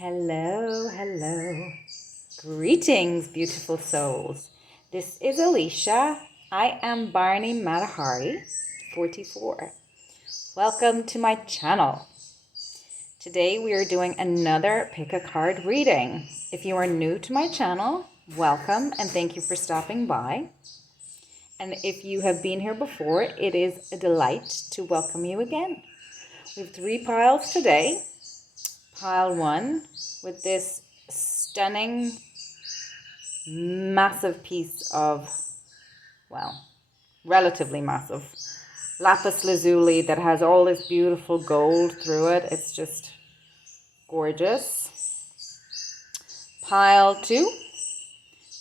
Hello, hello. Greetings, beautiful souls. This is Alicia. I am Barney Matahari, 44. Welcome to my channel. Today we are doing another pick a card reading. If you are new to my channel, welcome and thank you for stopping by. And if you have been here before, it is a delight to welcome you again. We have 3 piles today. Pile 1 with this stunning, massive piece of, well, relatively massive lapis lazuli that has all this beautiful gold through it. It's just gorgeous. Pile 2,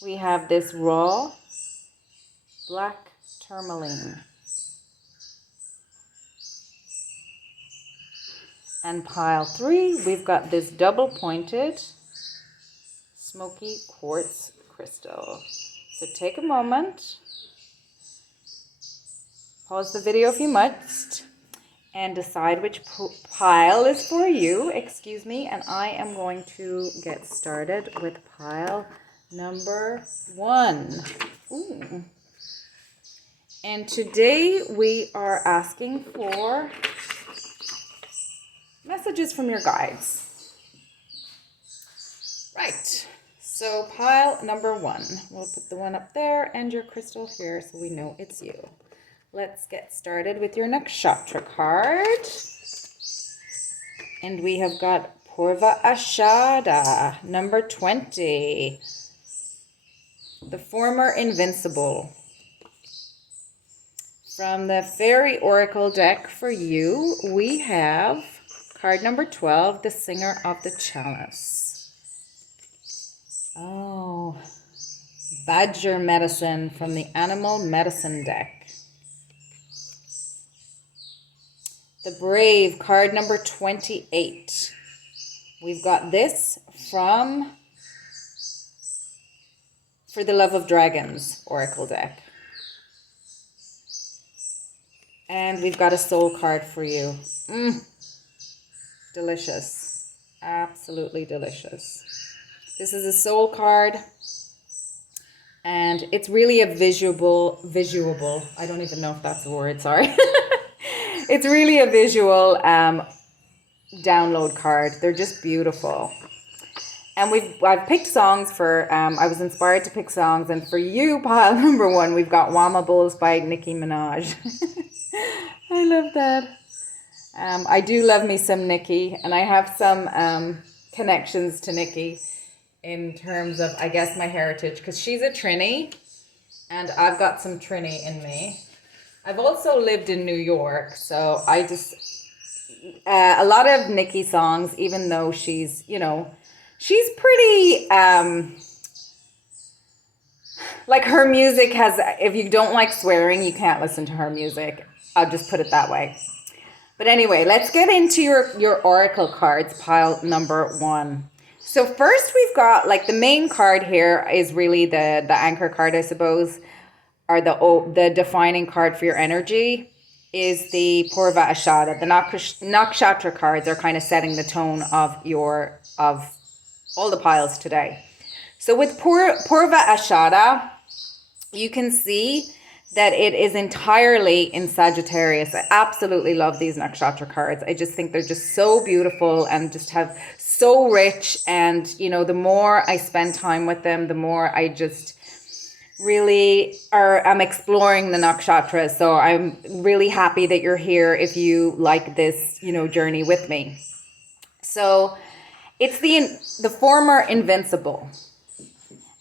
we have this raw black tourmaline. And pile 3, we've got this double-pointed smoky quartz crystal. So take a moment, pause the video if you must, and decide which pile is for you. Excuse me, and I am going to get started with pile number 1. Ooh. And today we are asking for messages from your guides. Right, so pile number 1. We'll put the one up there and your crystal here so we know it's you. Let's get started with your nakshatra card. And we have got Purva Ashada, number 20. The former invincible. From the Fairy Oracle deck for you, we have card number 12, the Singer of the Chalice. Oh, Badger Medicine from the Animal Medicine deck. The Brave, card number 28. We've got this from For the Love of Dragons Oracle deck. And we've got a soul card for you. Delicious. Absolutely delicious. This is a soul card. And it's really a visual. I don't even know if that's a word, sorry. It's really a visual download card. They're just beautiful. And I've picked songs for, I was inspired to pick songs. And for you, pile number 1, we've got Wamables by Nicki Minaj. I love that. I do love me some Nicki, and I have some connections to Nicki in terms of, I guess, my heritage, because she's a Trini, and I've got some Trini in me. I've also lived in New York, so I just, a lot of Nicki songs, even though she's, you know, she's pretty, like her music has, if you don't like swearing, you can't listen to her music. I'll just put it that way. But anyway, let's get into your oracle cards, pile number 1. So first we've got, like, the main card here is really the anchor card, I suppose, or the defining card for your energy is the Purva Ashada. The nakshatra cards are kind of setting the tone of all the piles today. So with Purva Ashada, you can see that it is entirely in Sagittarius. I absolutely love these nakshatra cards. I just think they're just so beautiful and just have so rich. And, you know, the more I spend time with them, the more I just really I'm exploring the nakshatras. So I'm really happy that you're here if you like this, you know, journey with me. So it's the former invincible.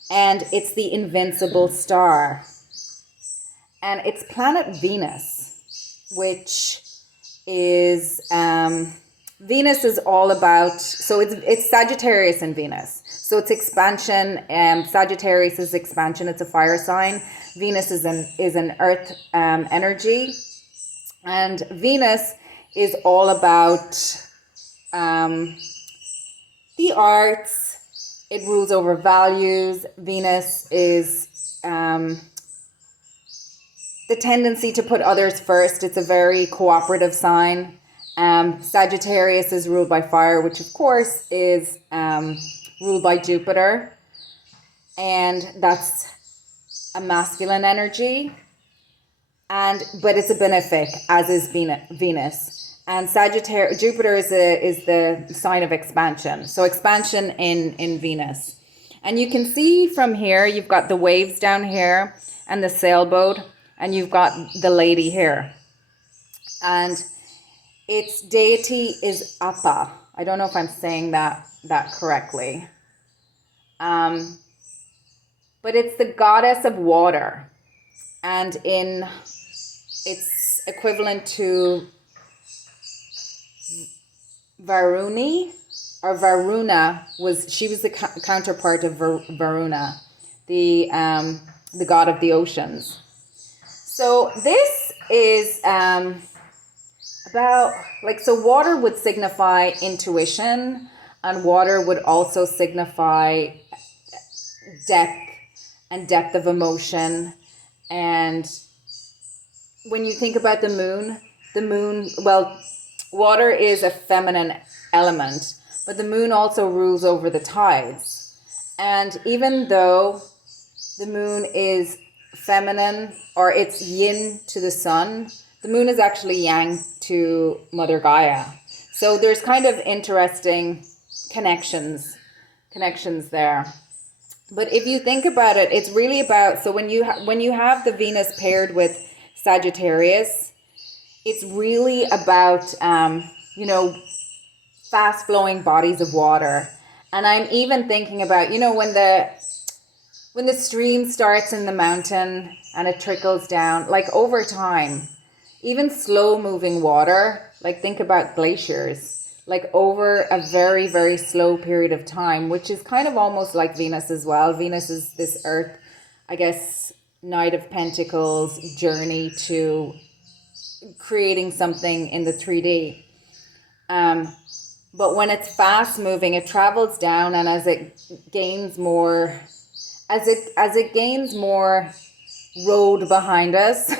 And it's the invincible star. And it's planet Venus, which is, Venus is all about, so it's Sagittarius and Venus. So it's expansion, Sagittarius is expansion, it's a fire sign. Venus is an earth energy. And Venus is all about the arts. It rules over values. Venus is the tendency to put others first. It's a very cooperative sign. Sagittarius is ruled by fire, which of course is ruled by Jupiter. And that's a masculine energy. But it's a benefic, as is Venus. And Jupiter is the sign of expansion. So expansion in Venus. And you can see from here, you've got the waves down here and the sailboat, and you've got the lady here. And its deity is Appa. I don't know if I'm saying that correctly. But it's the goddess of water. And it's equivalent to Varuni, or Varuna she was the counterpart of Varuna, the god of the oceans. So this is about, like, so water would signify intuition, and water would also signify depth of emotion. And when you think about the moon, well, water is a feminine element, but the moon also rules over the tides. And even though the moon is feminine, or it's yin to the sun, the moon is actually yang to Mother Gaia. So there's kind of interesting connections there. But if you think about it, it's really about, so when you have the Venus paired with Sagittarius, it's really about fast flowing bodies of water. And I'm even thinking about, when the stream starts in the mountain and it trickles down, like over time, even slow moving water, like think about glaciers, like over a very, very slow period of time, which is kind of almost like Venus as well. Venus is this earth, I guess, Knight of Pentacles journey to creating something in the 3D. But when it's fast moving, it travels down, and as it gains more road behind us,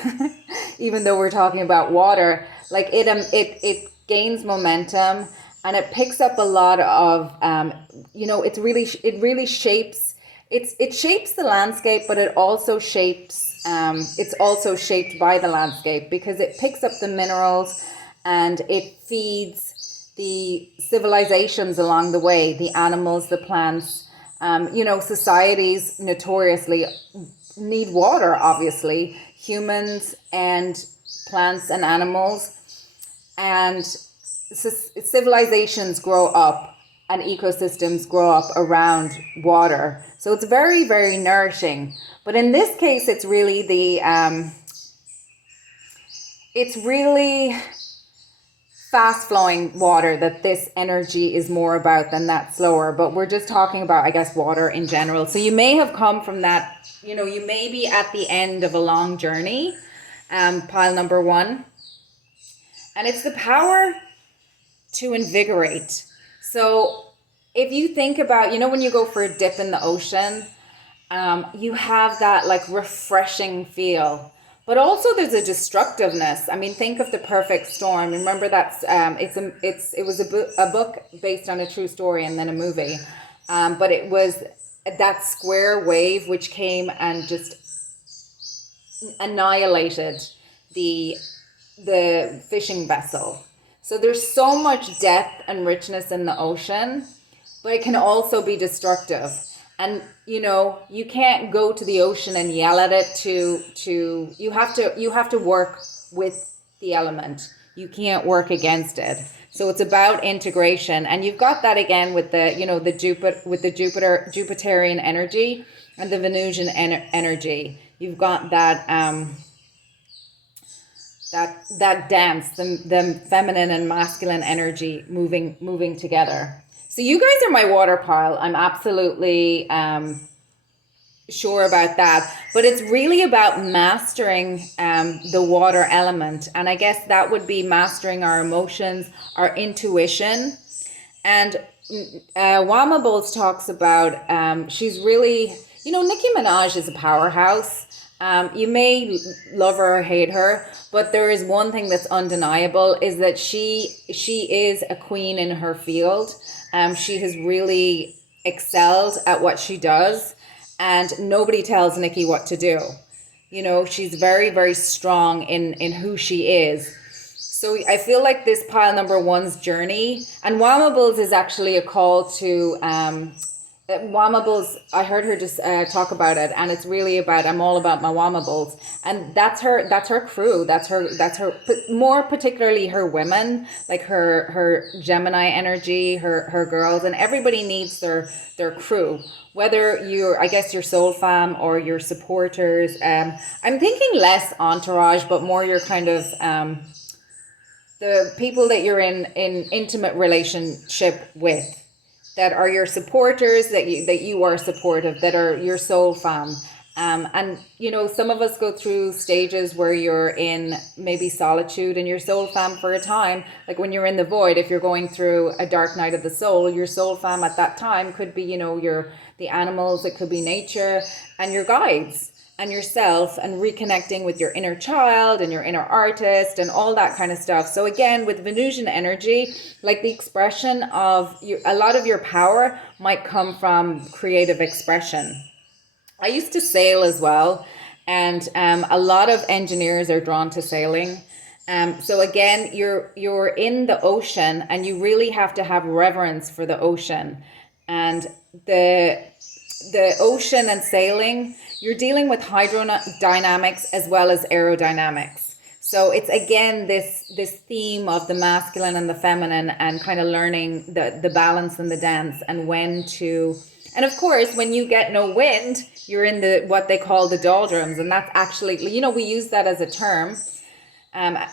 even though we're talking about water, like it gains momentum, and it picks up a lot of it really shapes the landscape, but it also shapes it's also shaped by the landscape, because it picks up the minerals and it feeds the civilizations along the way, the animals, the plants. Societies notoriously need water, obviously, humans and plants and animals. And civilizations grow up and ecosystems grow up around water. So it's very, very nourishing. But in this case, it's really fast flowing water that this energy is more about than that slower. But we're just talking about, I guess, water in general. So you may have come from that, you may be at the end of a long journey, pile number 1. And it's the power to invigorate. So if you think about, when you go for a dip in the ocean, you have that like refreshing feel. But also there's a destructiveness. I mean, think of The Perfect Storm. Remember that's it was a book based on a true story and then a movie. But it was that square wave which came and just annihilated the fishing vessel. So there's so much depth and richness in the ocean, but it can also be destructive. And you can't go to the ocean and yell at it you have to work with the element. You can't work against it. So it's about integration. And you've got that again with the Jupiterian energy and the Venusian energy. You've got that that dance, the feminine and masculine energy moving together. So you guys are my water pile. I'm absolutely sure about that. But it's really about mastering the water element. And I guess that would be mastering our emotions, our intuition. And Wamables talks about, she's really, Nicki Minaj is a powerhouse. You may love her or hate her, but there is one thing that's undeniable is that she is a queen in her field. She has really excelled at what she does, and nobody tells Nikki what to do. You know, she's very, very strong in who she is. So I feel like this pile number one's journey, and Wamables is actually a call to Wamables. I heard her just talk about it, and it's really about I'm all about my Wamables, and that's her crew. That's her more particularly her women, like her Gemini energy, her girls, and everybody needs their crew. Whether you're, I guess, your soul fam or your supporters. I'm thinking less entourage, but more your kind of the people that you're in intimate relationship with, that are your supporters, that you are supportive, that are your soul fam. And you know, some of us go through stages where you're in maybe solitude and your soul fam for a time. Like when you're in the void, if you're going through a dark night of the soul, your soul fam at that time could be, you know, the animals, it could be nature, and your guides, and yourself, and reconnecting with your inner child and your inner artist and all that kind of stuff. So again, with Venusian energy, like the expression of you, a lot of your power might come from creative expression. I used to sail as well, and a lot of engineers are drawn to sailing. So again, you're in the ocean, and you really have to have reverence for the ocean. And the ocean and sailing, you're dealing with hydrodynamics as well as aerodynamics. So it's again this theme of the masculine and the feminine, and kind of learning the balance and the dance, and when to. And of course, when you get no wind, you're in the what they call the doldrums, and that's actually, you know, we use that as a term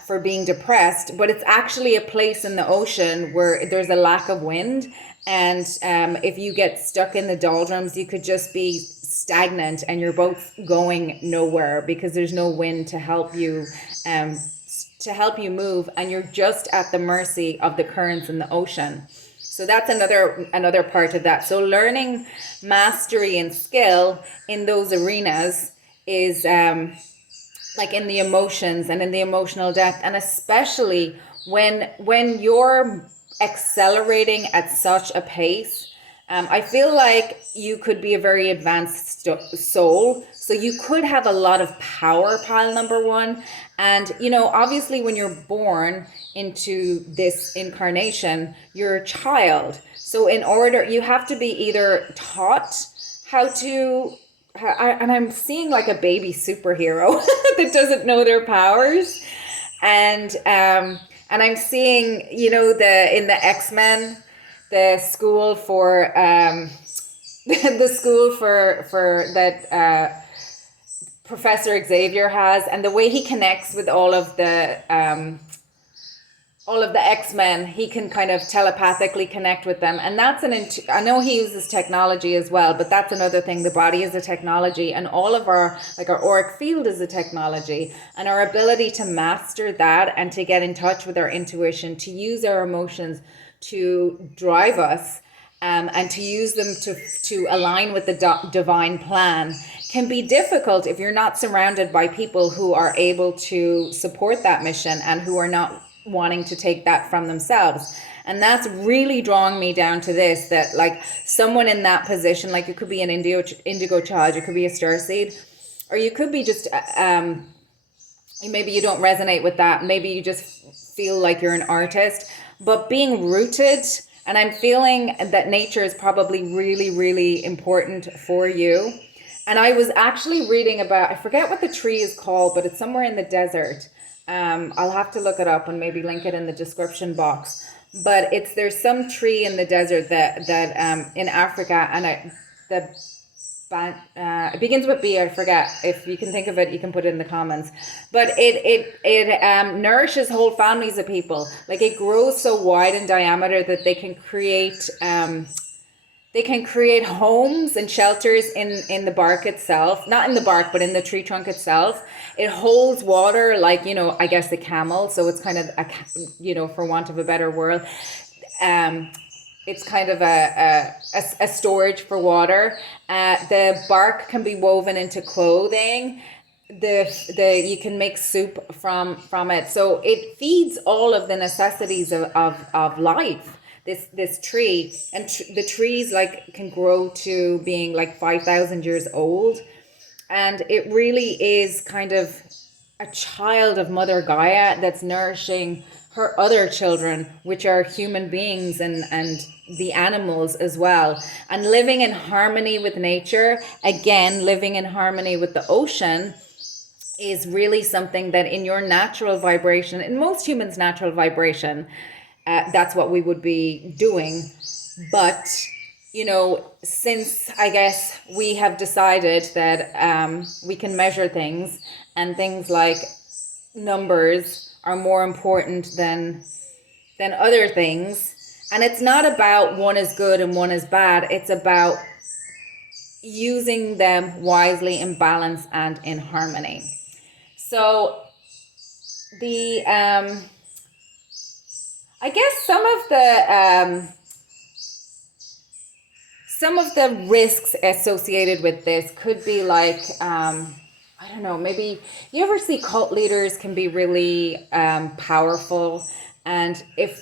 for being depressed, but it's actually a place in the ocean where there's a lack of wind. And if you get stuck in the doldrums, you could just be stagnant, and you're both going nowhere because there's no wind to help you move, and you're just at the mercy of the currents in the ocean. So that's another part of that. So learning mastery and skill in those arenas is like in the emotions and in the emotional depth, and especially when you're accelerating at such a pace. I feel like you could be a very advanced soul, so you could have a lot of power, pile number one. And you know, obviously when you're born into this incarnation, you're a child, so in order, you have to be either taught how to and I'm seeing like a baby superhero that doesn't know their powers, and I'm seeing, you know, in the X-Men, the school for the school for that Professor Xavier has, and the way he connects with all of the X-Men, he can kind of telepathically connect with them. And that's I know he uses technology as well, but that's another thing. The body is a technology, and all of our auric field is a technology, and our ability to master that and to get in touch with our intuition, to use our emotions to drive us, and to use them to align with the divine plan, can be difficult if you're not surrounded by people who are able to support that mission and who are not wanting to take that from themselves. And that's really drawing me down to this, that like someone in that position, like you could be an indigo child, you could be a starseed, or you could be just maybe you don't resonate with that, maybe you just feel like you're an artist, but being rooted. And I'm feeling that nature is probably really, really important for you. And I was actually reading about, I forget what the tree is called, but it's somewhere in the desert. I'll have to look it up and maybe link it in the description box. But there's some tree in the desert that in Africa, and it begins with B. I forget. If you can think of it, you can put it in the comments. But it nourishes whole families of people. Like it grows so wide in diameter that they can create homes and shelters in the bark itself. Not in the bark, but in the tree trunk itself. It holds water, like, you know, I guess the camel. So it's kind of for want of a better word, it's kind of a storage for water. The bark can be woven into clothing. you can make soup from it. So it feeds all of the necessities of life. This tree, and the trees like can grow to being like 5,000 years old, and it really is kind of a child of Mother Gaia that's nourishing her other children, which are human beings and the animals as well, and living in harmony with nature. Again, living in harmony with the ocean is really something that in your natural vibration, in most humans' natural vibration, that's what we would be doing. But, since I guess we have decided that we can measure things, and things like numbers are more important than other things, and it's not about one is good and one is bad, it's about using them wisely, in balance and in harmony. So the I guess some of the risks associated with this could be like, I don't know, maybe you ever see cult leaders can be really powerful, and if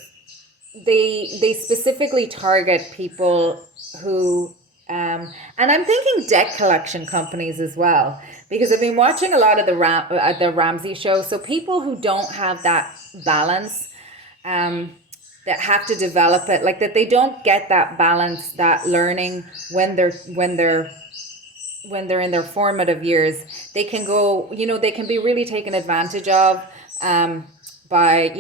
they specifically target people who and I'm thinking debt collection companies as well, because I've been watching a lot of the Ramsey show. So people who don't have that balance, that have to develop it, like that they don't get that balance, that learning when they're in their formative years, they can go, they can be really taken advantage of by,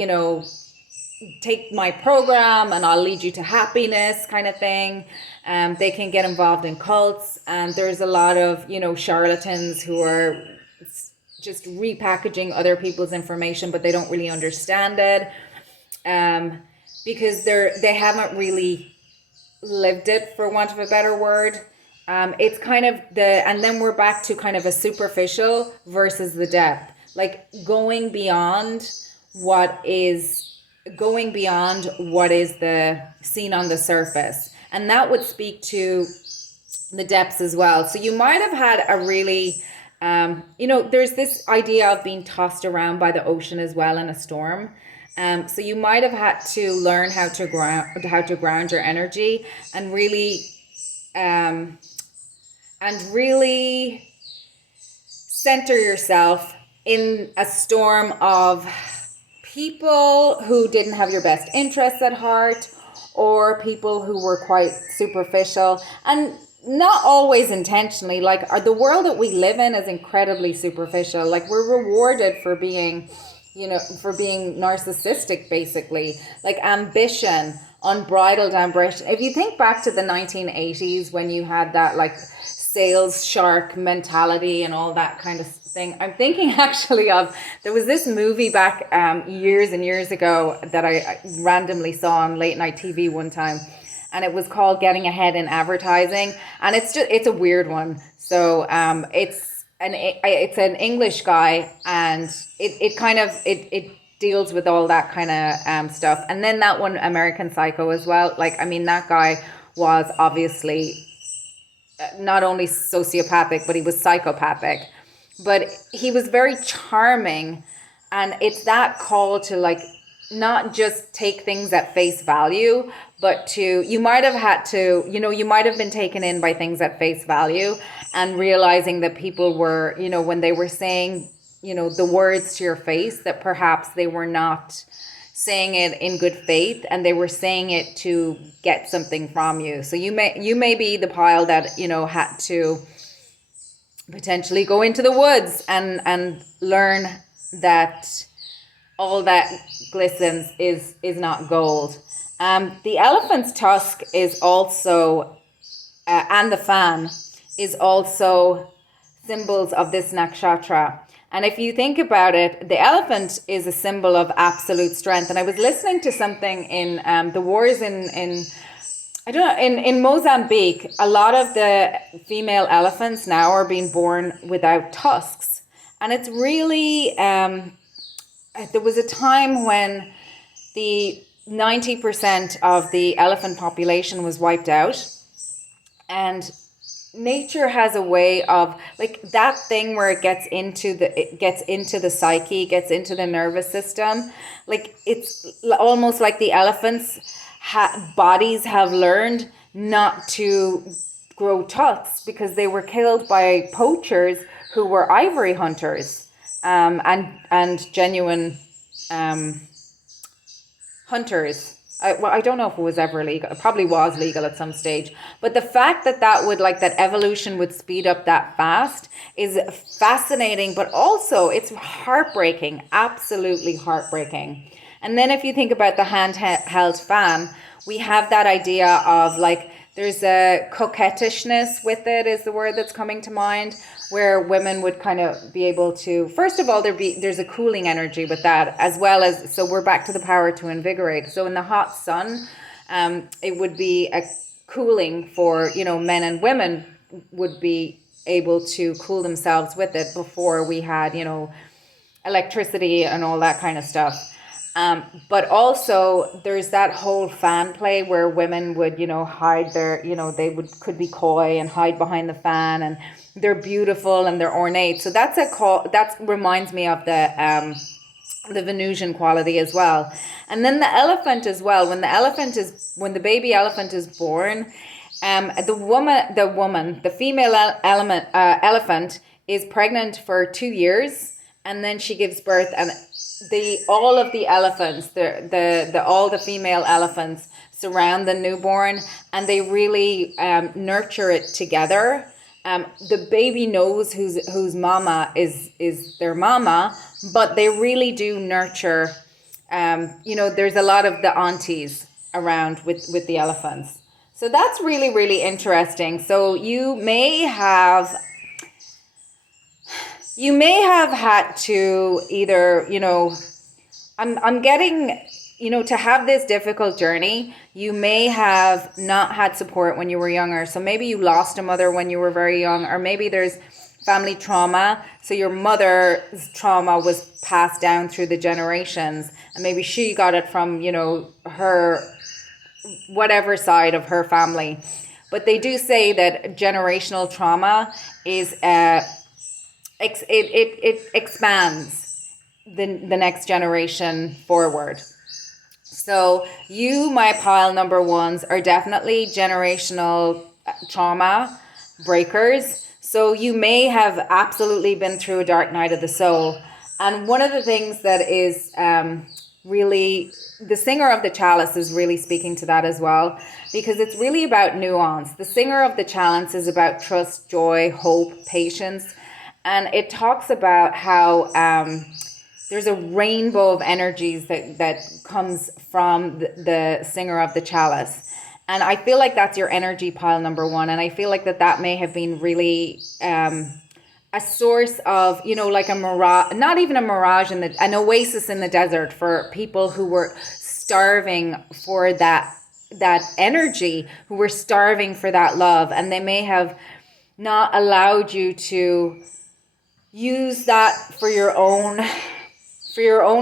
take my program and I'll lead you to happiness kind of thing. They can get involved in cults, and there's a lot of, charlatans who are just repackaging other people's information, but they don't really understand it, because they haven't really lived it, for want of a better word. It's kind of and then we're back to kind of a superficial versus the depth, like going beyond what is the seen on the surface. And that would speak to the depths as well. So you might have had a really, there's this idea of being tossed around by the ocean as well in a storm. So you might have had to learn how to ground your energy and really center yourself in a storm of people who didn't have your best interests at heart, or people who were quite superficial, and not always intentionally. Like, the world that we live in is incredibly superficial. Like, we're rewarded for being narcissistic, basically, like ambition, unbridled ambition. If you think back to the 1980s, when you had that like sales shark mentality and all that kind of thing, I'm thinking actually of, there was this movie back years and years ago that I randomly saw on late night TV one time, and it was called Getting Ahead in Advertising, and it's a weird one. So it's an English guy, and it deals with all that kind of stuff. And then that one, American Psycho, as well. Like, I mean, that guy was obviously not only sociopathic, but he was psychopathic. But he was very charming, and it's that call to like not just take things at face value, but you might have been taken in by things at face value, and realizing that people were, when they were saying, the words to your face, that perhaps they were not saying it in good faith, and they were saying it to get something from you. So you may be the pile that, had to potentially go into the woods and learn that all that glistens is not gold. The elephant's tusk is also, and the fan is also symbols of this nakshatra. And if you think about it, the elephant is a symbol of absolute strength. And I was listening to something in the wars in Mozambique. A lot of the female elephants now are being born without tusks. And it's really, there was a time when the 90% of the elephant population was wiped out. And nature has a way of, like, that thing where it gets into the psyche, gets into the nervous system. Like, it's almost like the elephants bodies have learned not to grow tusks because they were killed by poachers who were ivory hunters, and genuine hunters. I don't know if it was ever legal. It probably was legal at some stage. But the fact that that evolution would speed up that fast is fascinating, but also it's heartbreaking, absolutely heartbreaking. And then if you think about the handheld fan, we have that idea of, like, there's a coquettishness with it, is the word that's coming to mind, where women would kind of be able to, first of all, there's a cooling energy with that, as well as, so we're back to the power to invigorate. So in the hot sun, it would be a cooling for, men and women would be able to cool themselves with it before we had, electricity and all that kind of stuff. But also there's that whole fan play where women would, hide their, they could be coy and hide behind the fan, and they're beautiful and they're ornate. So that reminds me of the Venusian quality as well. And then the elephant as well. When the baby elephant is born, the female elephant is pregnant for 2 years, and then she gives birth, and all of the elephants, all the female elephants surround the newborn, and they really nurture it together. The baby knows whose mama is their mama, but they really do nurture. There's a lot of the aunties around with the elephants. So that's really, really interesting. So you may have had to either, I'm getting, to have this difficult journey, you may have not had support when you were younger. So maybe you lost a mother when you were very young, or maybe there's family trauma. So your mother's trauma was passed down through the generations, and maybe she got it from, her, whatever side of her family. But they do say that generational trauma is it expands the next generation forward. So you, my pile number ones, are definitely generational trauma breakers. So you may have absolutely been through a dark night of the soul. And one of the things that is really, the singer of the chalice is really speaking to that as well, because it's really about nuance. The singer of the chalice is about trust, joy, hope, patience. And it talks about how there's a rainbow of energies that comes from the singer of the chalice. And I feel like that's your energy pile number one. And I feel like that may have been really a source of, like a mirage, not even a mirage, an oasis in the desert for people who were starving for that energy, who were starving for that love. And they may have not allowed you to use that for your own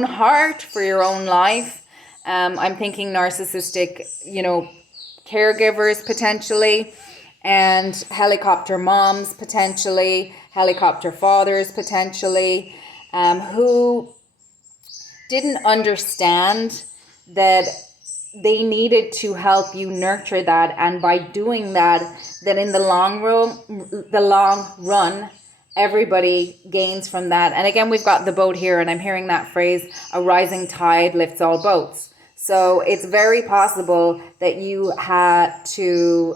heart, for your own life. I'm thinking narcissistic, caregivers potentially, and helicopter moms potentially, helicopter fathers potentially, who didn't understand that they needed to help you nurture that, and by doing that, then in the long run, everybody gains from that. And again, we've got the boat here, and I'm hearing that phrase, a rising tide lifts all boats. So it's very possible that you had to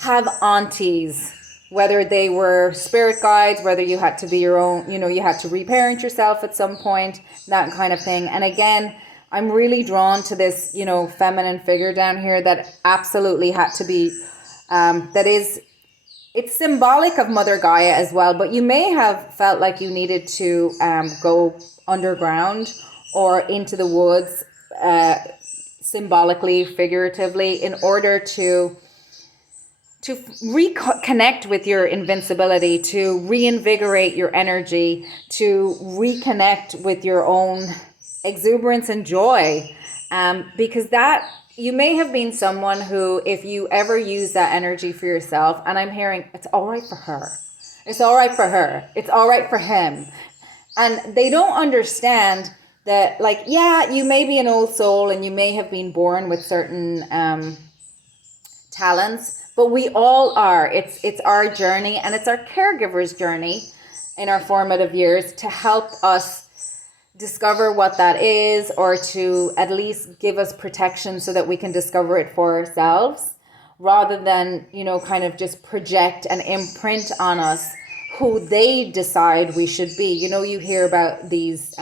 have aunties, whether they were spirit guides, whether you had to be your own, you had to reparent yourself at some point, that kind of thing. And again, I'm really drawn to this, feminine figure down here that absolutely had to be, it's symbolic of Mother Gaia as well, but you may have felt like you needed to go underground or into the woods, symbolically, figuratively, in order to reconnect with your invincibility, to reinvigorate your energy, to reconnect with your own exuberance and joy, because that you may have been someone who, if you ever use that energy for yourself, and I'm hearing, it's all right for her. It's all right for her. It's all right for him. And they don't understand that, like, yeah, you may be an old soul and you may have been born with certain talents, but we all are. It's our journey, and it's our caregiver's journey in our formative years to help us discover what that is, or to at least give us protection so that we can discover it for ourselves, rather than, kind of just project and imprint on us who they decide we should be. You hear about these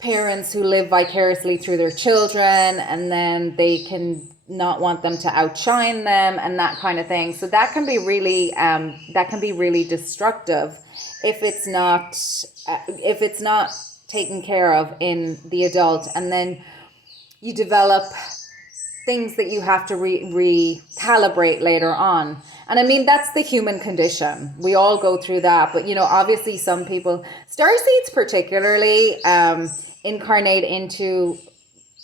parents who live vicariously through their children, and then they can not want them to outshine them and that kind of thing. So that can be really destructive if it's not taken care of in the adult, and then you develop things that you have to recalibrate later on. And I mean, that's the human condition. We all go through that. But, obviously some people, starseeds particularly, incarnate into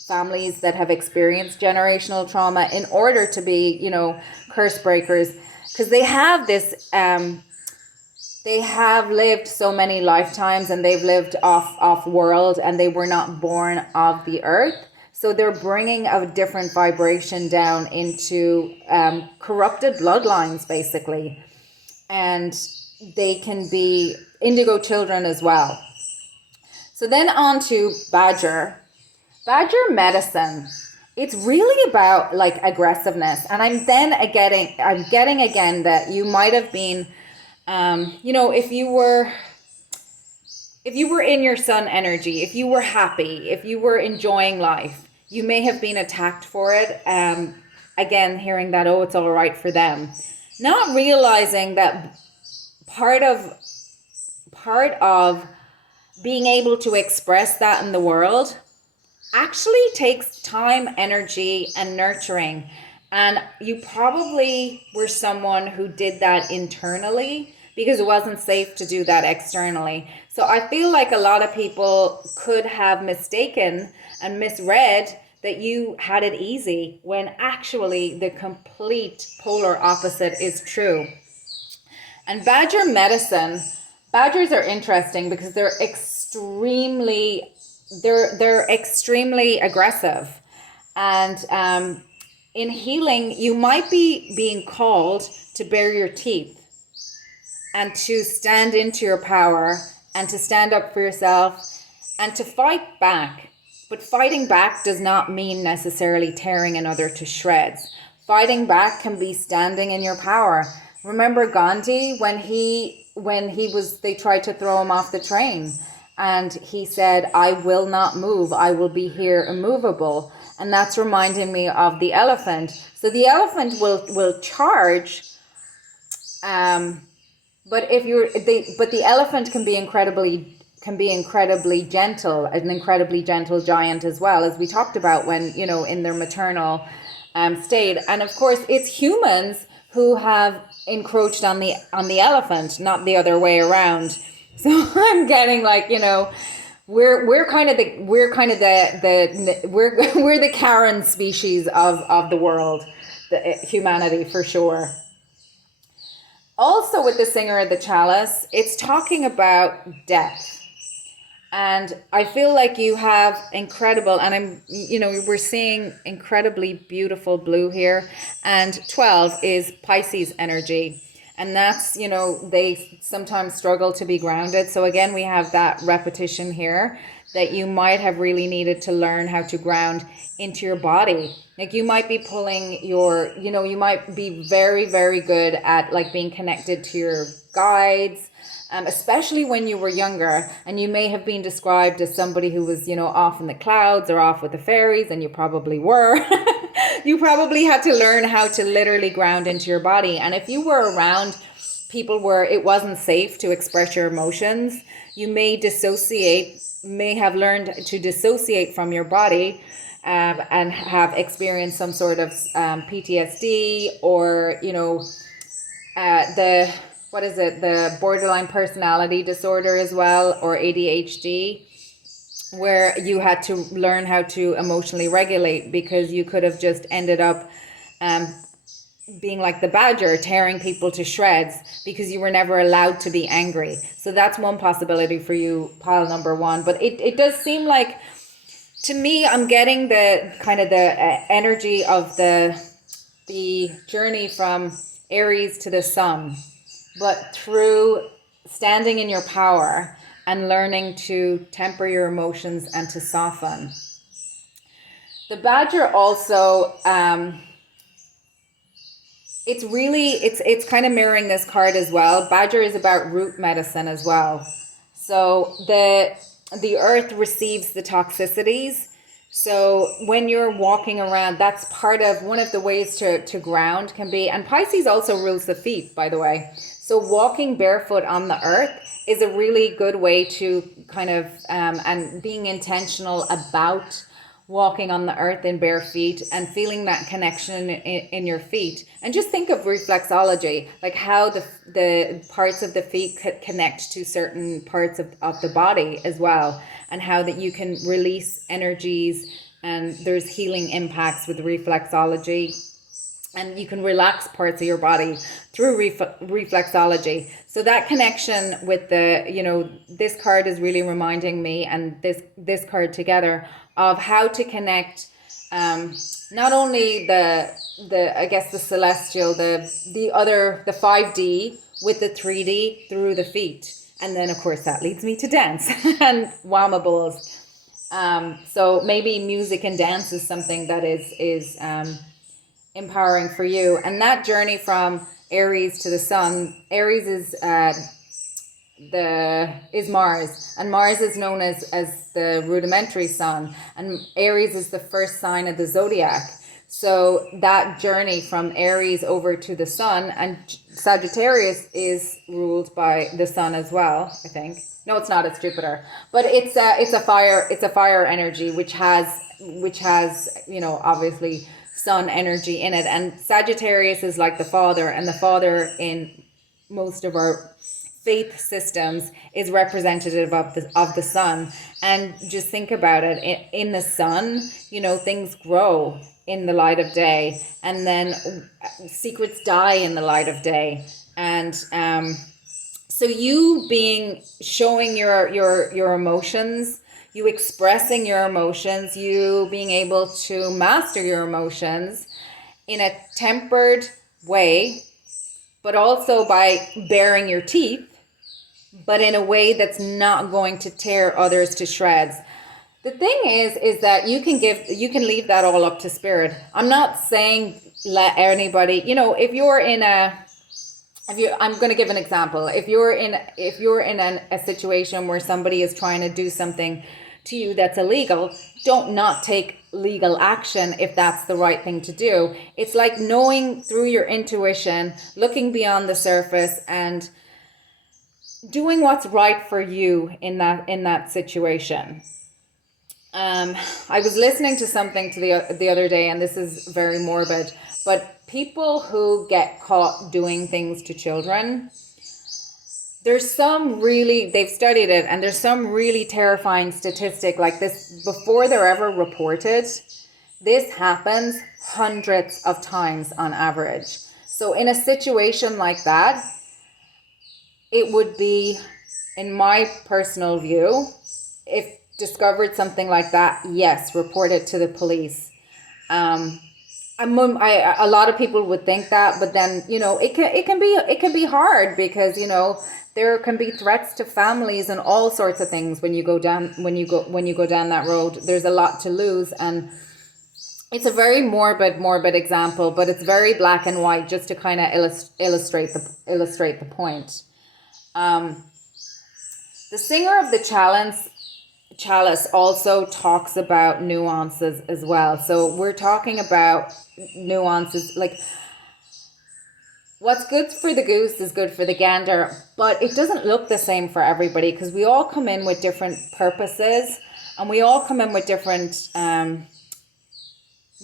families that have experienced generational trauma in order to be, curse breakers, because they have this, they have lived so many lifetimes, and they've lived off world, and they were not born of the earth. So they're bringing a different vibration down into corrupted bloodlines, basically. And they can be indigo children as well. So then on to Badger. Badger medicine. It's really about like aggressiveness. And I'm getting again that you might have been, if you were in your sun energy, if you were happy, if you were enjoying life, you may have been attacked for it. Again, hearing that, it's all right for them. Not realizing that part of being able to express that in the world actually takes time, energy, and nurturing. And you probably were someone who did that internally because it wasn't safe to do that externally. So I feel like a lot of people could have mistaken and misread that you had it easy, when actually the complete polar opposite is true. And Badger medicine, Badgers are interesting because they're extremely aggressive. And in healing, you might be being called to bare your teeth and to stand into your power and to stand up for yourself and to fight back. But fighting back does not mean necessarily tearing another to shreds. Fighting back can be standing in your power. Remember Gandhi when they tried to throw him off the train, and he said, "I will not move. I will be here immovable." And that's reminding me of the elephant. So the elephant will charge, but the elephant can be incredibly gentle, an incredibly gentle giant as well, as we talked about when, in their maternal state. And of course, it's humans who have encroached on the elephant, not the other way around. So I'm getting like, we're the Karen species of the world, humanity for sure. Also with the Singer of the Chalice, it's talking about depth. And I feel like you have incredible, and we're seeing incredibly beautiful blue here. And 12 is Pisces energy. And that's, they sometimes struggle to be grounded. So again, we have that repetition here that you might have really needed to learn how to ground into your body. Like you might be pulling you might be very, very good at like being connected to your guides, especially when you were younger, and you may have been described as somebody who was, off in the clouds or off with the fairies, and you probably were. You probably had to learn how to literally ground into your body. And if you were around people where it wasn't safe to express your emotions, you may have learned to dissociate from your body, and have experienced some sort of PTSD, or, the borderline personality disorder as well, or ADHD. where you had to learn how to emotionally regulate, because you could have just ended up being like the badger, tearing people to shreds because you were never allowed to be angry. So that's one possibility for you, pile number one. But it does seem like, to me, I'm getting the kind of the energy of the journey from Aries to the sun, but through standing in your power and learning to temper your emotions and to soften. The badger also, it's kind of mirroring this card as well. Badger is about root medicine as well. So the earth receives the toxicities. So when you're walking around, that's part of one of the ways to ground can be, and Pisces also rules the feet, by the way. So walking barefoot on the earth is a really good way to kind of, and being intentional about walking on the earth in bare feet and feeling that connection in your feet. And just think of reflexology, like how the parts of the feet connect to certain parts of the body as well, and how that you can release energies, and there's healing impacts with reflexology, and you can relax parts of your body through reflexology. So that connection with this card is really reminding me, and this card together, of how to connect not only the I guess the celestial, the 5D with the 3D through the feet. And then of course that leads me to dance and wamables. So maybe music and dance is something that is empowering for you. And that journey from Aries to the sun, Aries is Mars, and Mars is known as the rudimentary sun, and Aries is the first sign of the zodiac. So that journey from Aries over to the sun, and Sagittarius is ruled by the sun as well, I think. No, it's not, it's Jupiter. But it's a fire energy which has obviously sun energy in it. And Sagittarius is like the father, and the father in most of our faith systems is representative of the sun. And just think about it, in the sun, things grow in the light of day, and then secrets die in the light of day. And so you showing your emotions, you expressing your emotions, you being able to master your emotions in a tempered way, but also by baring your teeth, but in a way that's not going to tear others to shreds. The thing is that you can leave that all up to spirit. I'm not saying let anybody, I'm going to give an example. If you're in a situation where somebody is trying to do something to you that's illegal, don't not take legal action if that's the right thing to do. It's like knowing through your intuition, looking beyond the surface, and doing what's right for you in that situation. I was listening to something the other day, and this is very morbid, but people who get caught doing things to children, they've studied it, and there's some really terrifying statistic like this. Before they're ever reported, this happens hundreds of times on average. So in a situation like that, it would be, in my personal view, if discovered something like that, yes, report it to the police. A lot of people would think that, but then it can be hard, because there can be threats to families and all sorts of things when you go down that road. There's a lot to lose, and it's a very morbid example, but it's very black and white, just to kind of illustrate the point. The singer of the chalice also talks about nuances as well. So we're talking about nuances, like what's good for the goose is good for the gander, but it doesn't look the same for everybody, because we all come in with different purposes, and we all come in with different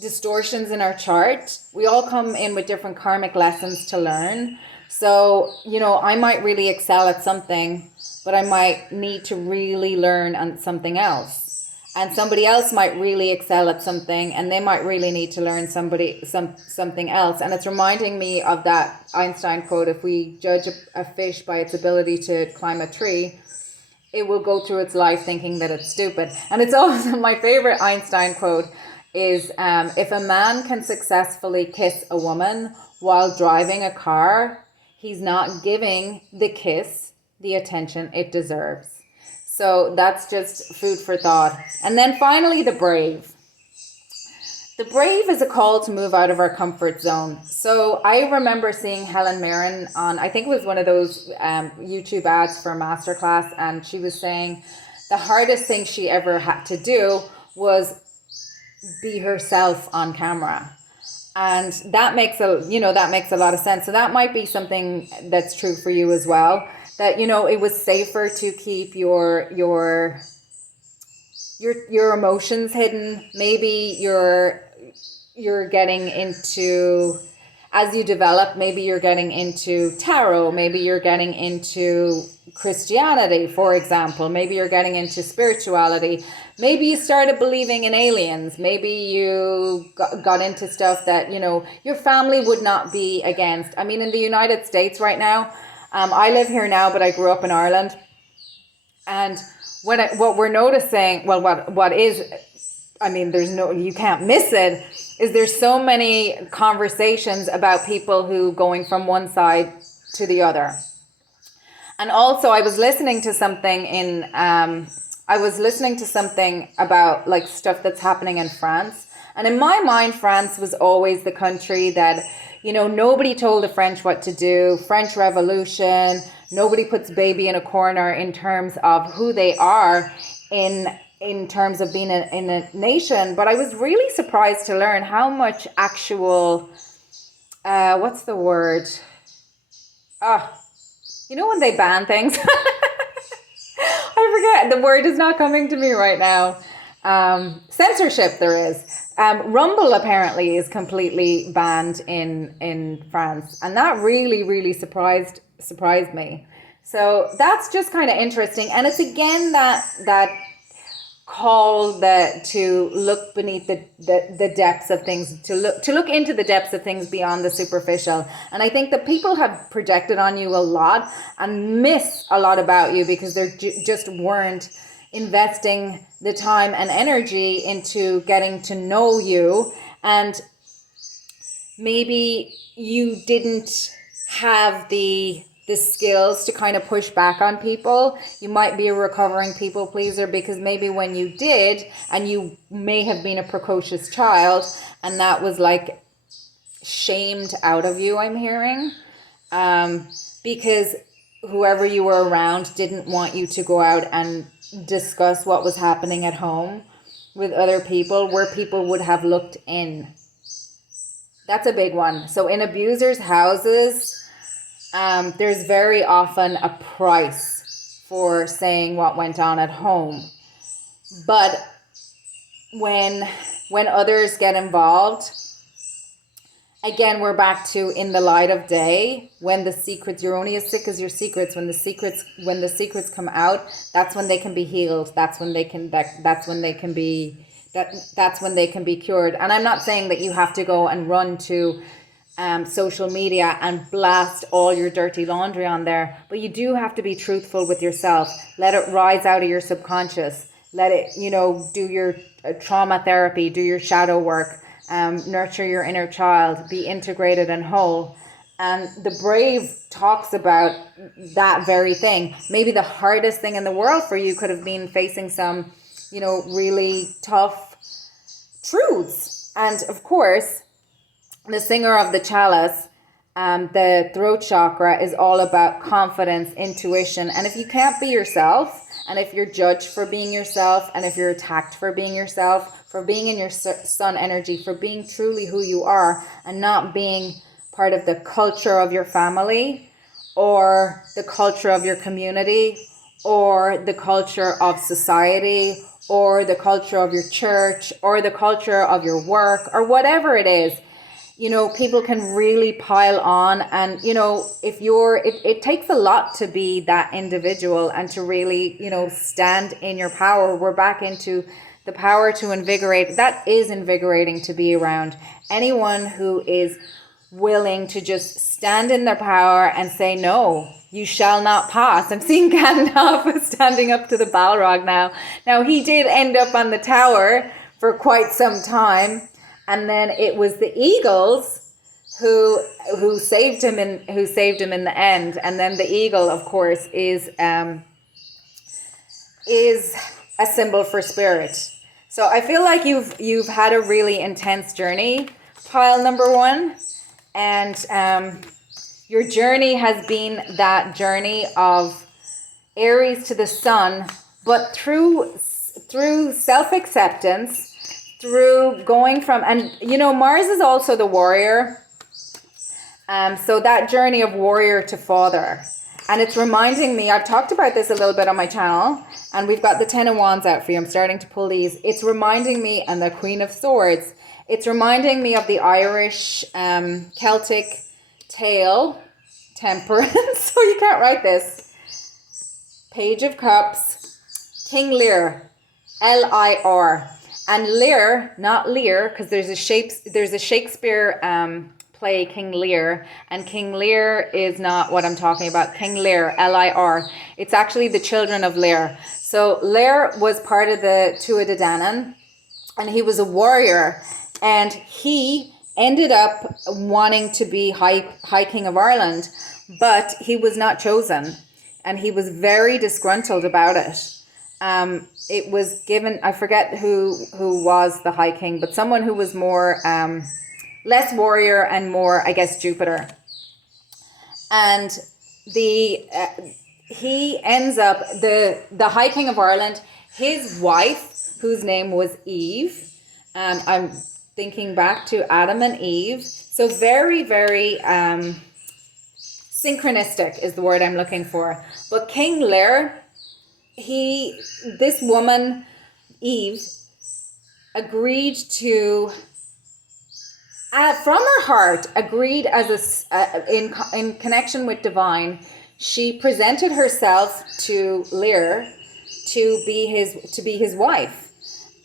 distortions in our chart. We all come in with different karmic lessons to learn. So, I might really excel at something, but I might need to really learn on something else. and somebody else might really excel at something, and they might really need to learn something else. And it's reminding me of that Einstein quote: if we judge a fish by its ability to climb a tree, it will go through its life thinking that it's stupid. And it's also my favorite Einstein quote is, if a man can successfully kiss a woman while driving a car, he's not giving the kiss the attention it deserves. So that's just food for thought. And then finally, the brave. The brave is a call to move out of our comfort zone. So I remember seeing Helen Mirren on, I think it was one of those YouTube ads for a masterclass, and she was saying the hardest thing she ever had to do was be herself on camera. And that makes a lot of sense. So that might be something that's true for you as well. That, it was safer to keep your emotions hidden. Maybe you're getting into, as you develop, maybe you're getting into tarot, maybe you're getting into Christianity, for example, maybe you're getting into spirituality, maybe you started believing in aliens, maybe you got into stuff that, your family would not be against. I mean, in the United States right now, I live here now, but I grew up in Ireland. And what we're noticing, well, you can't miss it, is there's so many conversations about people who going from one side to the other. And also I was listening to something about like stuff that's happening in France. And in my mind, France was always the country that, nobody told the French what to do. French Revolution, nobody puts baby in a corner in terms of who they are in terms of being in a nation. But I was really surprised to learn how much actual, what's the word? When they ban things? I forget, the word is not coming to me right now. Censorship there is. Rumble apparently is completely banned in France, and that really, really surprised me. So that's just kind of interesting, and it's again that call to look beneath the depths of things, to look into the depths of things beyond the superficial. And I think that people have projected on you a lot and miss a lot about you because they just weren't investing the time and energy into getting to know you, and maybe you didn't have the skills to kind of push back on people. You might be a recovering people pleaser because maybe when you did, and you may have been a precocious child, and that was like shamed out of you, I'm hearing, because whoever you were around didn't want you to go out and discuss what was happening at home with other people, where people would have looked in. That's a big one. So in abusers' houses, there's very often a price for saying what went on at home. But when others get involved, again, we're back to in the light of day, when the secrets, you're only as sick as your secrets. When the secrets come out, that's when they can be healed. That's when they can be cured. And I'm not saying that you have to go and run to social media and blast all your dirty laundry on there, but you do have to be truthful with yourself. Let it rise out of your subconscious. Let it, do your trauma therapy, do your shadow work. Nurture your inner child, be integrated and whole. And the brave talks about that very thing. Maybe the hardest thing in the world for you could have been facing some, really tough truths. And of course, the singer of the chalice, the throat chakra, is all about confidence, intuition. And if you can't be yourself, and if you're judged for being yourself, and if you're attacked for being yourself, for being in your sun energy, for being truly who you are, and not being part of the culture of your family, or the culture of your community, or the culture of society, or the culture of your church, or the culture of your work, or whatever it is, people can really pile on. And, if it takes a lot to be that individual and to really, stand in your power. We're back into the power to invigorate. That is invigorating to be around. Anyone who is willing to just stand in their power and say, no, you shall not pass. I'm seeing Gandalf standing up to the Balrog now. Now, he did end up on the tower for quite some time. And then it was the eagles who saved him in the end. And then the eagle, of course, is a symbol for spirit. So I feel like you've had a really intense journey, pile number one, and your journey has been that journey of Aries to the sun, but through self-acceptance, through going from, and Mars is also the warrior. So that journey of warrior to father. And it's reminding me, I've talked about this a little bit on my channel, and we've got the 10 of Wands out for you. I'm starting to pull these. It's reminding me, and the Queen of Swords, it's reminding me of the Irish Celtic tale, Temperance. So you can't write this. Page of Cups, King Lear, L-I-R. And Lear, not Lear, because there's a Shakespeare play, King Lear, and King Lear is not what I'm talking about. King Lear, L-I-R. It's actually the children of Lear. So Lear was part of the Tuatha De Danann, and he was a warrior, and he ended up wanting to be High King of Ireland, but he was not chosen, and he was very disgruntled about it. It was given, I forget who was the High King, but someone who was more less warrior and more, I guess, Jupiter. And he ends up, the High King of Ireland, his wife, whose name was Eve, I'm thinking back to Adam and Eve, so very, very synchronistic is the word I'm looking for. But King Lear, this woman, Eve, agreed to, from her heart, agreed as in connection with divine. She presented herself to Lear to be his wife,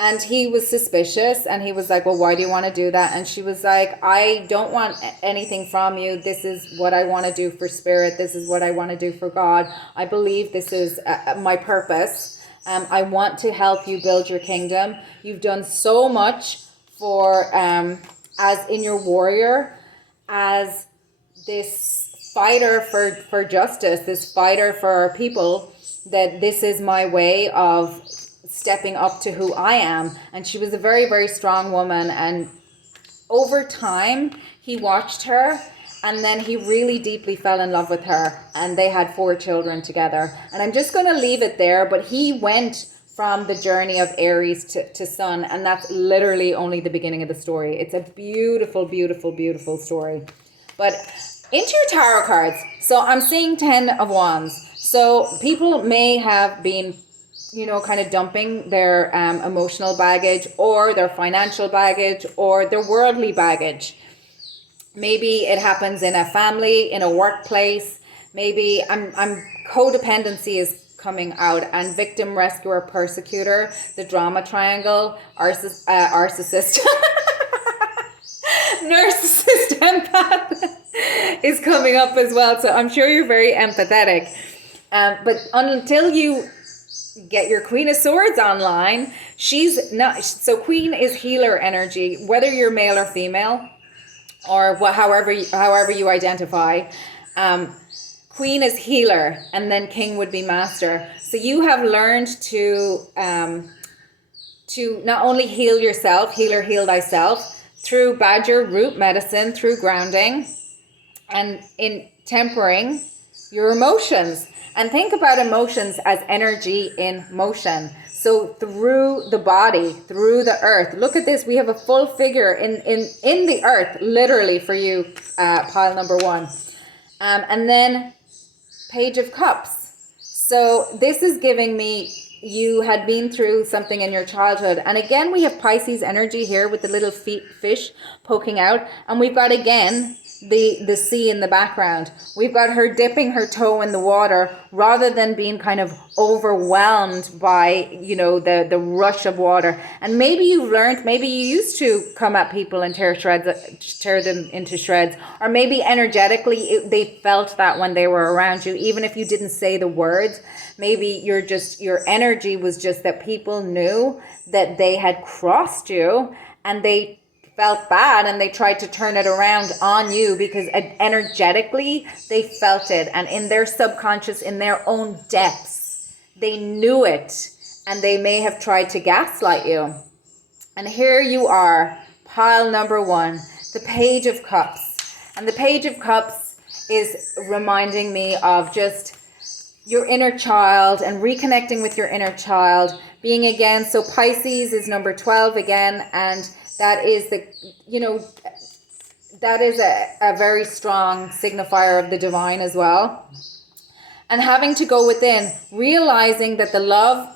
and he was suspicious, and he was like, "Well, why do you want to do that?" And she was like, "I don't want anything from you. This is what I want to do for spirit. This is what I want to do for God. I believe this is my purpose. I want to help you build your kingdom. You've done so much for as in your warrior, as this fighter for justice, this fighter for our people, that this is my way of stepping up to who I am." And she was a very, very strong woman. And over time, he watched her, and then he really deeply fell in love with her, and they had 4 children together. And I'm just going to leave it there, but he went from the journey of Aries to Sun, and that's literally only the beginning of the story. It's a beautiful, beautiful, beautiful story. But into your tarot cards. So I'm seeing 10 of Wands. So people may have been, kind of dumping their emotional baggage, or their financial baggage, or their worldly baggage. Maybe it happens in a family, in a workplace. Maybe codependency is coming out, and victim, rescuer, persecutor, the drama triangle, narcissist, empath is coming up as well. So I'm sure you're very empathetic. But until you get your Queen of Swords online, she's not. So Queen is healer energy, whether you're male or female, or however you identify. Queen is healer, and then King would be master. So you have learned to not only heal yourself, healer, heal thyself, through Badger root medicine, through grounding, and in tempering your emotions. And think about emotions as energy in motion. So through the body, through the earth. Look at this. We have a full figure in the earth, literally, for you, pile number 1. And then Page of Cups. So this is giving me you had been through something in your childhood. And again, we have Pisces energy here with the little fish poking out. And we've got, again, the sea in the background. We've got her dipping her toe in the water rather than being kind of overwhelmed by, you know, the rush of water. And maybe you've learned, maybe you used to come at people and tear them into shreds, or maybe energetically they felt that when they were around you, even if you didn't say the words. Maybe your energy was just that people knew that they had crossed you and they felt bad and they tried to turn it around on you because energetically they felt it, and in their subconscious, in their own depths, they knew it, and they may have tried to gaslight you. And here you are, pile number 1, the Page of Cups. And the Page of Cups is reminding me of just your inner child and reconnecting with your inner child, being again, so Pisces is number 12 again, and that is the, you know, that is a very strong signifier of the divine as well. And having to go within, realizing that the love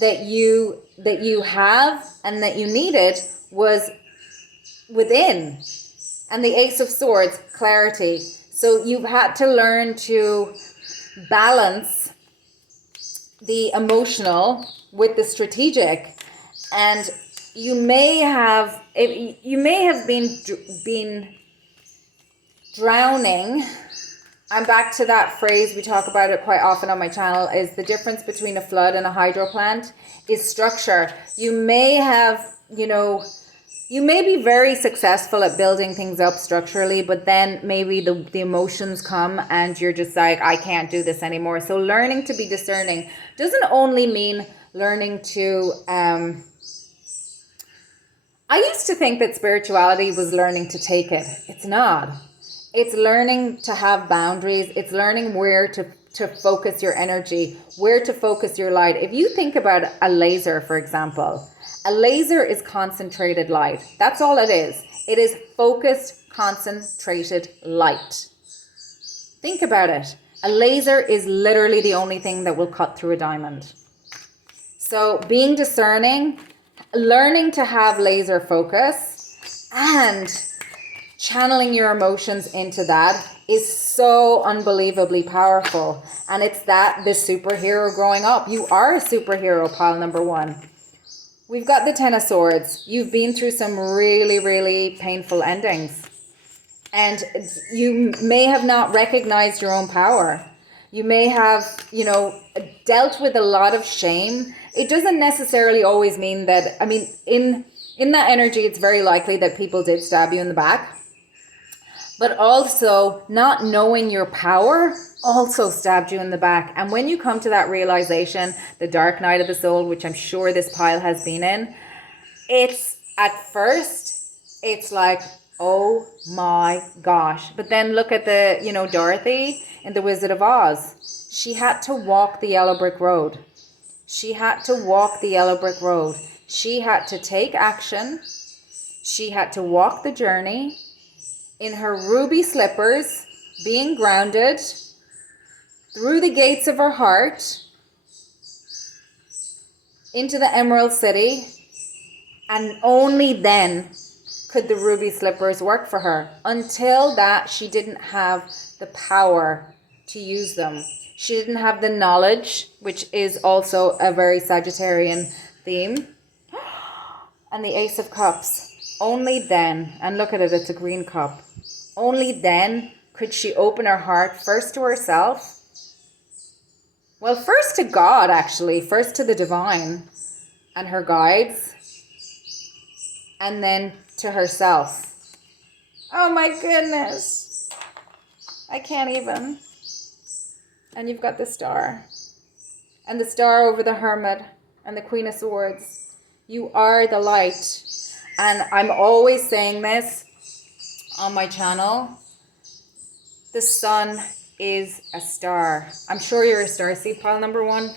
that you have and that you needed was within. And the Ace of Swords, clarity. So you've had to learn to balance the emotional with the strategic. And you may have been drowning. I'm back to that phrase, we talk about it quite often on my channel, is the difference between a flood and a hydro plant is structure. You may have, you know, you may be very successful at building things up structurally, but then maybe the emotions come and you're just like, I can't do this anymore. So learning to be discerning doesn't only mean learning to, I used to think that spirituality was learning to take it. It's not. It's learning to have boundaries. It's learning where to focus your energy, where to focus your light. If you think about a laser, for example, a laser is concentrated light. That's all it is. It is focused, concentrated light. Think about it. A laser is literally the only thing that will cut through a diamond. So being discerning, learning to have laser focus and channeling your emotions into that is so unbelievably powerful. And it's that, the superhero growing up. You are a superhero, pile number 1. We've got the Ten of Swords. You've been through some really, really painful endings. And you may have not recognized your own power. You may have, you know, dealt with a lot of shame. It doesn't necessarily always mean that, I mean, in that energy, it's very likely that people did stab you in the back. But also, not knowing your power also stabbed you in the back. And when you come to that realization, the dark night of the soul, which I'm sure this pile has been in, it's, at first, it's like, oh my gosh. But then look at the, you know, Dorothy in The Wizard of Oz. She had to walk the yellow brick road. She had to walk the yellow brick road. She had to take action. She had to walk the journey in her ruby slippers, being grounded through the gates of her heart into the Emerald City. And only then could the ruby slippers work for her. Until that, she didn't have the power to use them. She didn't have the knowledge, which is also a very Sagittarian theme. And the Ace of Cups. Only then, and look at it, it's a green cup. Only then could she open her heart first to herself. Well, first to God, actually. First to the divine and her guides. And then to herself. Oh my goodness. I can't even. And you've got the Star. And the Star over the Hermit. And the Queen of Swords. You are the light. And I'm always saying this on my channel. The sun is a star. I'm sure you're a starseed, pile number 1.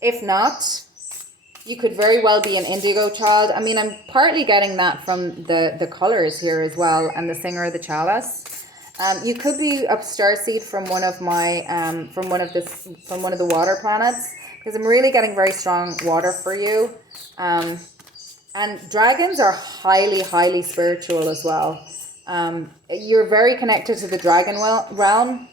If not, you could very well be an indigo child. I mean, I'm partly getting that from the colors here as well, and the Singer of the Chalice. You could be a starseed from one of my from one of the water planets, because I'm really getting very strong water for you. And dragons are highly, highly spiritual as well. You're very connected to the dragon realm,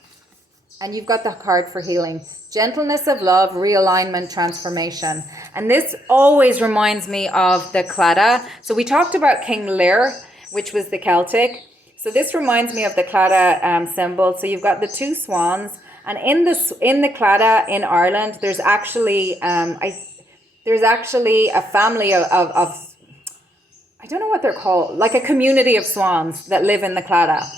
and you've got the card for healing. Gentleness of love, realignment, transformation. And this always reminds me of the Claddagh. So we talked about King Lear, which was the Celtic. So this reminds me of the Claddagh symbol. So you've got the two swans, and in the Claddagh in Ireland, there's actually a family of I don't know what they're called, like a community of swans that live in the Claddagh.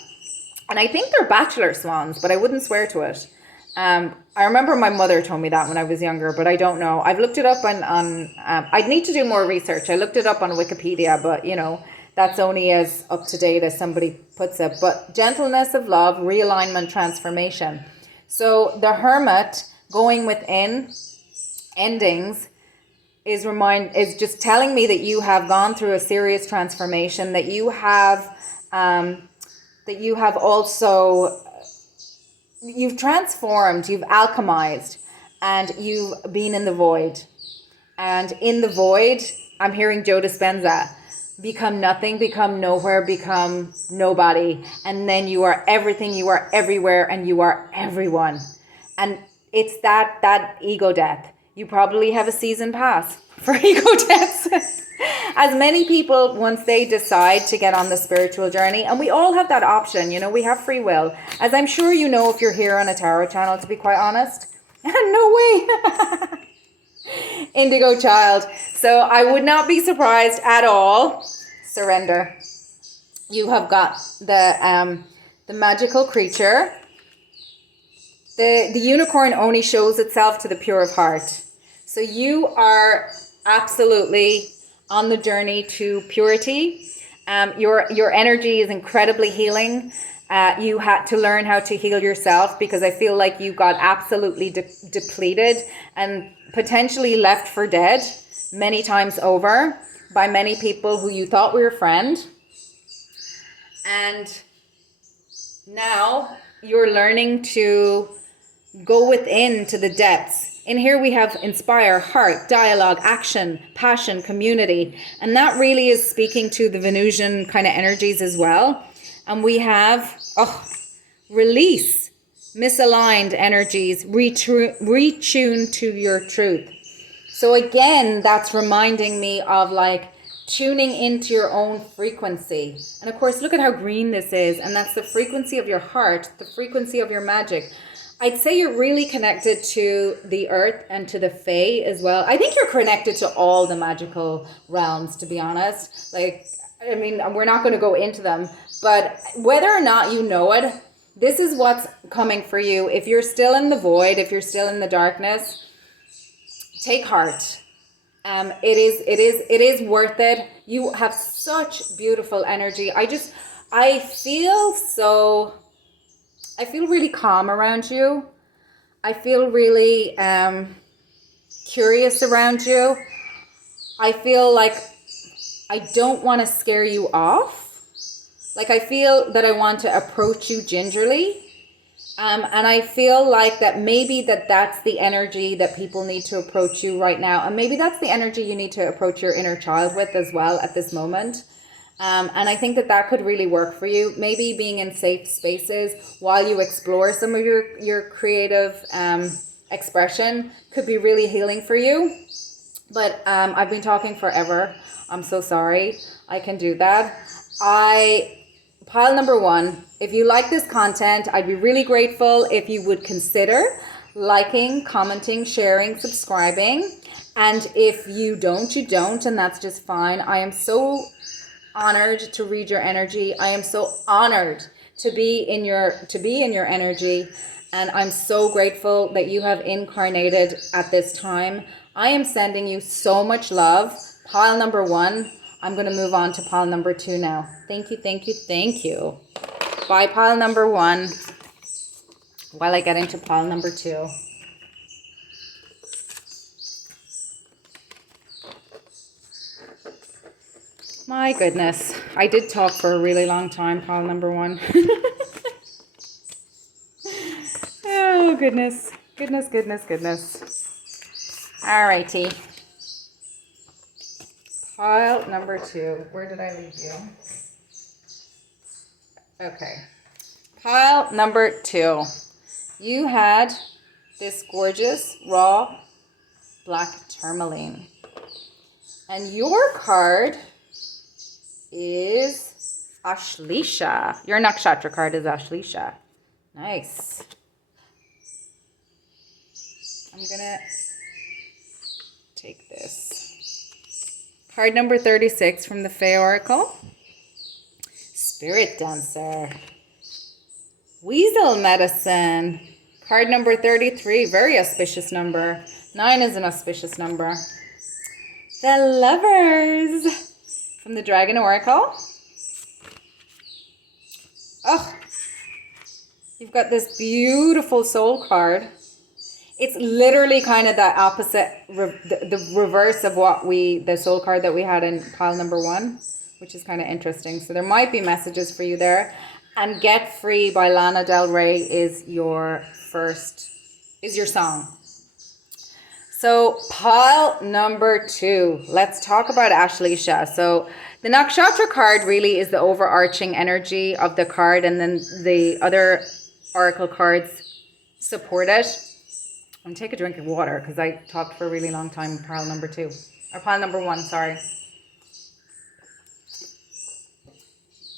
And I think they're bachelor swans, but I wouldn't swear to it. I remember my mother told me that when I was younger, but I don't know. I've looked it up on I'd need to do more research. I looked it up on Wikipedia, but you know, that's only as up to date as somebody puts it. But gentleness of love, realignment, transformation. So the Hermit going within endings is just telling me that you have gone through a serious transformation, that you have also, you've transformed, you've alchemized, and you've been in the void. And in the void, I'm hearing Joe Dispenza, become nothing, become nowhere, become nobody. And then you are everything, you are everywhere, and you are everyone. And it's that ego death. You probably have a season pass for ego deaths. As many people, once they decide to get on the spiritual journey, and we all have that option, you know, we have free will. As I'm sure you know if you're here on a tarot channel, to be quite honest. No way. Indigo child. So I would not be surprised at all. Surrender. You have got the magical creature. The unicorn only shows itself to the pure of heart. So you are absolutely on the journey to purity. Your energy is incredibly healing. You had to learn how to heal yourself, because I feel like you got absolutely depleted and potentially left for dead many times over by many people who you thought were your friend. And now you're learning to go within to the depths. In here we have inspire, heart, dialogue, action, passion, community. And that really is speaking to the Venusian kind of energies as well. And we have release, misaligned energies, retune to your truth. So again, that's reminding me of like tuning into your own frequency. And of course, look at how green this is. And that's the frequency of your heart, the frequency of your magic. I'd say you're really connected to the earth and to the fae as well. I think you're connected to all the magical realms, to be honest. Like, I mean, we're not going to go into them, but whether or not you know it, this is what's coming for you. If you're still in the void, if you're still in the darkness, take heart. It is worth it. You have such beautiful energy. I feel really calm around you. I feel really curious around you. I feel like I don't want to scare you off. Like I feel that I want to approach you gingerly. And I feel like that maybe that's the energy that people need to approach you right now. And maybe that's the energy you need to approach your inner child with as well at this moment. And I think that could really work for you. Maybe being in safe spaces while you explore some of your creative expression could be really healing for you. But I've been talking forever. I'm so sorry. I can do that. Pile number 1, if you like this content, I'd be really grateful if you would consider liking, commenting, sharing, subscribing. And if you don't, you don't, and that's just fine. I am so honored to read your energy. I am so honored to be in your energy, and I'm so grateful that you have incarnated at this time. I am sending you so much love. Pile number 1. I'm going to move on to pile number 2 now. Thank you, thank you, thank you. Bye, pile number 1. While I get into pile number 2. My goodness, I did talk for a really long time, pile number 1. Oh, goodness. Alrighty. Pile number 2. Where did I leave you? Okay. Pile number 2. You had this gorgeous raw black tourmaline. And your card is Ashleisha. Your nakshatra card is Ashleisha. Nice. I'm going to take this. Card number 36 from the Fae Oracle. Spirit Dancer. Weasel Medicine. Card number 33, very auspicious number. 9 is an auspicious number. The Lovers from the Dragon Oracle. Oh, you've got this beautiful soul card. It's literally kind of the opposite, the reverse of the soul card that we had in pile number 1, which is kind of interesting. So there might be messages for you there. And Get Free by Lana Del Rey is your song. So pile number 2, let's talk about Ashleisha. So the nakshatra card really is the overarching energy of the card, and then the other oracle cards support it. I'm going to take a drink of water because I talked for a really long time in pile number 2. Or pile number 1, sorry.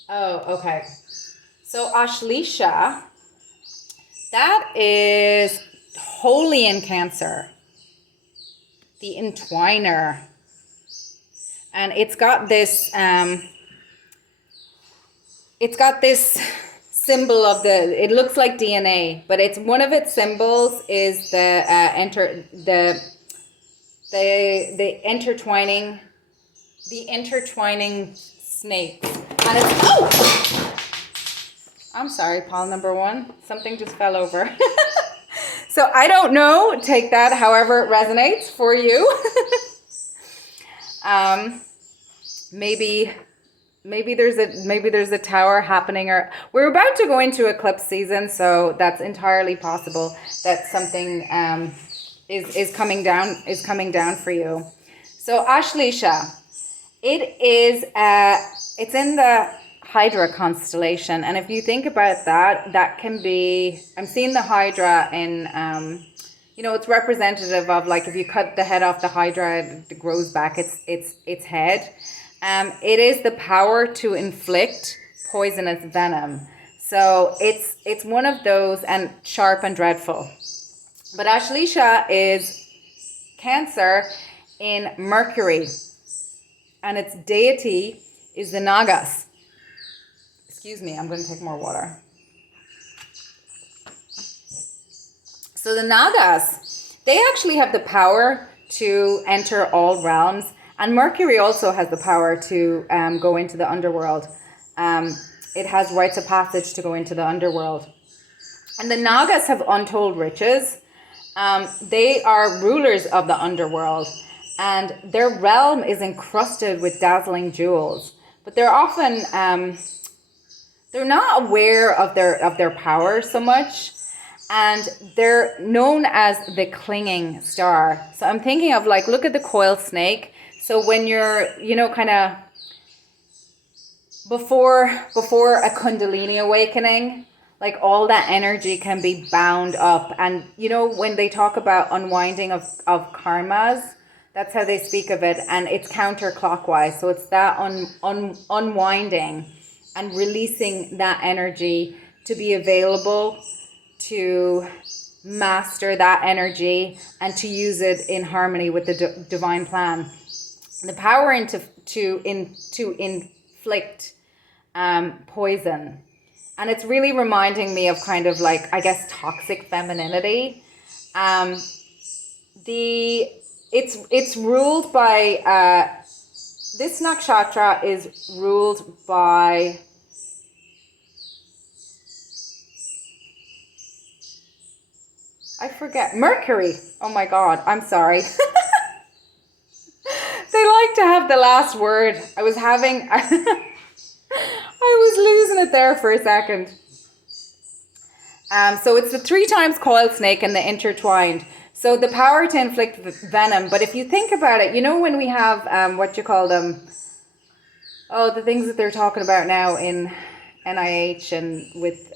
Oh, okay. So Ashleisha, that is holy in Cancer. The Entwiner. And it's got this symbol of it looks like DNA, but it's one of its symbols is the intertwining snakes. And it's I'm sorry, pile number 1. Something just fell over. So I don't know. Take that however it resonates for you. Maybe there's a tower happening, or we're about to go into eclipse season, so that's entirely possible that something is coming down for you. So Ashleisha, it's in the Hydra constellation, and if you think about that can be, I'm seeing the Hydra in it's representative of, like, if you cut the head off the Hydra, it grows back its head. It is the power to inflict poisonous venom. So it's one of those, and sharp and dreadful. But Ashleisha is Cancer in Mercury, and its deity is the Nagas. Excuse me, I'm going to take more water. So the Nagas, they actually have the power to enter all realms. And Mercury also has the power to go into the underworld. It has rites of passage to go into the underworld. And the Nagas have untold riches. They are rulers of the underworld. And their realm is encrusted with dazzling jewels. But they're often, they're not aware of their power so much. And they're known as the clinging star. So I'm thinking of, like, look at the coiled snake. So when you're, kind of before a Kundalini awakening, like, all that energy can be bound up. And, when they talk about unwinding of karmas, that's how they speak of it. And it's counterclockwise. So it's that unwinding and releasing that energy to be available to master that energy and to use it in harmony with the divine plan. The power to inflict poison. And it's really reminding me of kind of, like, I guess, toxic femininity. It's ruled by this nakshatra is ruled by I forget. Mercury. Oh my God. I'm sorry. They like to have the last word. I was losing it there for a second. So it's the 3 times coiled snake and the intertwined. So the power to inflict venom. But if you think about it, you know, when we have what you call them, oh, the things that they're talking about now in NIH and with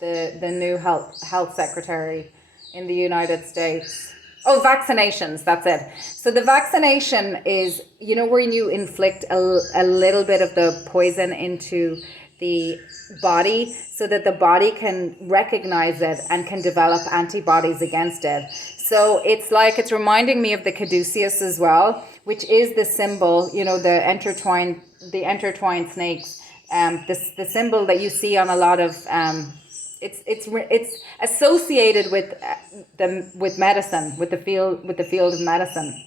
the new health secretary in the United States. Oh, vaccinations, that's it. So the vaccination is, you know, where you inflict a little bit of the poison into the body so that the body can recognize it and can develop antibodies against it. So it's reminding me of the caduceus as well, which is the symbol, you know, the intertwined snakes, the symbol that you see on a lot of it's associated with with medicine, with the field of medicine.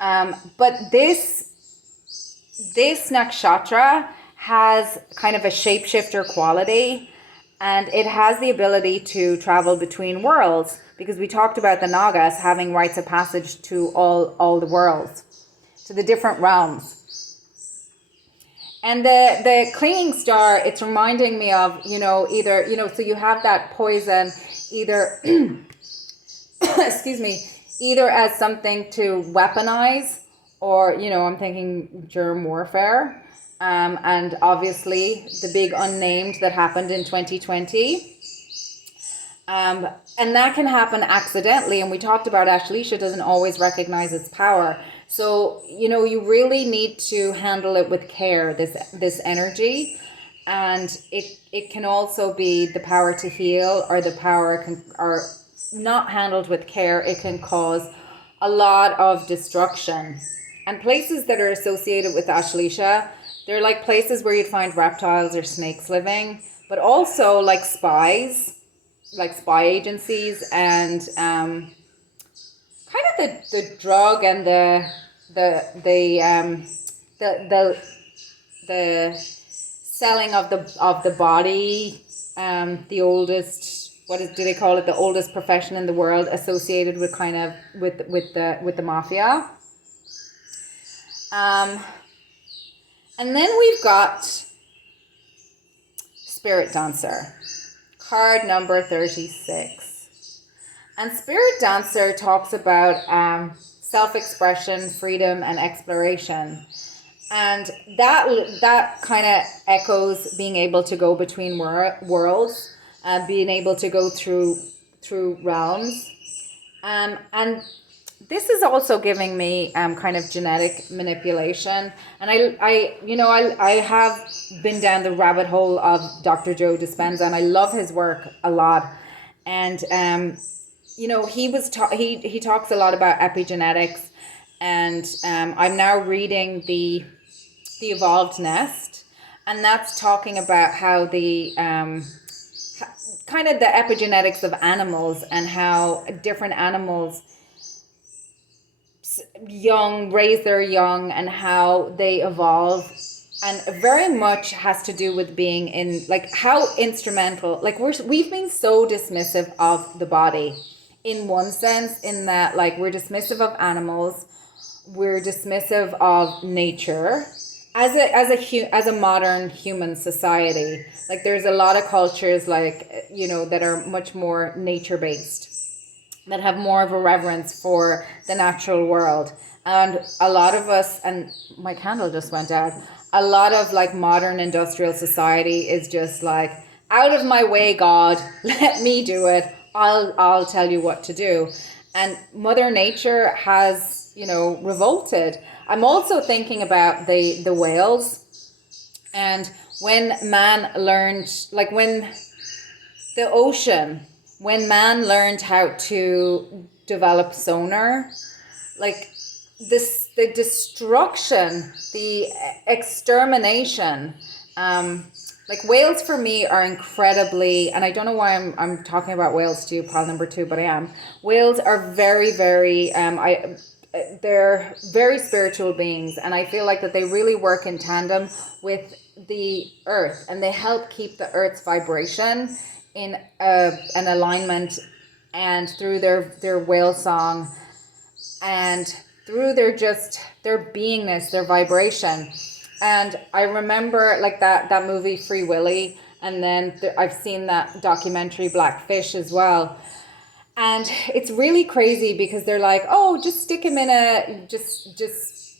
But this nakshatra has kind of a shapeshifter quality, and it has the ability to travel between worlds, because we talked about the Nagas having rites of passage to all the worlds, to the different realms. And the clinging star, it's reminding me of, you know, either, you know, so you have that poison either, excuse me, either as something to weaponize, or, you know, I'm thinking germ warfare. And obviously the big unnamed that happened in 2020. And that can happen accidentally. And we talked about Ashleisha doesn't always recognize its power. So, you know, you really need to handle it with care, this energy. And it can also be the power to heal, or the power or not handled with care, it can cause a lot of destruction. And places that are associated with Ashleisha, they're like places where you'd find reptiles or snakes living, but also like spies, like spy agencies, and kind of the drug and the selling of the body, the oldest, do they call it, the oldest profession in the world, associated with kind of with the mafia. And then we've got Spirit Dancer, card number 36. And Spirit Dancer talks about self-expression, freedom, and exploration. And that kind of echoes being able to go between worlds, being able to go through realms. And this is also giving me kind of genetic manipulation. And I have been down the rabbit hole of Dr. Joe Dispenza, and I love his work a lot. And you know, he talks a lot about epigenetics, and I'm now reading the Evolved Nest, and that's talking about how the kind of the epigenetics of animals, and how different animals raise their young, and how they evolve, and very much has to do with being in, like, how instrumental, like we've been so dismissive of the body, in one sense, in that, like, we're dismissive of animals, we're dismissive of nature as a modern human society. Like, there's a lot of cultures, like, you know, that are much more nature based, that have more of a reverence for the natural world. And a lot of us, and my candle just went out, a lot of, like, modern industrial society is just like, out of my way, God, let me do it. I'll tell you what to do. And Mother Nature has, you know, revolted. I'm also thinking about the whales, and when man learned, like, when the ocean, when man learned how to develop sonar, like, the destruction, the extermination, like, whales for me are incredibly, and I don't know why I'm talking about whales to you, pile number 2, but I am. Whales are very, very, they're very spiritual beings, and I feel like that they really work in tandem with the earth, and they help keep the earth's vibration in an alignment, and through their whale song, and through their beingness, their vibration. And I remember, like, that movie Free Willy, and then I've seen that documentary Blackfish as well. And it's really crazy because they're like, oh, just stick him in a, just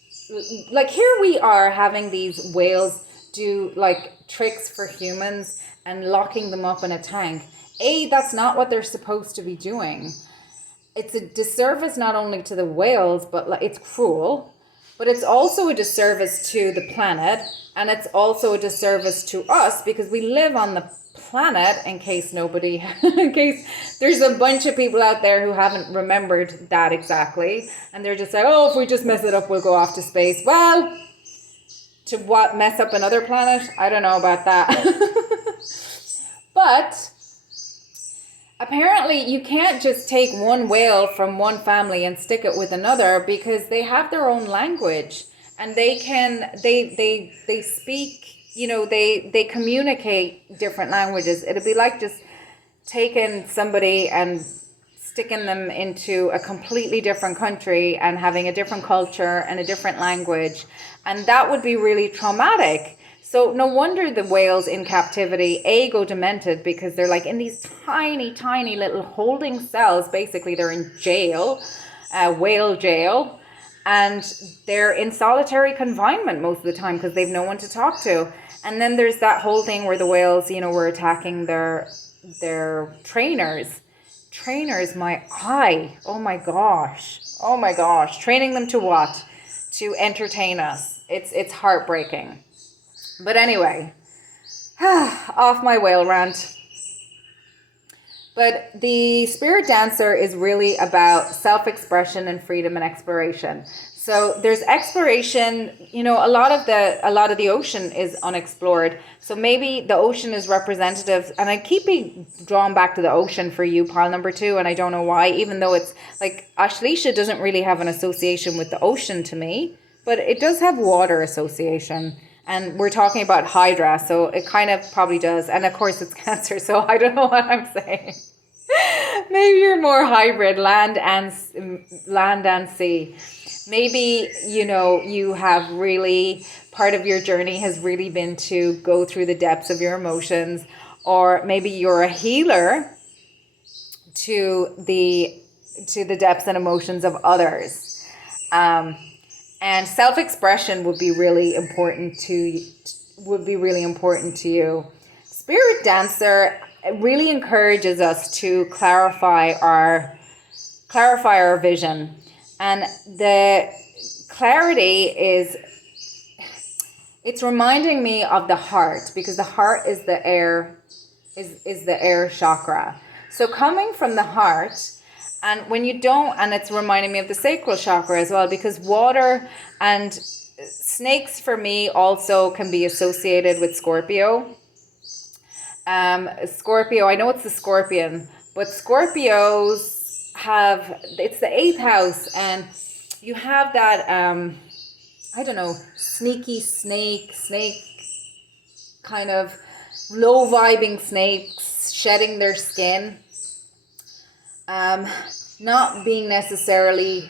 like here we are having these whales do like tricks for humans and locking them up in a tank. That's not what they're supposed to be doing. It's a disservice not only to the whales, but like, it's cruel, but it's also a disservice to the planet, and it's also a disservice to us because we live on the planet, in case there's a bunch of people out there who haven't remembered that exactly, and they're just like, oh, if we just mess it up, we'll go off to space. Well, to what, mess up another planet? I don't know about that. But apparently you can't just take one whale from one family and stick it with another because they have their own language, and they speak, they communicate different languages. It'd be like just taking somebody and sticking them into a completely different country and having a different culture and a different language, and that would be really traumatic. So no wonder the whales in captivity go demented, because they're like in these tiny, tiny little holding cells. Basically, they're in jail, whale jail, and they're in solitary confinement most of the time because they've no one to talk to. And then there's that whole thing where the whales, were attacking their trainers. Oh my gosh. Training them to what? To entertain us. It's heartbreaking. But anyway, off my whale rant. But the spirit dancer is really about self-expression and freedom and exploration. So there's exploration, a lot of the ocean is unexplored. So maybe the ocean is representative, and I keep being drawn back to the ocean for you, pile number 2, and I don't know why, even though it's like Ashleisha doesn't really have an association with the ocean to me, but it does have water association. And we're talking about Hydra, so it kind of probably does. And of course it's Cancer, so I don't know what I'm saying. Maybe you're more hybrid, land and sea. Maybe, you have really, part of your journey has really been to go through the depths of your emotions, or maybe you're a healer to the depths and emotions of others. And self-expression would be really important to you. Spirit dancer really encourages us to clarify our vision, and the clarity it's reminding me of the heart, because the heart is the air chakra. So coming from the heart. And when you don't, and it's reminding me of the sacral chakra as well, because water and snakes for me also can be associated with Scorpio. Scorpio, I know it's the scorpion, but Scorpios it's the 8th house, and you have that, sneaky snake kind of low vibing snakes shedding their skin. Not being necessarily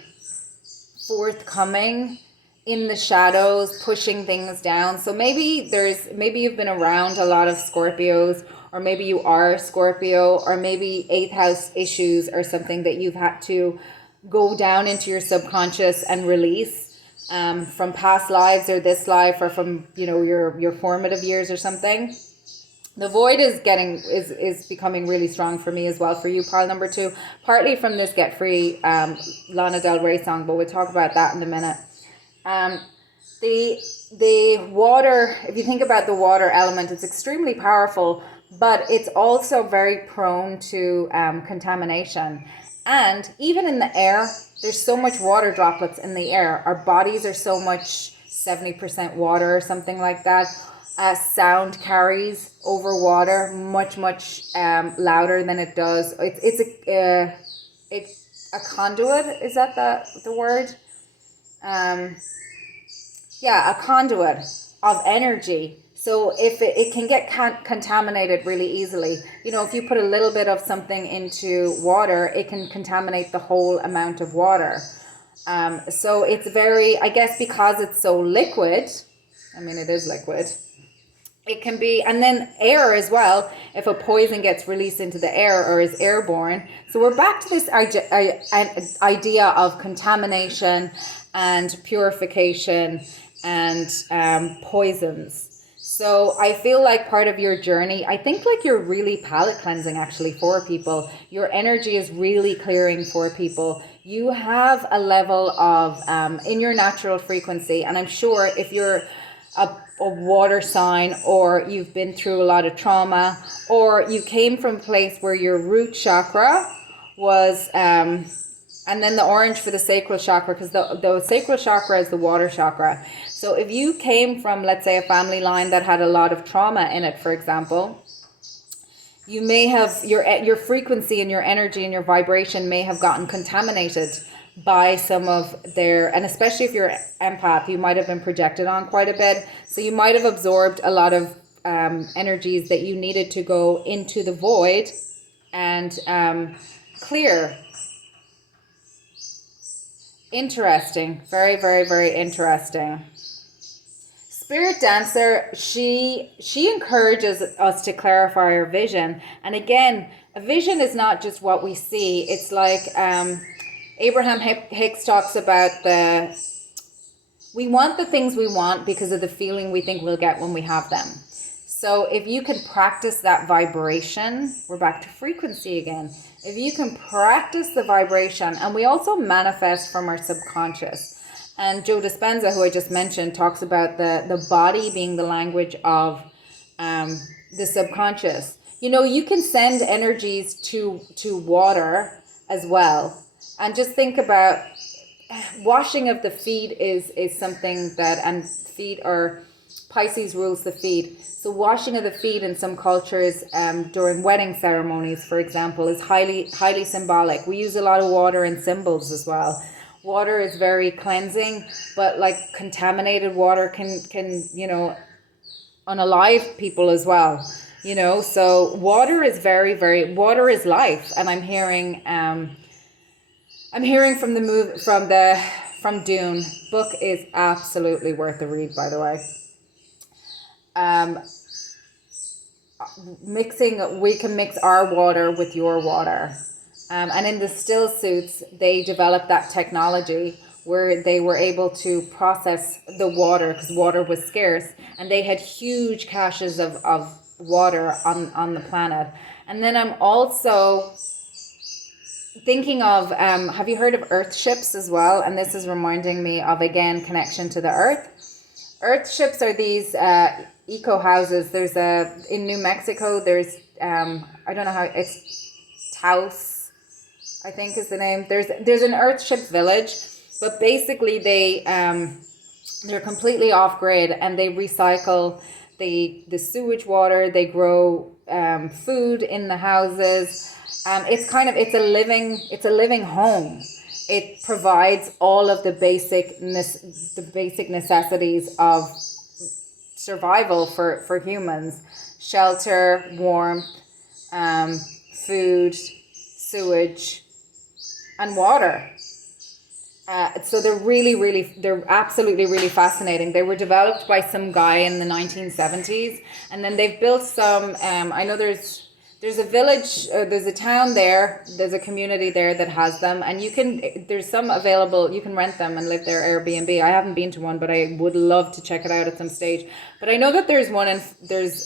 forthcoming in the shadows, pushing things down. So maybe you've been around a lot of Scorpios, or maybe you are Scorpio, or maybe 8th house issues are something that you've had to go down into your subconscious and release from past lives, or this life, or from your formative years or something. The void is becoming really strong for me as well, for you, pile number 2, partly from this Get Free Lana Del Rey song, but we'll talk about that in a minute. The water, if you think about the water element, it's extremely powerful, but it's also very prone to contamination. And even in the air, there's so much water droplets in the air. Our bodies are so much 70% water or something like that. Sound carries over water much louder than it does. It's a conduit. Is that the word? A conduit of energy. So if it can get contaminated really easily. If you put a little bit of something into water, it can contaminate the whole amount of water. So it's very, I guess, because it's so liquid. I mean, it is liquid. It can be, and then air as well, if a poison gets released into the air or is airborne. So we're back to this idea of contamination and purification and poisons. So I feel like part of your journey, I think like you're really palate cleansing actually for people. Your energy is really clearing for people. You have a level of, in your natural frequency, and I'm sure if you're a water sign, or you've been through a lot of trauma, or you came from a place where your root chakra was, and then the orange for the sacral chakra, because the sacral chakra is the water chakra. So if you came from, let's say, a family line that had a lot of trauma in it, for example, you may have, your frequency and your energy and your vibration may have gotten contaminated by some of their, and especially if you're empath, you might have been projected on quite a bit. So you might have absorbed a lot of energies that you needed to go into the void and clear. Interesting. Very, very, very interesting. Spirit Dancer, she encourages us to clarify our vision. And again, a vision is not just what we see. It's like Abraham Hicks talks about we want the things we want because of the feeling we think we'll get when we have them. So if you can practice that vibration, we're back to frequency again. If you can practice the vibration, and we also manifest from our subconscious. And Joe Dispenza, who I just mentioned, talks about the body being the language of the subconscious. You know, you can send energies to water as well. And just think about washing of the feet is something that, and feet are, Pisces rules the feet. So washing of the feet in some cultures during wedding ceremonies, for example, is highly symbolic. We use a lot of water in symbols as well. Water is very cleansing, but like contaminated water can unalive people as well. So water is very, very, water is life. And I'm hearing from Dune. Book is absolutely worth the read, by the way. We can mix our water with your water. And in the still suits, they developed that technology where they were able to process the water because water was scarce, and they had huge caches of water on the planet. And then I'm also thinking of, have you heard of earth ships as well? And this is reminding me of, again, connection to the earth. Earth ships are these eco houses. There's in New Mexico, there's, I don't know how, it's Taos, I think is the name. There's an earth ship village, but basically they're completely off grid, and they recycle the sewage water. They grow food in the houses. It's a living home. It provides all of the basic necessities of survival for humans: shelter, warmth, food, sewage, and water. So they're absolutely really fascinating. They were developed by some guy in the 1970s, and then they've built some. I know there's a village, there's a town there, there's a community there that has them, and there's some available. You can rent them and live there, Airbnb. I haven't been to one, but I would love to check it out at some stage. But I know that there's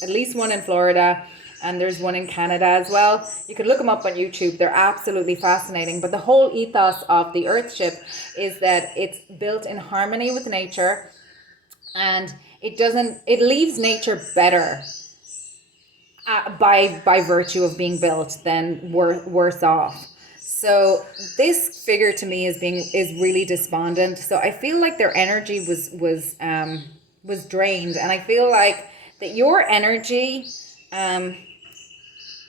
at least one in Florida. And there's one in Canada as well. You could look them up on YouTube. They're absolutely fascinating. But the whole ethos of the Earth Ship is that it's built in harmony with nature, and it leaves nature better by virtue of being built than worse off. So this figure to me is really despondent. So I feel like their energy was drained, and I feel like that your energy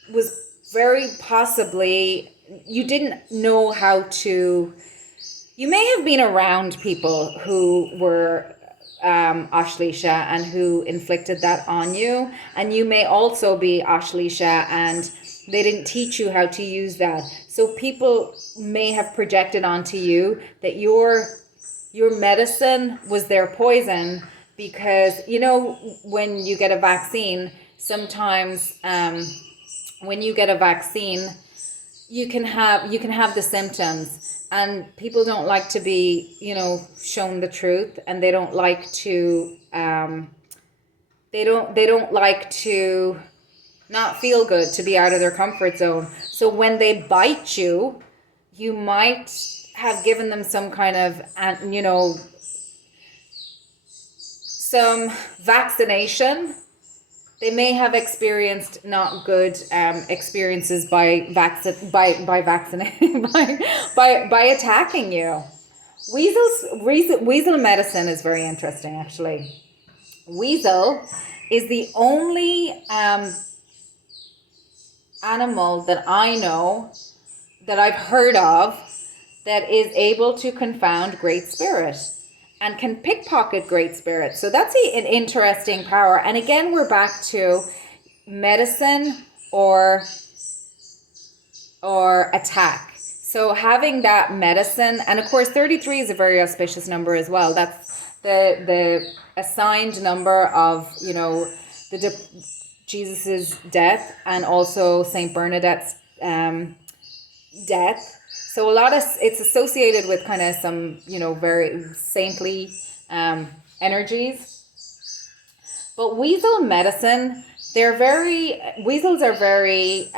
was very possibly, you didn't know how to, you may have been around people who were Ashleisha and who inflicted that on you, and you may also be Ashleisha and they didn't teach you how to use that. So people may have projected onto you that your medicine was their poison, because, when you get a vaccine, sometimes when you get a vaccine, you can have the symptoms, and people don't like to be, shown the truth, and they don't like to they don't like to not feel good, to be out of their comfort zone. So when they bite you, you might have given them some kind of, some vaccination. They may have experienced not good experiences by vaccinating by attacking you. Weasel medicine is very interesting, actually. Weasel is the only animal that I know, that I've heard of, that is able to confound Great Spirit and can pickpocket Great Spirit. So that's an interesting power. And again, we're back to medicine or attack. So having that medicine, and of course 33 is a very auspicious number as well. That's the assigned number of, Jesus's death, and also Saint Bernadette's death. So it's associated with kind of some, very saintly energies. But weasel medicine, weasels are very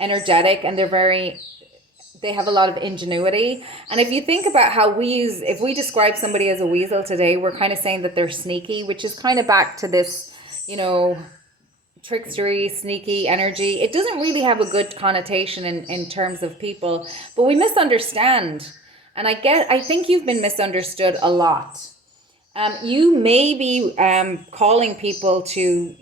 energetic, and they have a lot of ingenuity. And if you think about how if we describe somebody as a weasel today, we're kind of saying that they're sneaky, which is kind of back to this, trickstery, sneaky energy. It doesn't really have a good connotation in terms of people, but we misunderstand. And I think you've been misunderstood a lot. You may be calling people to,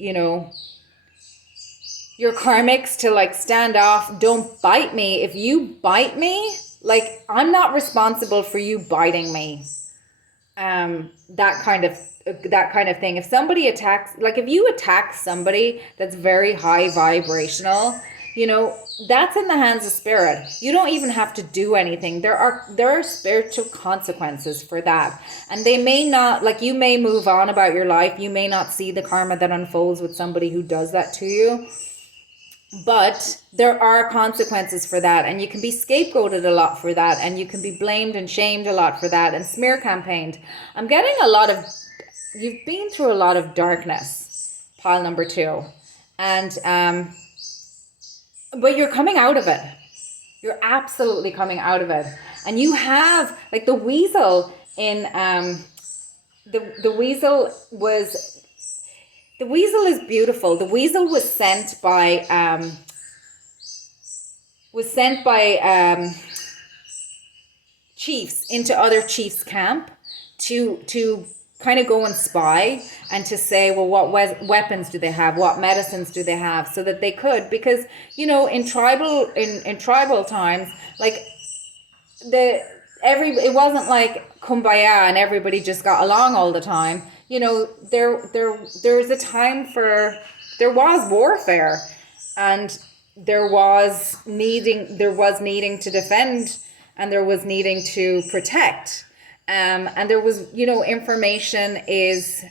your karmics to like stand off, don't bite me. If you bite me, like, I'm not responsible for you biting me. That kind of thing. If somebody attacks, like if you attack somebody that's very high vibrational, that's in the hands of spirit. You don't even have to do anything. There are spiritual consequences for that. And they may not, like, you may move on about your life. You may not see the karma that unfolds with somebody who does that to you. But there are consequences for that, and you can be scapegoated a lot for that, and you can be blamed and shamed a lot for that, and smear campaigned. I'm getting you've been through a lot of darkness, pile number 2. And, but you're coming out of it. You're absolutely coming out of it. And you have, like, the weasel in, the weasel is beautiful. The weasel was sent by chiefs into other chiefs' camp to kind of go and spy, and to say, well, what weapons do they have? What medicines do they have? So that they could, because, in tribal times, like, it wasn't like kumbaya and everybody just got along all the time. There was a time there was warfare, and there was needing to defend, and there was needing to protect. And there was, information is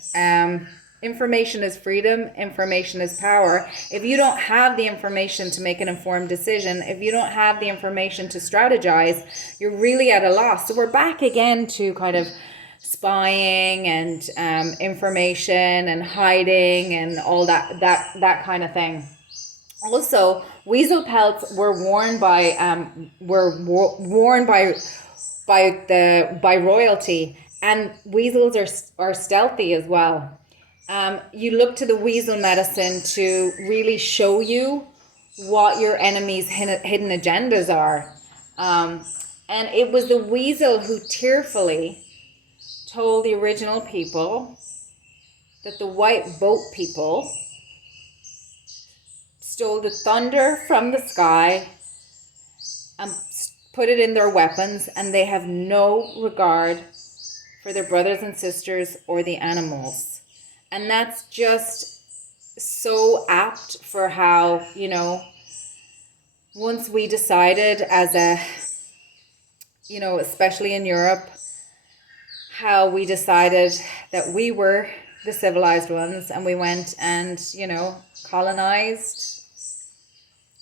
freedom, information is power. If you don't have the information to make an informed decision, if you don't have the information to strategize, you're really at a loss. So we're back again to kind of spying and information and hiding and all that kind of thing. Also, weasel pelts were worn by royalty, and weasels are stealthy as well. You look to the weasel medicine to really show you what your enemy's hidden agendas are. And it was the weasel who tearfully told the original people that the white boat people stole the thunder from the sky and put it in their weapons, and they have no regard for their brothers and sisters or the animals. And that's just so apt for how, once we decided as especially in Europe, how we decided that we were the civilized ones, and we went and, colonized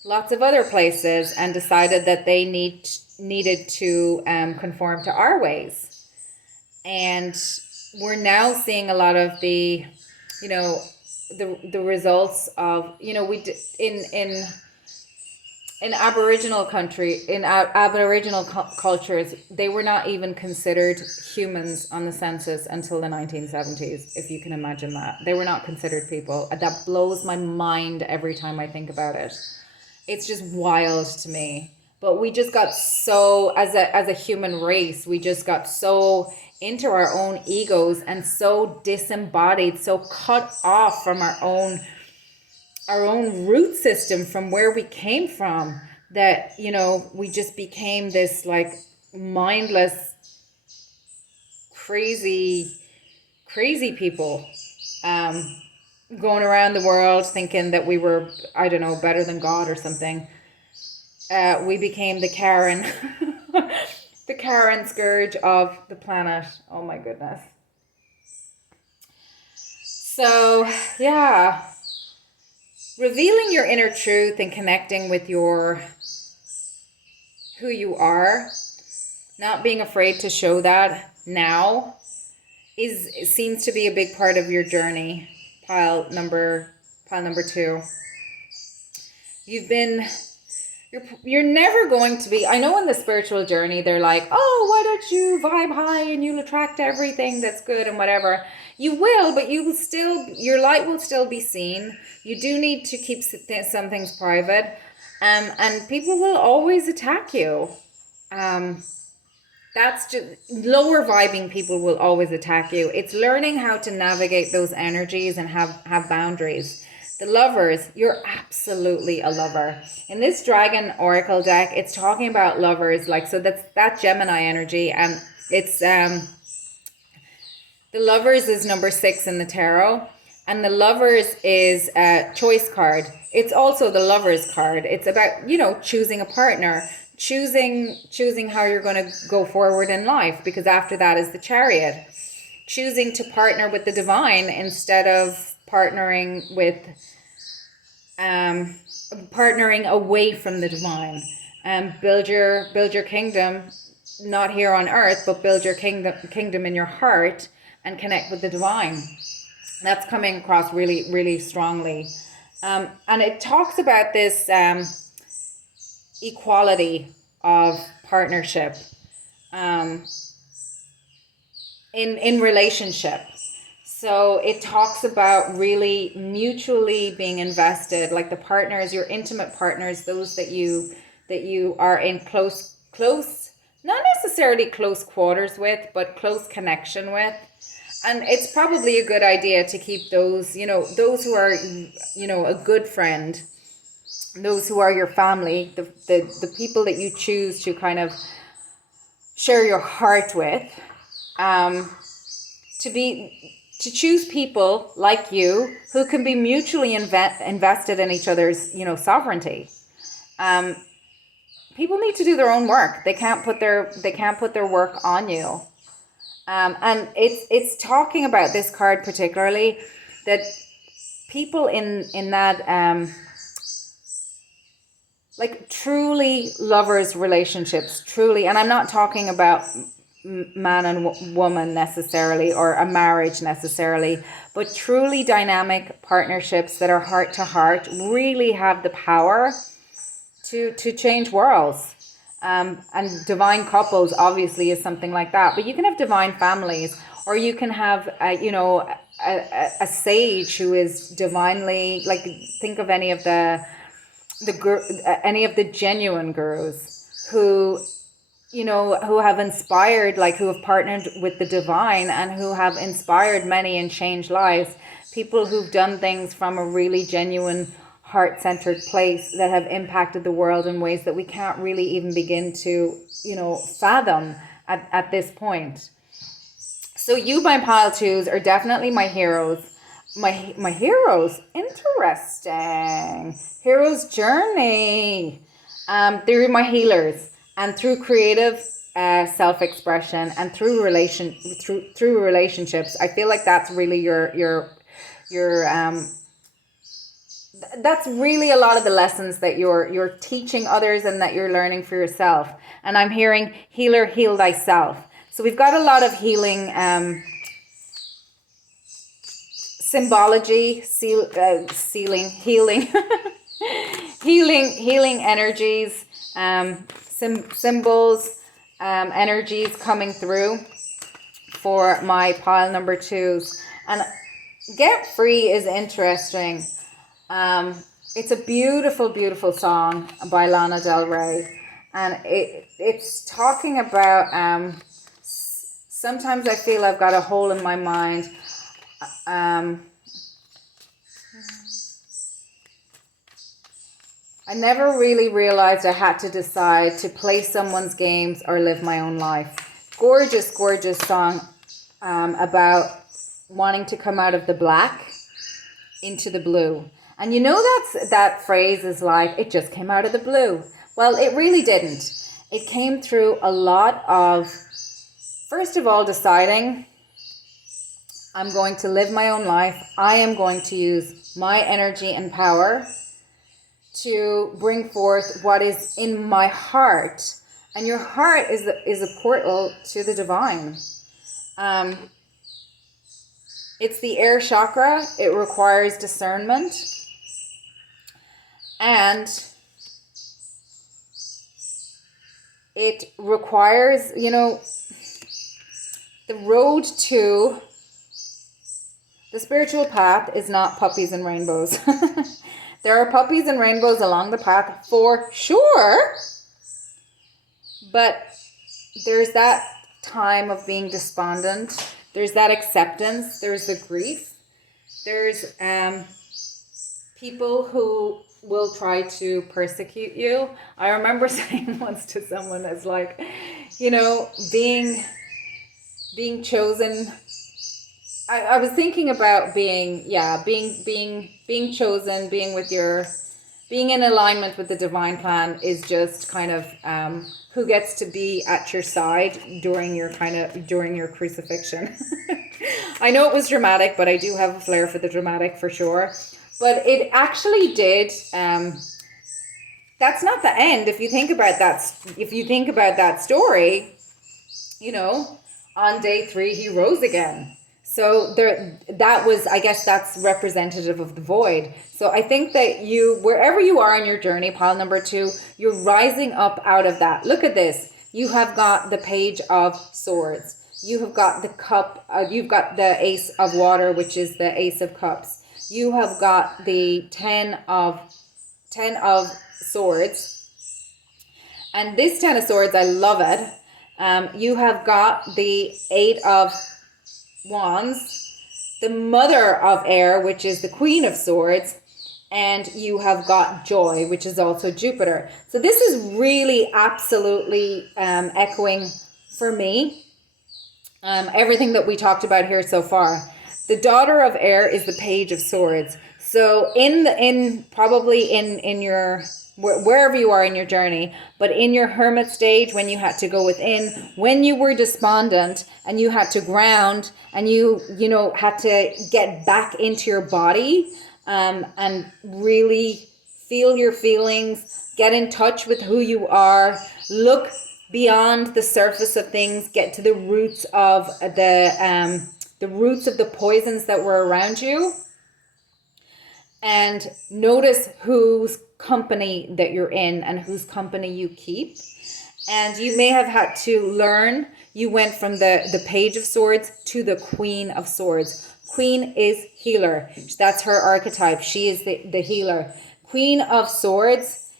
lots of other places and decided that they needed to conform to our ways. And we're now seeing a lot of the, the results of, in Aboriginal cultures, they were not even considered humans on the census until the 1970s, if you can imagine that. They were not considered people. That blows my mind every time I think about it. It's just wild to me. But we just got so, as a human race, we just got so into our own egos and so disembodied, so cut off from our own root system, from where we came from, that, we just became this like mindless, crazy people, going around the world thinking that we were, I don't know, better than God or something. We became the Karen, the Karen scourge of the planet. Oh my goodness. So, yeah. Revealing your inner truth and connecting with who you are, not being afraid to show that now, seems to be a big part of your journey. Pile number 2. You're never going to be, I know in the spiritual journey, they're like, oh, why don't you vibe high and you'll attract everything that's good and whatever. You will, but your light will still be seen. You do need to keep some things private. And people will always attack you. That's just, lower vibing people will always attack you. It's learning how to navigate those energies and have boundaries. The lovers, you're absolutely a lover. In this Dragon Oracle deck, it's talking about lovers, so that's that Gemini energy, and it's the lovers is number 6 in the tarot, and the lovers is a choice card. It's also the lovers card. It's about, choosing a partner, choosing how you're going to go forward in life, because after that is the Chariot. Choosing to partner with the divine instead of partnering away from the divine. Build your kingdom, not here on earth, but build your kingdom in your heart and connect with the divine. That's coming across really, really strongly. And it talks about this equality of partnership in relationship. So it talks about really mutually being invested, like the partners, your intimate partners, those that you are in close, not necessarily close quarters with, but close connection with. And it's probably a good idea to keep those, those who are, a good friend, those who are your family, the people that you choose to kind of share your heart with, to choose people like you who can be mutually invested in each other's, sovereignty. People need to do their own work. They can't put their work on you. And it's talking about this card particularly, that people in that truly lovers relationships, truly, and I'm not talking about man and woman necessarily, or a marriage necessarily, but truly dynamic partnerships that are heart to heart really have the power to change worlds. And divine couples obviously is something like that, but you can have divine families, or you can have a sage who is divinely, think of any of the genuine gurus who have inspired, who have partnered with the divine and who have inspired many and changed lives. People who've done things from a really genuine, heart-centered place that have impacted the world in ways that we can't really even begin to, fathom at this point. So you, my pile 2s, are definitely my heroes. My heroes, interesting. Hero's journey. They're my healers. And through creative self-expression, and through relationships. I feel like that's really your that's really a lot of the lessons that you're teaching others and that you're learning for yourself. And I'm hearing healer, heal thyself. So we've got a lot of healing symbology, healing healing energies, symbols, energies coming through for my pile number 2s. And Get Free is interesting. It's a beautiful, beautiful song by Lana Del Rey, and it's talking about sometimes I feel I've got a hole in my mind. I never really realized I had to decide to play someone's games or live my own life. Gorgeous, gorgeous song about wanting to come out of the black into the blue. And you know that phrase is like, it just came out of the blue. Well, it really didn't. It came through a lot of, first of all, deciding I'm going to live my own life. I am going to use my energy and power to bring forth what is in my heart. And your heart is a portal to the divine. It's the air chakra. It requires discernment. And it requires, the road to the spiritual path is not puppies and rainbows. There are puppies and rainbows along the path for sure. But there's that time of being despondent. There's that acceptance. There's the grief. There's people who will try to persecute you. I remember saying once to someone, as like, being chosen. I was thinking about being chosen, being in alignment with the divine plan is just kind of who gets to be at your side during your crucifixion. I know it was dramatic, but I do have a flair for the dramatic for sure. But it actually did. That's not the end. If you think about that story, on day 3 he rose again. So that was, I guess that's representative of the void. So I think that wherever you are in your journey, pile number 2, you're rising up out of that. Look at this. You have got the Page of Swords. You have got the cup. You've got the Ace of Water, which is the Ace of Cups. You have got the 10 of Swords. And this 10 of Swords, I love it. You have got the 8 of Wands, the Mother of Air, which is the Queen of Swords, and you have got Joy, which is also Jupiter. So this is really absolutely echoing for me everything that we talked about here so far. The Daughter of Air is the Page of Swords. So probably in your wherever you are in your journey, but in your hermit stage, when you had to go within, when you were despondent and you had to ground and you had to get back into your body and really feel your feelings, get in touch with who you are, look beyond the surface of things, get to the roots of the poisons that were around you, and notice whose company that you're in and whose company you keep. And you may have had to learn. You went from the Page of Swords to the Queen of Swords. Queen is healer. That's her archetype. She is the healer. Queen of Swords,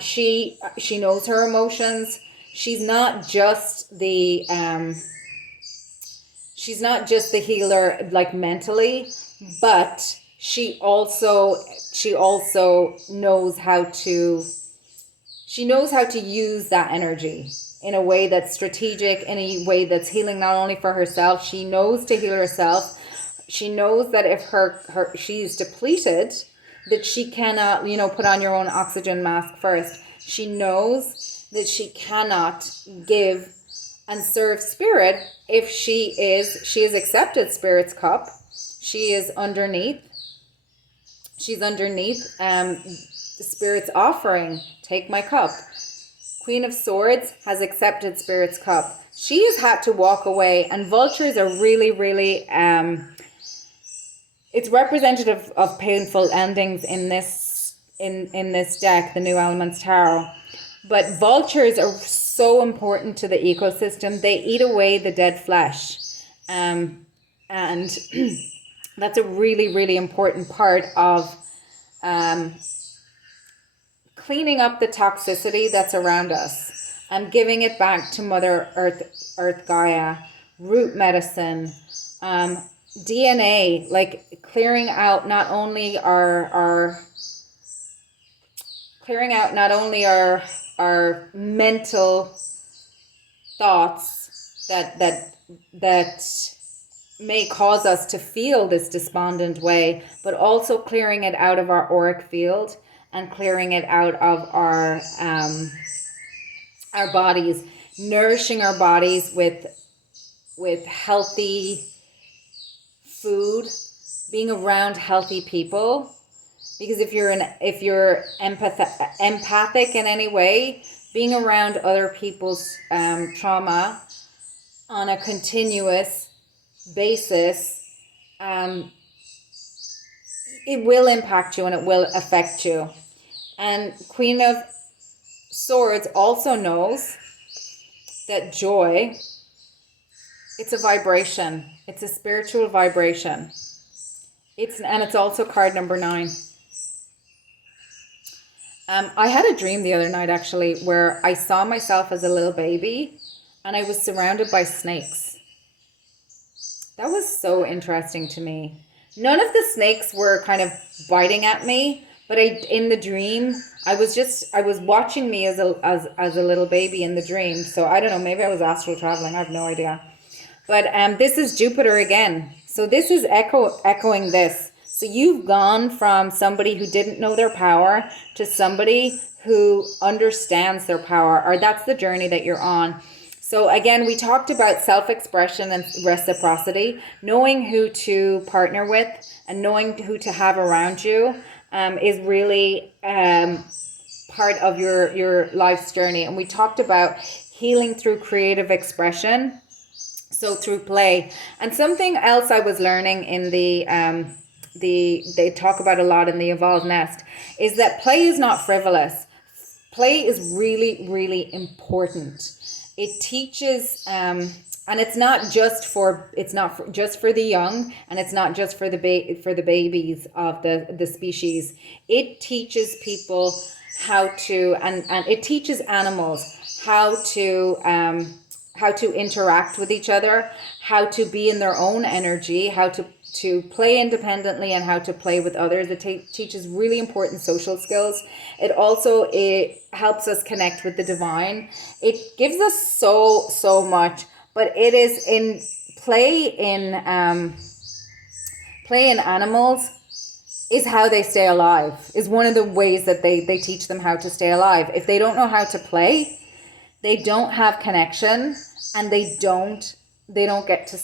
she knows her emotions. She's not just the healer like mentally, but she also knows how to use that energy in a way that's strategic, in a way that's healing not only for herself. She knows to heal herself. She knows that if she's depleted, that she cannot, put on your own oxygen mask first. She knows that she cannot give and serve spirit if she has accepted spirit's cup. She is underneath. She's underneath the spirit's offering. Take my cup. Queen of Swords has accepted spirit's cup. She has had to walk away, and vultures are really, really, it's representative of painful endings in this deck, the New Elements Tarot. But vultures are so important to the ecosystem. They eat away the dead flesh. And that's a really, really important part of cleaning up the toxicity that's around us and giving it back to Mother Earth Gaia, root medicine, DNA, like clearing out not only our mental thoughts that may cause us to feel this despondent way, but also clearing it out of our auric field and clearing it out of our bodies, nourishing our bodies with healthy food, being around healthy people. Because if you're empathic in any way, being around other people's trauma on a continuous basis, it will impact you and it will affect you. And Queen of Swords also knows that joy, it's a vibration. It's a spiritual vibration. It's also card number 9. I had a dream the other night, actually, where I saw myself as a little baby and I was surrounded by snakes. That was so interesting to me. None of the snakes were kind of biting at me, but in the dream, I was watching me as a little baby in the dream. So I don't know, maybe I was astral traveling. I have no idea. But this is Jupiter again. So this is echoing this. So you've gone from somebody who didn't know their power to somebody who understands their power, or that's the journey that you're on. So again, we talked about self-expression and reciprocity, knowing who to partner with and knowing who to have around you is really part of your life's journey. And we talked about healing through creative expression, so through play. And something else I was learning in they talk about a lot in the Evolved Nest is that play is not frivolous. Play is really, really important. It teaches, and it's not just for the young, and it's not just for the babies of the species. It teaches people how to, and it teaches animals how to interact with each other, how to be in their own energy, how to play independently, and how to play with others. It teaches really important social skills. It helps us connect with the divine. It gives us so much, but it is in play in animals is how they stay alive, is one of the ways that they teach them how to stay alive. If they don't know how to play, they don't have connection, and they don't get to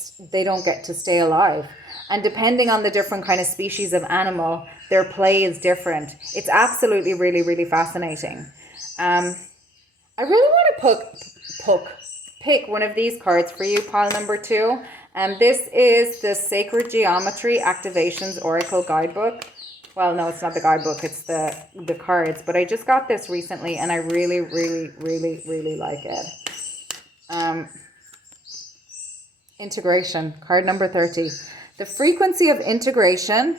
stay alive. And depending on the different kind of species of animal, their play is different. It's absolutely really, really fascinating. I really want to pick one of these cards for you, pile number 2. This is the Sacred Geometry Activations Oracle Guidebook. Well, no, it's not the guidebook, it's the cards. But I just got this recently and I really, really, really, really like it. Integration, card number 30. The frequency of integration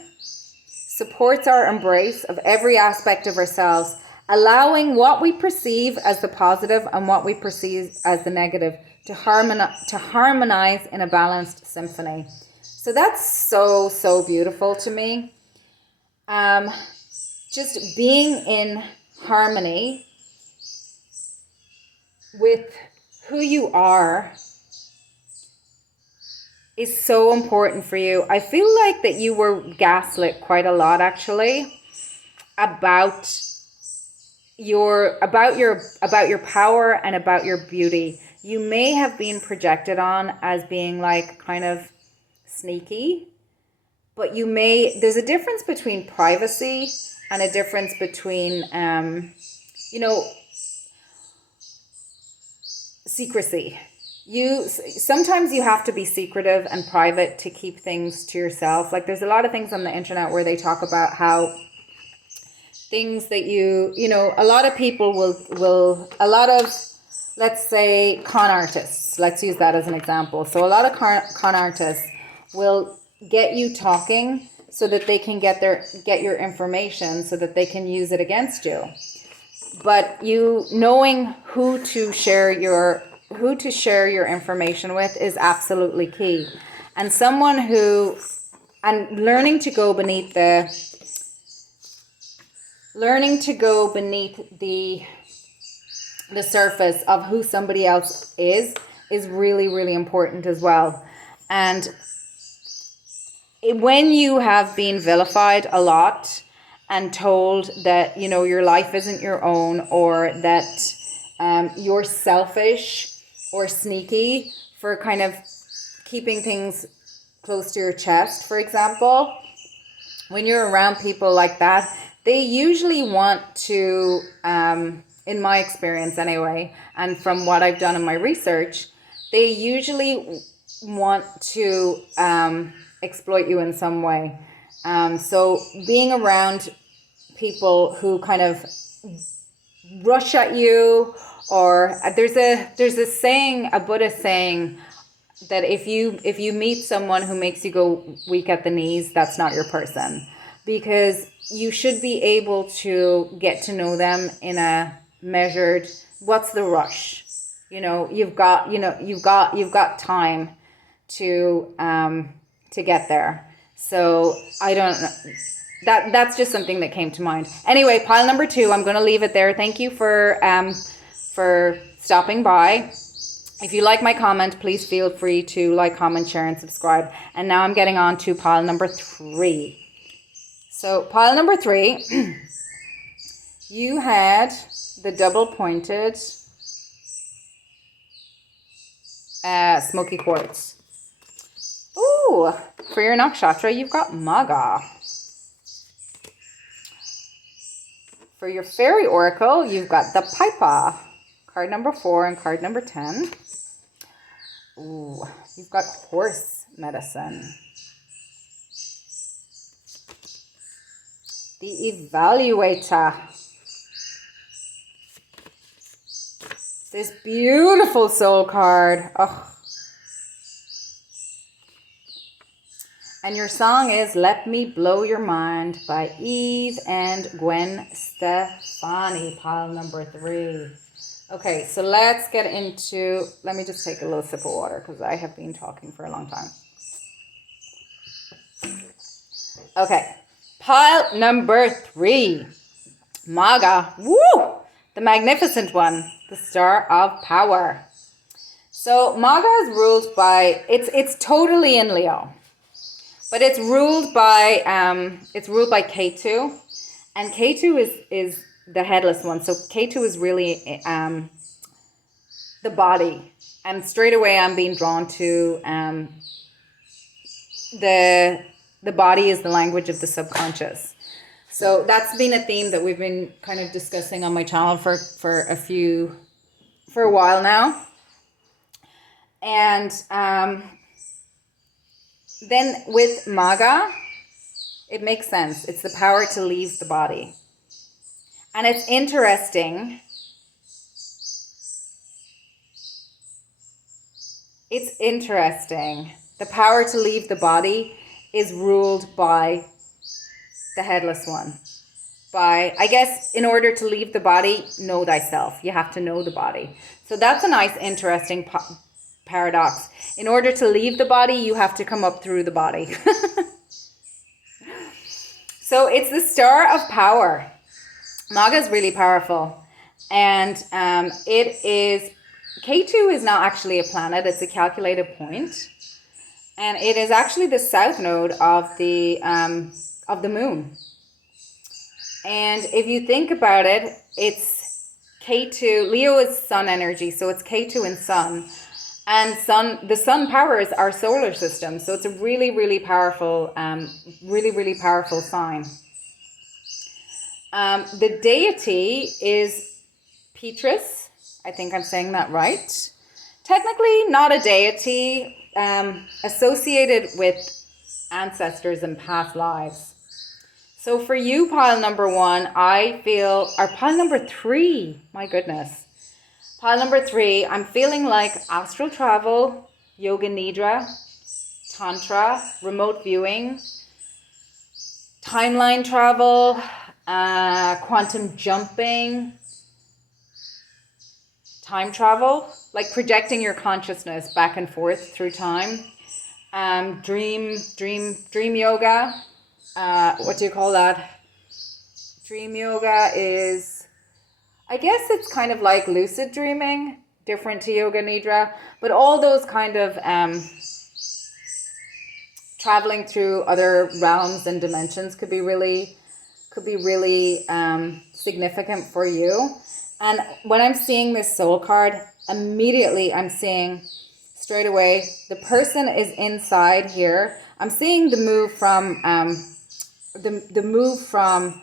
supports our embrace of every aspect of ourselves, allowing what we perceive as the positive and what we perceive as the negative to harmonize in a balanced symphony. So that's so beautiful to me. Just being in harmony with who you are is so important for you. I feel like that you were gaslit quite a lot, actually, about your power and about your beauty. you may have been projected on as being like kind of sneaky, but there's a difference between privacy and a difference between, secrecy. Sometimes you have to be secretive and private to keep things to yourself. Like there's a lot of things on the internet where they talk about how things that a lot of people let's say con artists, let's use that as an example. So a lot of con artists will get you talking so that they can get your information so that they can use it against you. But knowing who to share your information with is absolutely key. And learning to go beneath the surface of who somebody else is really, really important as well. And when you have been vilified a lot and told that, your life isn't your own, or that you're selfish or sneaky for kind of keeping things close to your chest, for example, when you're around people like that, they usually want to, in my experience anyway, and from what I've done in my research, they usually want to exploit you in some way. So being around people who kind of rush at you, or there's a saying, a Buddhist saying, that if you meet someone who makes you go weak at the knees, that's not your person, because you should be able to get to know them in a measured. What's the rush? You've got time to get there. So I don't know. That's just something that came to mind. Anyway, pile number 2, I'm going to leave it there. Thank you for stopping by. If you like my comment, please feel free to like, comment, share, and subscribe. And now I'm getting on to pile number 3. So pile number 3, you had the double-pointed smoky quartz. Ooh, for your nakshatra, you've got Maga. For your fairy oracle, you've got the Pipa, card number 4 and card number 10. Ooh, you've got horse medicine. The Evaluator. This beautiful soul card. Oh. And your song is Let Me Blow Your Mind by Eve and Gwen Stefani, pile number 3. Okay, so let's get into, let me just take a little sip of water because I have been talking for a long time. Okay, pile number 3, Maga, woo, the magnificent one, the Star of Power. So Maga is ruled by, it's totally in Leo. But it's ruled by K2, and K2 is the headless one. So K2 is really the body, and straight away I'm being drawn to the body is the language of the subconscious. So that's been a theme that we've been kind of discussing on my channel for a while now, and then with Maga, it makes sense. It's the power to leave the body. And it's interesting. The power to leave the body is ruled by the headless one. I guess, in order to leave the body, know thyself. You have to know the body. So that's a nice, interesting paradox. In order to leave the body, you have to come up through the body. So it's the Star of Power. Maga is really powerful. And it is, K2 is not actually a planet, it's a calculated point. And it is actually the south node of the moon. And if you think about it, it's K2, Leo is sun energy, so it's K2 and sun. And the sun powers our solar system. So it's a really, really powerful, really powerful sign. The deity is Petrus. I think I'm saying that right. Technically not a deity, associated with ancestors and past lives. So for you, pile number 1, I feel, or pile number 3, my goodness. Pile number 3, I'm feeling like astral travel, yoga nidra, tantra, remote viewing, timeline travel, quantum jumping, time travel, like projecting your consciousness back and forth through time, dream yoga. What do you call that? Dream yoga is, I guess it's kind of like lucid dreaming, different to yoga nidra, but all those kind of traveling through other realms and dimensions could be really significant for you. And when I'm seeing this soul card, immediately I'm seeing straight away the person is inside here. I'm seeing the move from the move from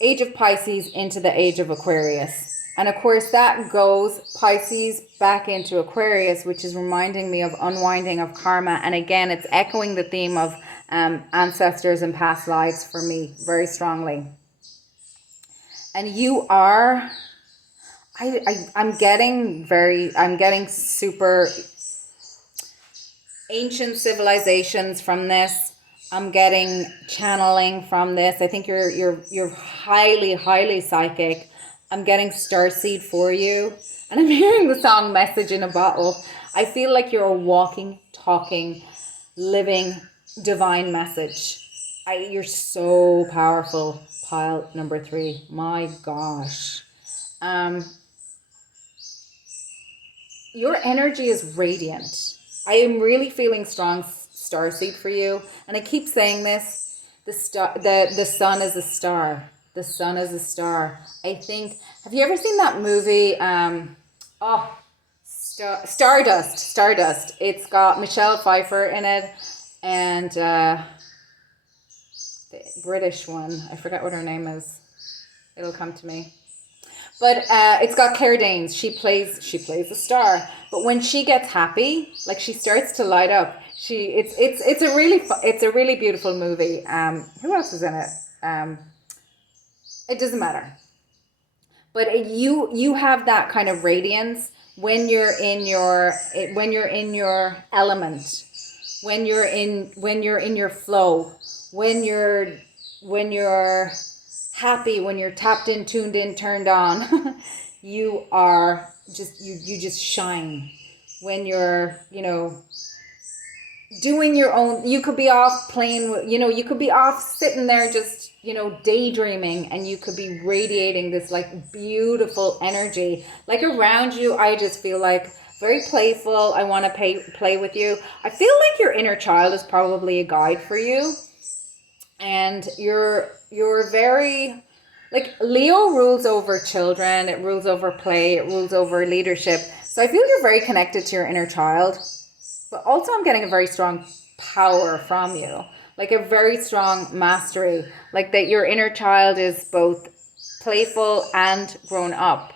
age of Pisces into the age of Aquarius. And of course that goes Pisces back into Aquarius, which is reminding me of unwinding of karma. And again, it's echoing the theme of ancestors and past lives for me very strongly. And you are, I'm getting super ancient civilizations from this. I'm getting channeling from this. I think you're highly psychic. I'm getting starseed for you. And I'm hearing the song Message in a Bottle. I feel like you're a walking, talking, living divine message. You're so powerful, pile number 3. My gosh. Your energy is radiant. I am really feeling strong starseed for you. And I keep saying this, the sun is a star. The sun is a star. I think, have you ever seen that movie? Stardust. It's got Michelle Pfeiffer in it, and the British one. I forget what her name is. It'll come to me. But it's got Claire Danes. She plays a star. But when she gets happy, like she starts to light up. It's a really beautiful movie. Who else is in it? It doesn't matter. But you have that kind of radiance when you're in your element, when you're in your flow, when you're happy, when you're tapped in, tuned in, turned on. You are just you just shine when you're doing your own. You could be off playing, you could be off sitting there just daydreaming, and you could be radiating this like beautiful energy like around you. I just feel like very playful. I want to play with you. I feel like your inner child is probably a guide for you, and you're very, like, Leo rules over children, it rules over play, it rules over leadership. So I feel you're very connected to your inner child, but also I'm getting a very strong power from you, like a very strong mastery, like that your inner child is both playful and grown up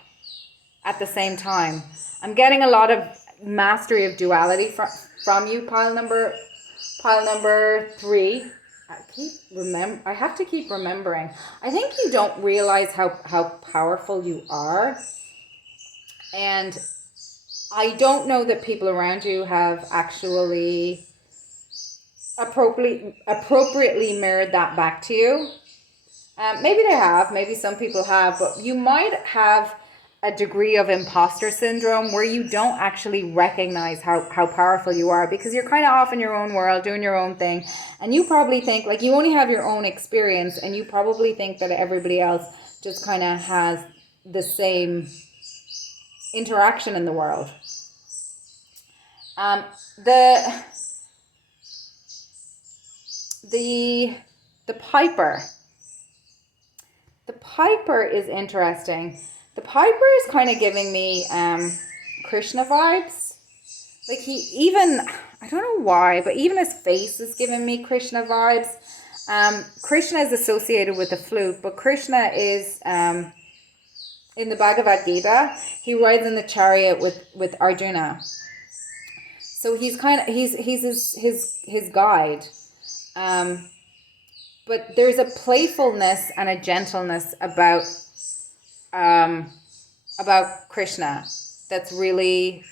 at the same time. I'm getting a lot of mastery of duality from you, pile number 3. I have to keep remembering. I think you don't realize how powerful you are. And I don't know that people around you have actually appropriately mirrored that back to you. Maybe they have, maybe some people have, but you might have a degree of imposter syndrome where you don't actually recognize how powerful you are, because you're kind of off in your own world doing your own thing, and you probably think like you only have your own experience, and you probably think that everybody else just kind of has the same interaction in the world. The Piper. The Piper is interesting. The Piper is kind of giving me Krishna vibes. Like I don't know why, but even his face is giving me Krishna vibes. Krishna is associated with the flute, but Krishna is in the Bhagavad Gita. He rides in the chariot with Arjuna. So he's his guide. But there's a playfulness and a gentleness about Krishna that's really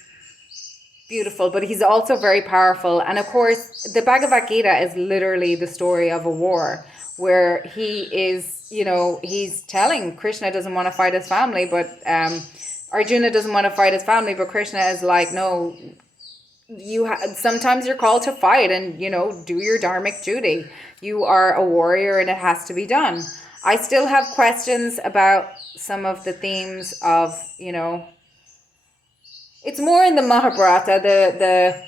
beautiful, but he's also very powerful. And of course, the Bhagavad Gita is literally the story of a war where he is, he's telling Krishna doesn't want to fight his family, but Arjuna doesn't want to fight his family, but Krishna is like, no, sometimes you're called to fight and, do your dharmic duty. You are a warrior and it has to be done. I still have questions about some of the themes of, it's more in the Mahabharata.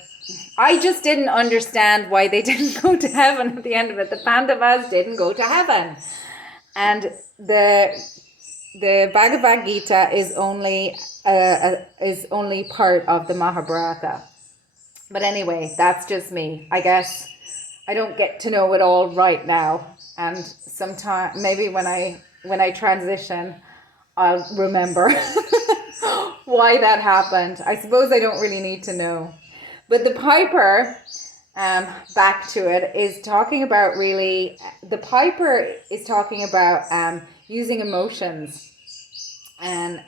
I just didn't understand why they didn't go to heaven at the end of it. The Pandavas didn't go to heaven. And the Bhagavad Gita is only part of the Mahabharata. But anyway, that's just me. I guess I don't get to know it all right now. And sometime, maybe when I transition, I'll remember why that happened. I suppose I don't really need to know. But the Piper, back to it, is talking about using emotions and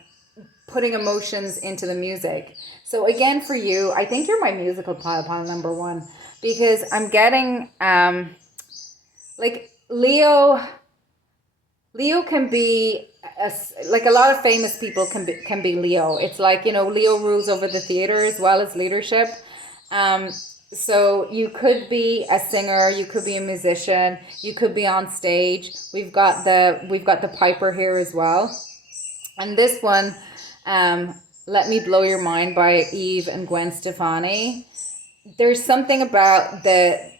putting emotions into the music. So again, for you, I think you're my musical pile number one, because I'm getting Leo can be like a lot of famous people can be Leo. It's like, Leo rules over the theater as well as leadership. So you could be a singer, you could be a musician, you could be on stage. We've got the Piper here as well. And this one, Let Me Blow Your Mind by Eve and Gwen Stefani. There's something about the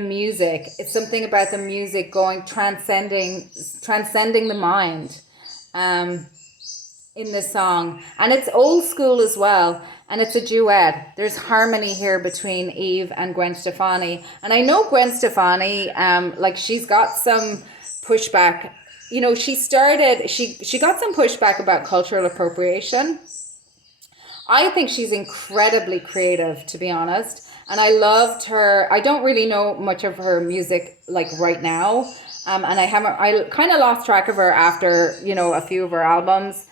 music. It's something about the music transcending the mind in this song. And it's old school as well. And it's a duet. There's harmony here between Eve and Gwen Stefani. And I know Gwen Stefani, she's got some pushback. She got some pushback about cultural appropriation. I think she's incredibly creative, to be honest. And I loved her. I don't really know much of her music right now. And I kind of lost track of her after, a few of her albums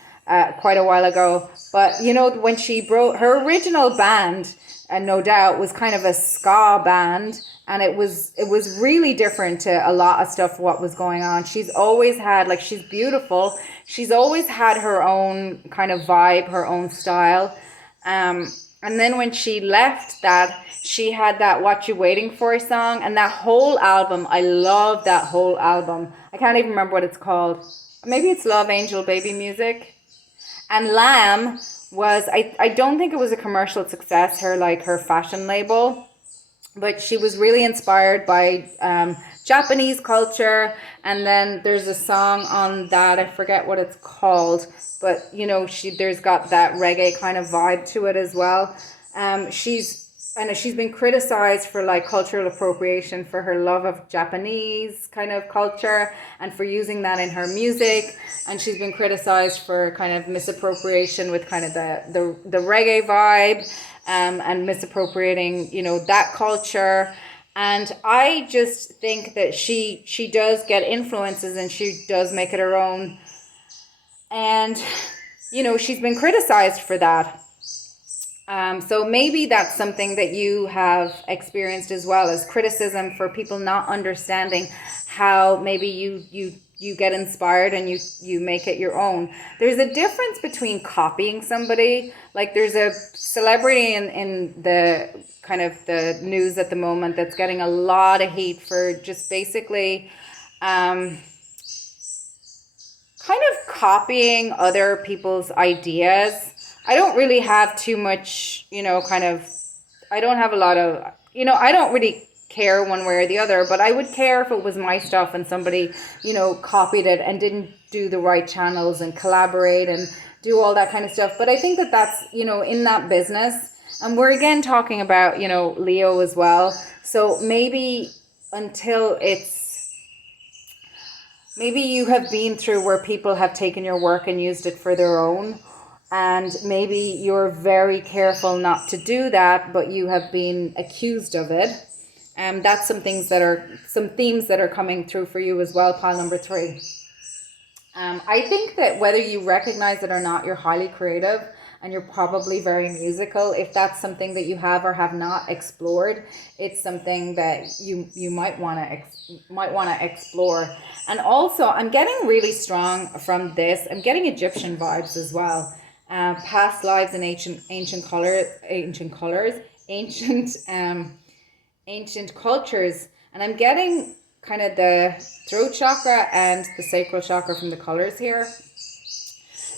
quite a while ago. But, when she broke her original band, and no doubt was kind of a ska band. And it was really different to a lot of stuff, what was going on. She's always had, she's beautiful. She's always had her own kind of vibe, her own style. And then when she left that, she had that What You Waiting For song. And that whole album, I love that whole album. I can't even remember what it's called. Maybe it's Love Angel Baby Music. And Lamb was, I don't think it was a commercial success, her fashion label. But she was really inspired by Japanese culture. And then there's a song on that, I forget what it's called. But, there's got that reggae kind of vibe to it as well. She's been criticized for cultural appropriation for her love of Japanese kind of culture and for using that in her music. And she's been criticized for kind of misappropriation with kind of the reggae vibe. And misappropriating, that culture. And I just think that she does get influences and she does make it her own. And, she's been criticized for that. So maybe that's something that you have experienced as well, as criticism for people not understanding how maybe you get inspired and you make it your own. There's a difference between copying somebody. There's a celebrity in the kind of the news at the moment that's getting a lot of heat for just basically kind of copying other people's ideas. I don't really have too much, I don't have a lot of, I don't really care one way or the other, but I would care if it was my stuff and somebody, you know, copied it and didn't do the right channels and collaborate and do all that kind of stuff. But I think that that's, you know, in that business. And we're again talking about, you know, Leo as well. So maybe until maybe you have been through where people have taken your work and used it for their own. And maybe you're very careful not to do that, but you have been accused of it. That's some themes that are coming through for you as well, pile number 3. I think that whether you recognize it or not, you're highly creative and you're probably very musical. If that's something that you have or have not explored, it's something that you might want to explore. And also, I'm getting really strong from this. I'm getting Egyptian vibes as well. Past lives and ancient cultures, and I'm getting kind of the throat chakra and the sacral chakra from the colors here.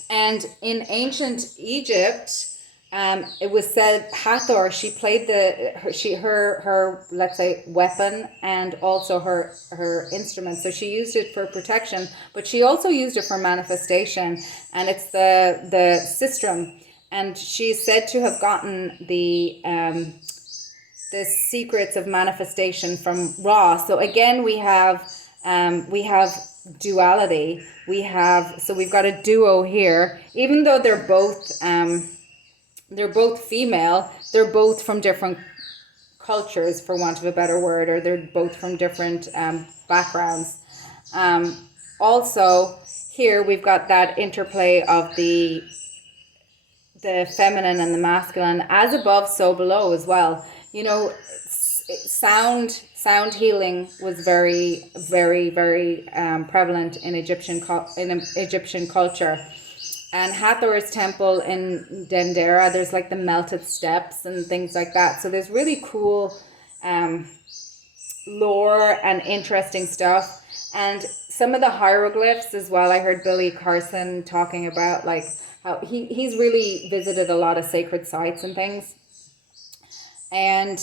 And in ancient Egypt, it was said Hathor, she played her let's say weapon and also her instrument. So she used it for protection, but she also used it for manifestation. And it's the sistrum, and she's said to have gotten the secrets of manifestation from Ra. So again, we have duality. We've got a duo here, even though they're both female, they're both from different cultures, for want of a better word, or they're both from different backgrounds. Also here we've got that interplay of the feminine and the masculine, as above so below as well. You know, sound healing was very, very, very prevalent in Egyptian culture. And Hathor's temple in Dendera, there's like the melted steps and things like that. So there's really cool lore and interesting stuff. And some of the hieroglyphs as well. I heard Billy Carson talking about like how he's really visited a lot of sacred sites and things. And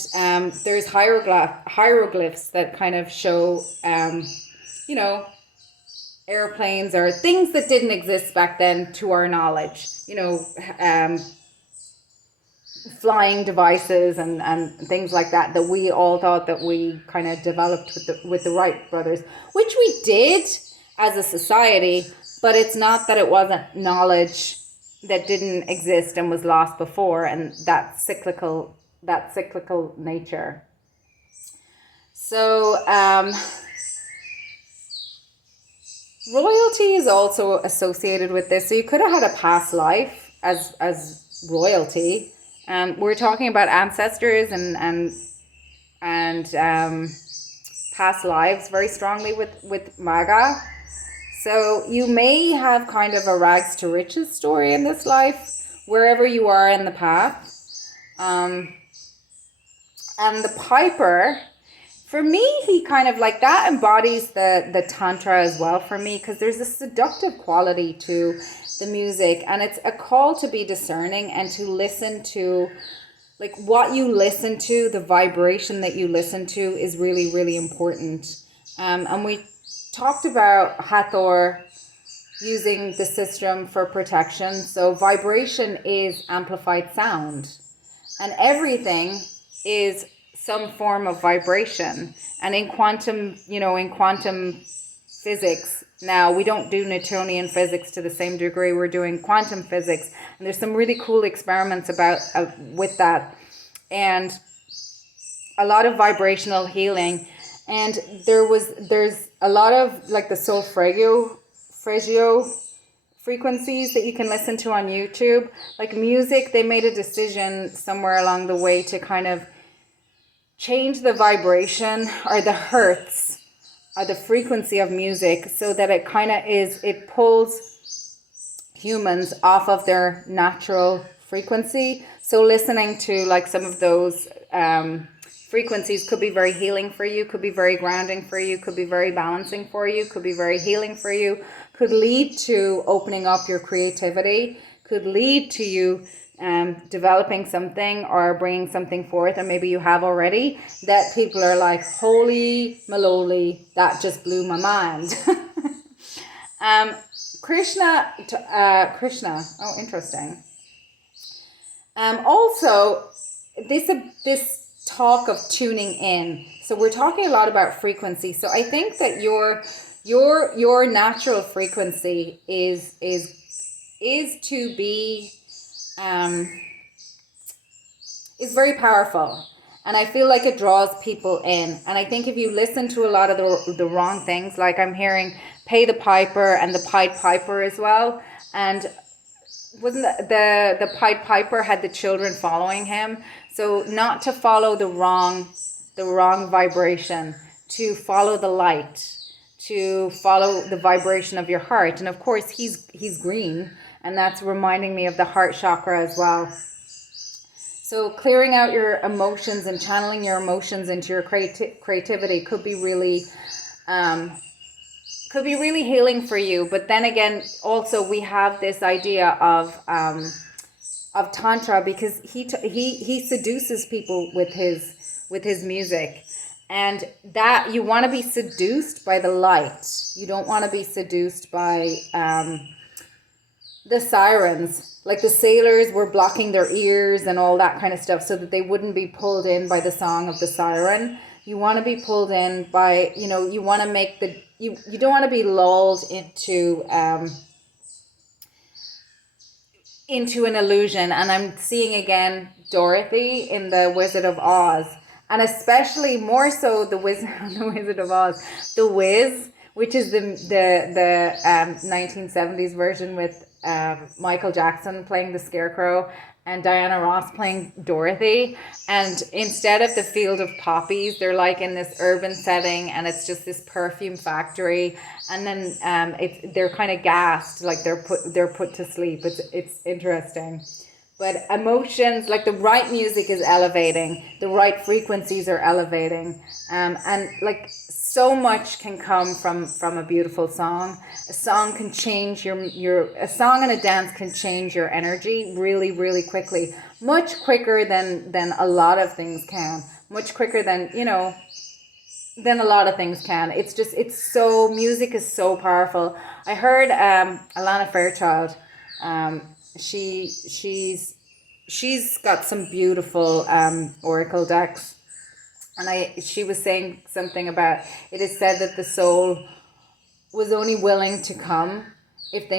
there's hieroglyphs that kind of show, you know, airplanes or things that didn't exist back then to our knowledge, you know, flying devices and things like that we all thought that we kind of developed with the Wright brothers, which we did as a society, but it's not that it wasn't knowledge that didn't exist and was lost before, and that cyclical nature. So royalty is also associated with this. So you could have had a past life as royalty. We're talking about ancestors and past lives very strongly with Maga. So you may have kind of a rags to riches story in this life, wherever you are in the path. And the piper, for me, he kind of like that embodies the tantra as well for me, because there's a seductive quality to the music, and it's a call to be discerning and to listen to, like, what you listen to, the vibration that you listen to is really, really important. And we talked about Hathor using the sistrum for protection. So vibration is amplified sound, and everything is some form of vibration. And in quantum physics, now we don't do Newtonian physics to the same degree. We're doing quantum physics, and there's some really cool experiments about with that, and a lot of vibrational healing. And there's a lot of like the solfeggio frequencies that you can listen to on YouTube. Like music, they made a decision somewhere along the way to kind of change the vibration or the hertz or the frequency of music, so that it pulls humans off of their natural frequency. So listening to like some of those frequencies could be very healing for you, could be very grounding for you, could be very balancing for you, could be very healing for you, could lead to opening up your creativity, could lead to you developing something or bringing something forth, and maybe you have already, that people are like, holy maloli, that just blew my mind. Krishna, oh, interesting. Also, this talk of tuning in. So we're talking a lot about frequency. So I think that your natural frequency is to be is very powerful, and I feel like it draws people in. And I think if you listen to a lot of the wrong things, like I'm hearing pay the piper and the Pied Piper as well, and wasn't the Pied Piper had the children following him, so not to follow the wrong vibration, to follow the light, to follow the vibration of your heart. And of course he's green, and that's reminding me of the heart chakra as well. So clearing out your emotions and channeling your emotions into your creativity could be really healing for you. But then again, also we have this idea of tantra, because he seduces people with his music, and that you want to be seduced by the light. You don't want to be seduced by the sirens. Like the sailors were blocking their ears and all that kind of stuff so that they wouldn't be pulled in by the song of the siren. You want to be pulled in by, you want to make you don't want to be lulled into an illusion. And I'm seeing again Dorothy in the Wizard of Oz, and especially more so the Wizard of Oz, the Wiz, which is the 1970s version with Michael Jackson playing the Scarecrow and Diana Ross playing Dorothy. And instead of the field of poppies, they're like in this urban setting, and it's just this perfume factory. And then they're kind of gassed, like they're put to sleep. It's interesting. But emotions, like the right music is elevating, the right frequencies are elevating, and like so much can come from a beautiful song. A song can change a song and a dance can change your energy really, really quickly, much quicker than a lot of things can, much quicker than a lot of things can. Music is so powerful. I heard Alana Fairchild. She's got some beautiful oracle decks, and she was saying something about, it is said that the soul was only willing to come if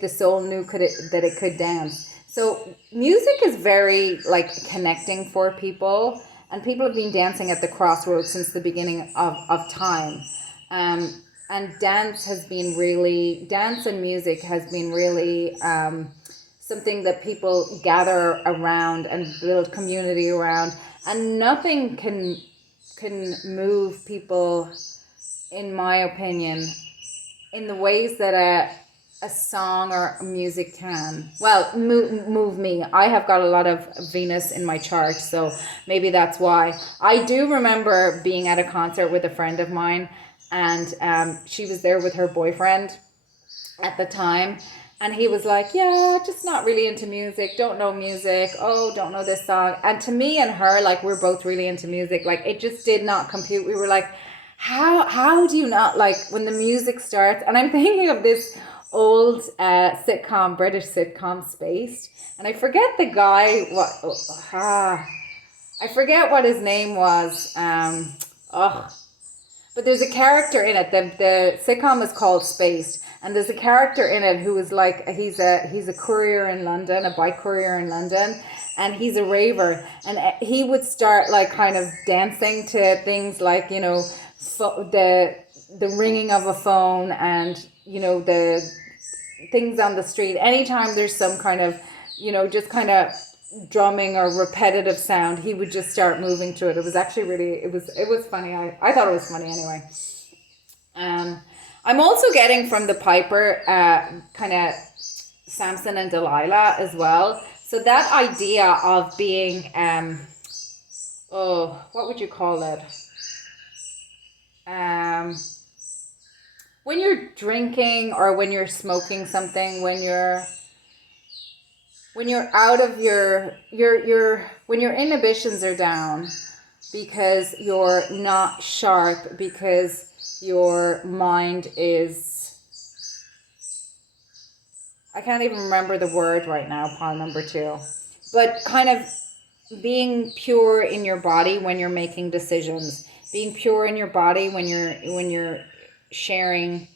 the soul knew that it could dance. So music is very like connecting for people, and people have been dancing at the crossroads since the beginning of time. And dance and music has been really something that people gather around and build community around, and nothing can move people, in my opinion, in the ways that a song or music can. Well, move me. I have got a lot of Venus in my chart, so maybe that's why. I do remember being at a concert with a friend of mine, and she was there with her boyfriend at the time, and he was like, yeah, just not really into music, don't know music, don't know this song. And to me and her, like, we're both really into music, like it just did not compute. We were like, how do you not, like, when the music starts? And I'm thinking of this old British sitcom, Spaced, and I forget the guy, I forget what his name was. But there's a character in it. The sitcom is called Spaced, and there's a character in it who is like, he's a courier in London, a bike courier in London, and he's a raver, and he would start like kind of dancing to things like, the ringing of a phone, and the things on the street. Anytime there's some kind of just kind of drumming or repetitive sound, he would just start moving to it. It was actually really, it was funny. I thought it was funny anyway. I'm also getting from the Piper kind of Samson and Delilah as well. So that idea of being what would you call it? When you're drinking or when you're smoking something, when you're when you're out of when your inhibitions are down, because you're not sharp, because your mind is, I can't even remember the word right now, pile number 2, but kind of being pure in your body when you're making decisions, being pure in your body when you're sharing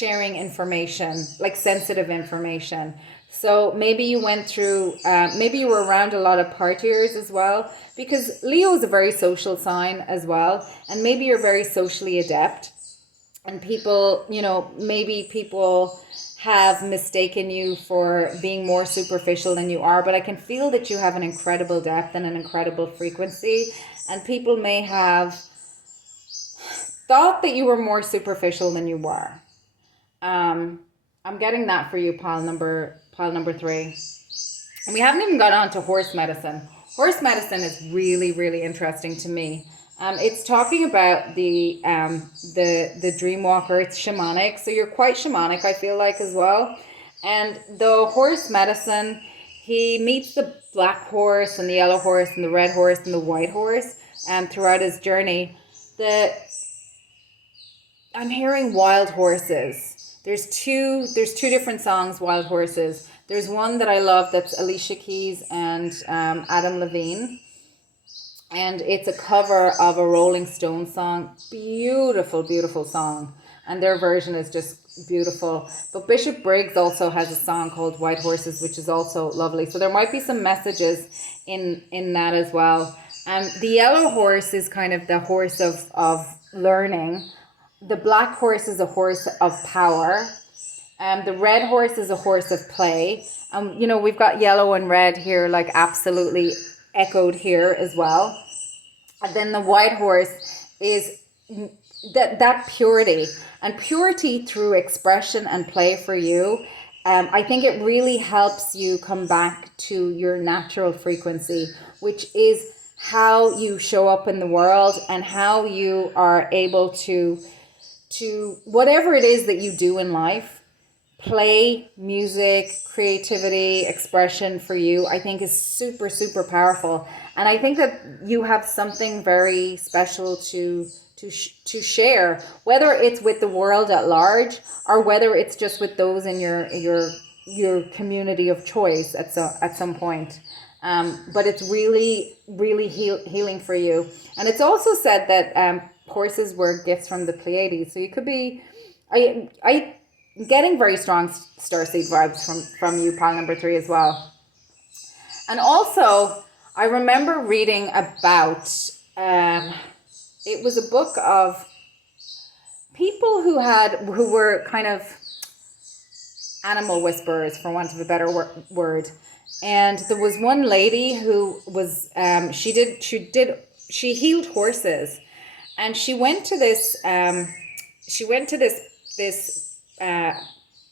information, like sensitive information. So maybe you went through, maybe you were around a lot of partiers as well, because Leo is a very social sign as well, and maybe you're very socially adept, and people, maybe people have mistaken you for being more superficial than you are, but I can feel that you have an incredible depth and an incredible frequency, and people may have thought that you were more superficial than you were. I'm getting that for you, pile number 3. And we haven't even got on to horse medicine. Horse medicine is really, really interesting to me. It's talking about the dream walker. It's shamanic, so you're quite shamanic, I feel like, as well. And the horse medicine, he meets the black horse and the yellow horse and the red horse and the white horse throughout his journey. I'm hearing wild horses. There's two different songs, Wild Horses. There's one that I love that's Alicia Keys and Adam Levine. And it's a cover of a Rolling Stones song. Beautiful, beautiful song. And their version is just beautiful. But Bishop Briggs also has a song called White Horses, which is also lovely. So there might be some messages in that as well. The yellow horse is kind of the horse of learning. The black horse is a horse of power. The red horse is a horse of play. We've got yellow and red here, like absolutely echoed here as well. And then the white horse is that purity, and purity through expression and play for you. I think it really helps you come back to your natural frequency, which is how you show up in the world and how you are able to whatever it is that you do in life, play, music, creativity, expression for you, I think is super, super powerful. And I think that you have something very special to share, whether it's with the world at large or whether it's just with those in your community of choice at some point. But it's really, really healing for you. And it's also said that horses were gifts from the Pleiades. So you could be, I getting very strong starseed vibes from you, pile number 3 as well. And also, I remember reading about, it was a book of people who were kind of animal whisperers, for want of a better word. And there was one lady who was, she healed horses. And she went to this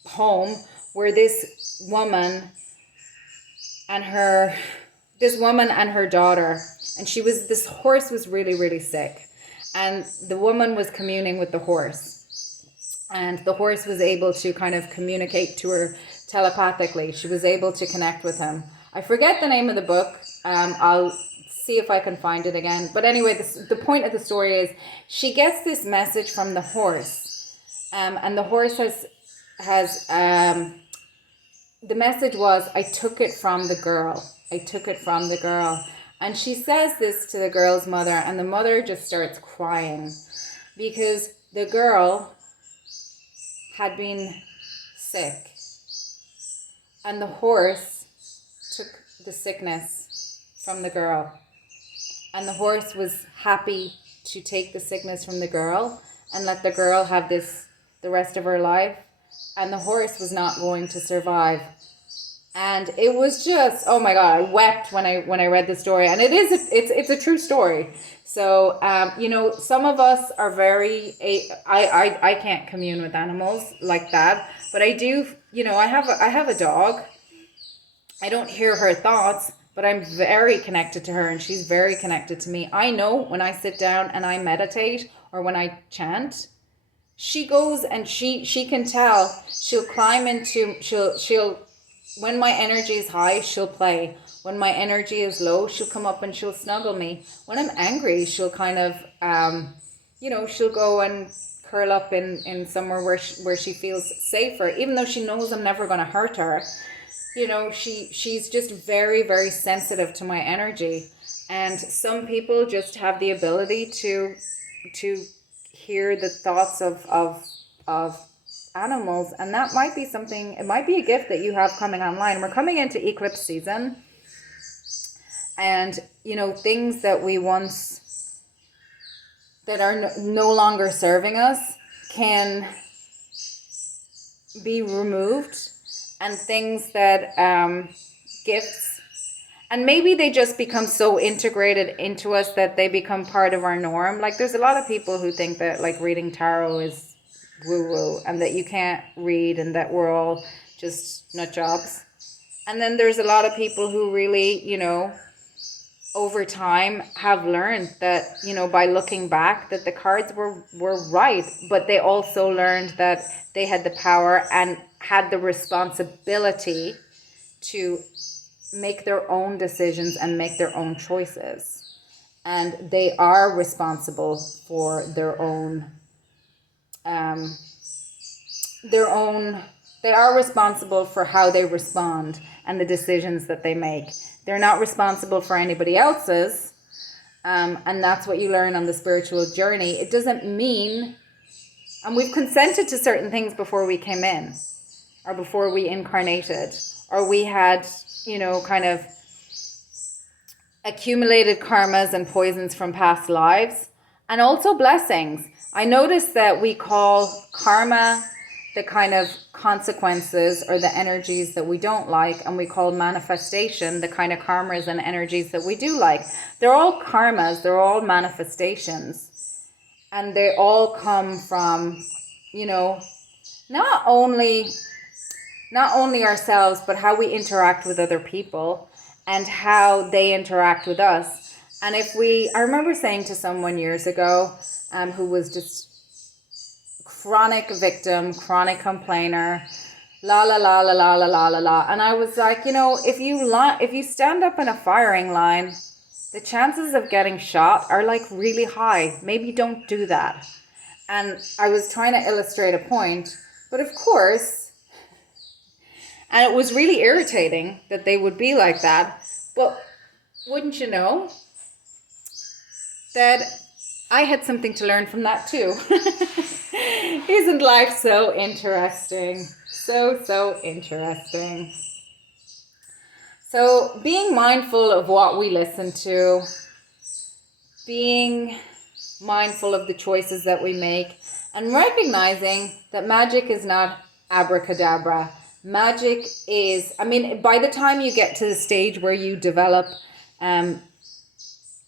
home where this woman and her daughter, and this horse was really, really sick, and the woman was communing with the horse, and the horse was able to kind of communicate to her telepathically. She was able to connect with him. I forget the name of the book. I'll see if I can find it again. But anyway, the point of the story is she gets this message from the horse, and the horse has the message was, I took it from the girl. I took it from the girl. And she says this to the girl's mother, and the mother just starts crying because the girl had been sick, and the horse took the sickness from the girl. And the horse was happy to take the sickness from the girl and let the girl have the rest of her life. And the horse was not going to survive. And it was just, oh my God, I wept when I read the story. And it's a true story. So, some of us are very, I can't commune with animals like that. But I do, I have a dog. I don't hear her thoughts, but I'm very connected to her and she's very connected to me. I know when I sit down and I meditate or when I chant, she goes and she can tell. She'll climb into, she'll when my energy is high, she'll play. When my energy is low, she'll come up and she'll snuggle me. When I'm angry, she'll kind of, she'll go and curl up in somewhere where she feels safer, even though she knows I'm never going to hurt her. She's just very, very sensitive to my energy. And some people just have the ability to hear the thoughts of animals, and that might be something, it might be a gift that you have coming online. We're coming into eclipse season, and things that we once, that are no longer serving us, can be removed, and things that gifts, and maybe they just become so integrated into us that they become part of our norm. Like, there's a lot of people who think that like reading tarot is woo-woo, and that you can't read, and that we're all just nut jobs. And then there's a lot of people who really, over time have learned that, by looking back, that the cards were right, but they also learned that they had the power and had the responsibility to make their own decisions and make their own choices. And they are responsible for their own, they are responsible for how they respond and the decisions that they make. They're not responsible for anybody else's. And that's what you learn on the spiritual journey. It doesn't mean, and we've consented to certain things before we came in, or before we incarnated, or we had, kind of accumulated karmas and poisons from past lives, and also blessings. I noticed that we call karma the kind of consequences or the energies that we don't like, and we call manifestation the kind of karmas and energies that we do like. They're all karmas, they're all manifestations, and they all come from, not only ourselves, but how we interact with other people and how they interact with us. And I remember saying to someone years ago, who was just chronic victim, chronic complainer, la la la la la la la la la. And I was like, if you stand up in a firing line, the chances of getting shot are like really high. Maybe don't do that. And I was trying to illustrate a point, but of course, and it was really irritating that they would be like that. But wouldn't you know that I had something to learn from that too. Isn't life so interesting? So interesting. So being mindful of what we listen to, being mindful of the choices that we make, and recognizing that magic is not abracadabra. Magic is, by the time you get to the stage where you develop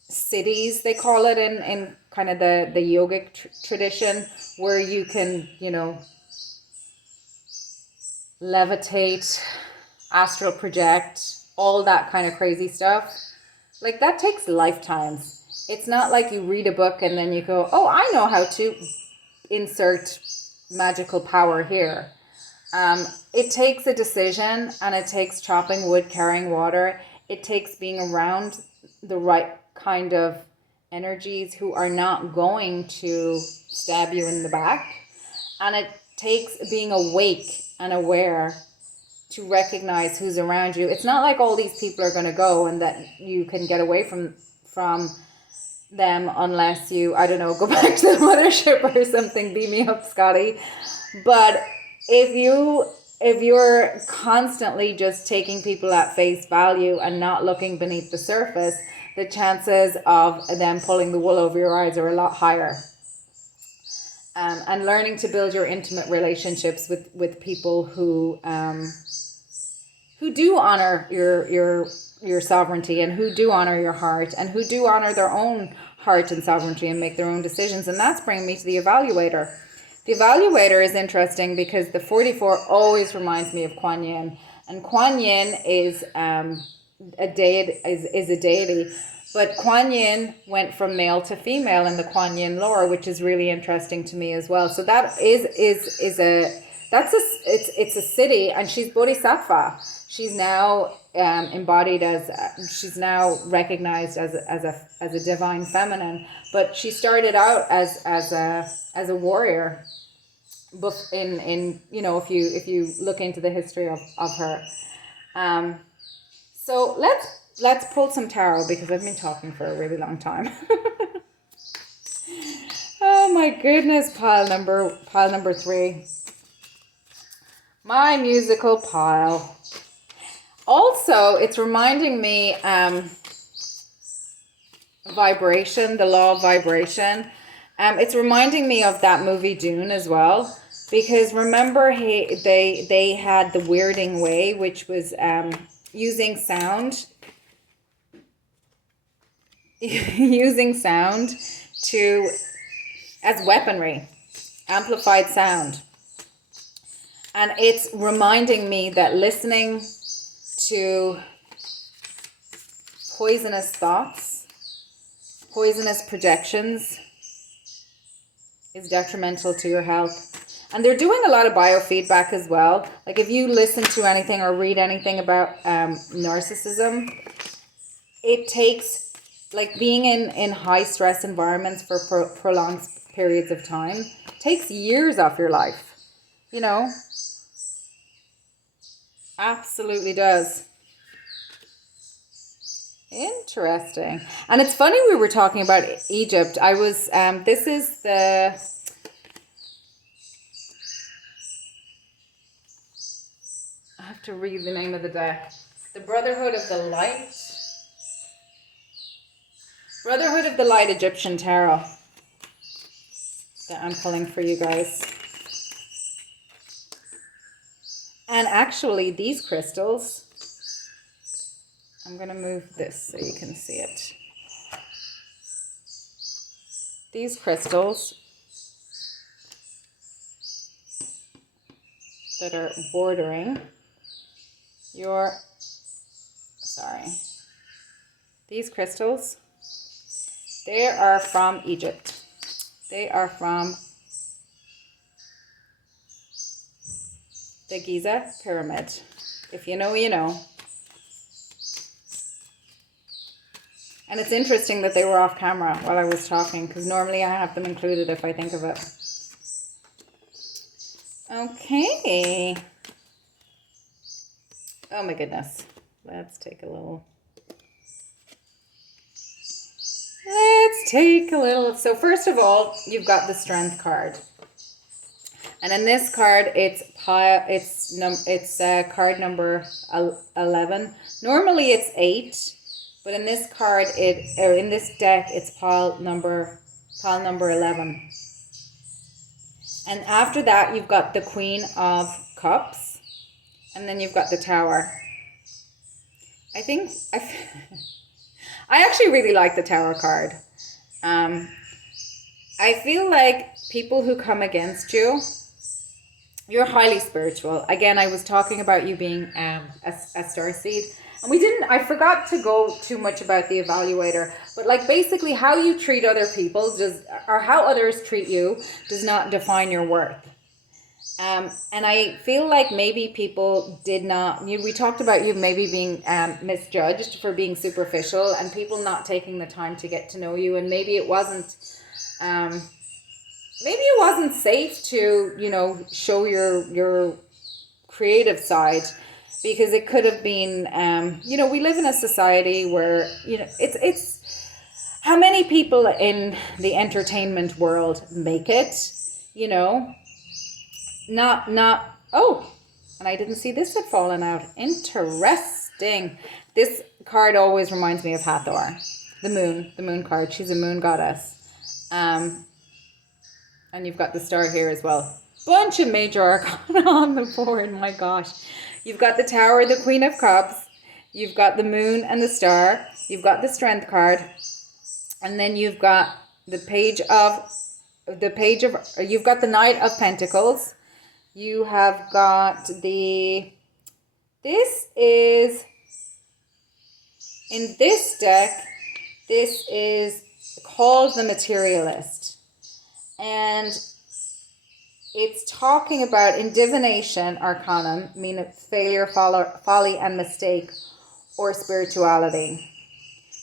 cities, they call it in kind of the yogic tradition, where you can, levitate, astral project, all that kind of crazy stuff. Like, that takes lifetimes. It's not like you read a book and then you go, oh, I know how to insert magical power here. It takes a decision, and it takes chopping wood, carrying water. It takes being around the right kind of energies who are not going to stab you in the back. And it takes being awake and aware to recognize who's around you. It's not like all these people are going to go and that you can get away from them unless you, I don't know, go back to the mothership or something. Beam me up, Scotty. But if you're constantly just taking people at face value and not looking beneath the surface, the chances of them pulling the wool over your eyes are a lot higher. And learning to build your intimate relationships with people who do honor your sovereignty, and who do honor your heart, and who do honor their own heart and sovereignty and make their own decisions. And that's bringing me to the evaluator. The evaluator is interesting because the 44 always reminds me of Kuan Yin. And Kuan Yin is a deity. But Kuan Yin went from male to female in the Kuan Yin lore, which is really interesting to me as well. So that is it's a city, and she's bodhisattva. She's now embodied as she's now recognized as a divine feminine. But she started out as a warrior. But in if you look into the history of her, so let's pull some tarot, because I've been talking for a really long time. Oh my goodness, pile number 3. My musical pile. Also, it's reminding me vibration, the law of vibration. It's reminding me of that movie Dune as well, because remember they had the weirding way, which was using sound to as weaponry, amplified sound. And it's reminding me that listening to poisonous thoughts, poisonous projections is detrimental to your health. And they're doing a lot of biofeedback as well. Like if you listen to anything or read anything about narcissism, it takes, like being in high stress environments for prolonged periods of time, takes years off your life, absolutely does. Interesting. And it's funny we were talking about Egypt. I was this is the I have to read the name of the deck. The Brotherhood of the Light Egyptian Tarot that I'm pulling for you guys. And actually these crystals, I'm going to move this so you can see it. These crystals that are bordering these crystals, they are from Egypt. They are from the Giza Pyramid. If you know, you know. And it's interesting that they were off camera while I was talking, because normally I have them included if I think of it. Okay. Oh my goodness. Let's take a little. So first of all, you've got the Strength card. And in this card, it's card number 11. Normally it's 8. But in this card, in this deck, it's pile number 11. And after that, you've got the Queen of Cups, and then you've got the Tower. I actually really like the Tower card. I feel like people who come against you, you're highly spiritual. Again, I was talking about you being a starseed. And I forgot to go too much about the evaluator, but like basically how you treat other people or how others treat you does not define your worth. And I feel like maybe people did not, we talked about you maybe being misjudged for being superficial and people not taking the time to get to know you. And maybe it wasn't safe to, show your creative side. Because it could have been, we live in a society where, it's how many people in the entertainment world make it, oh, and I didn't see this had fallen out. Interesting. This card always reminds me of Hathor, the moon card. She's a moon goddess. And you've got the star here as well. Bunch of major arcana on the board, my gosh. You've got the Tower, the Queen of Cups. You've got the Moon and the Star. You've got the Strength card. And then you've got you've got the Knight of Pentacles. You have got in this deck, this is called the Materialist. And it's talking about in divination arcanum, meaning failure, folly, and mistake, or spirituality.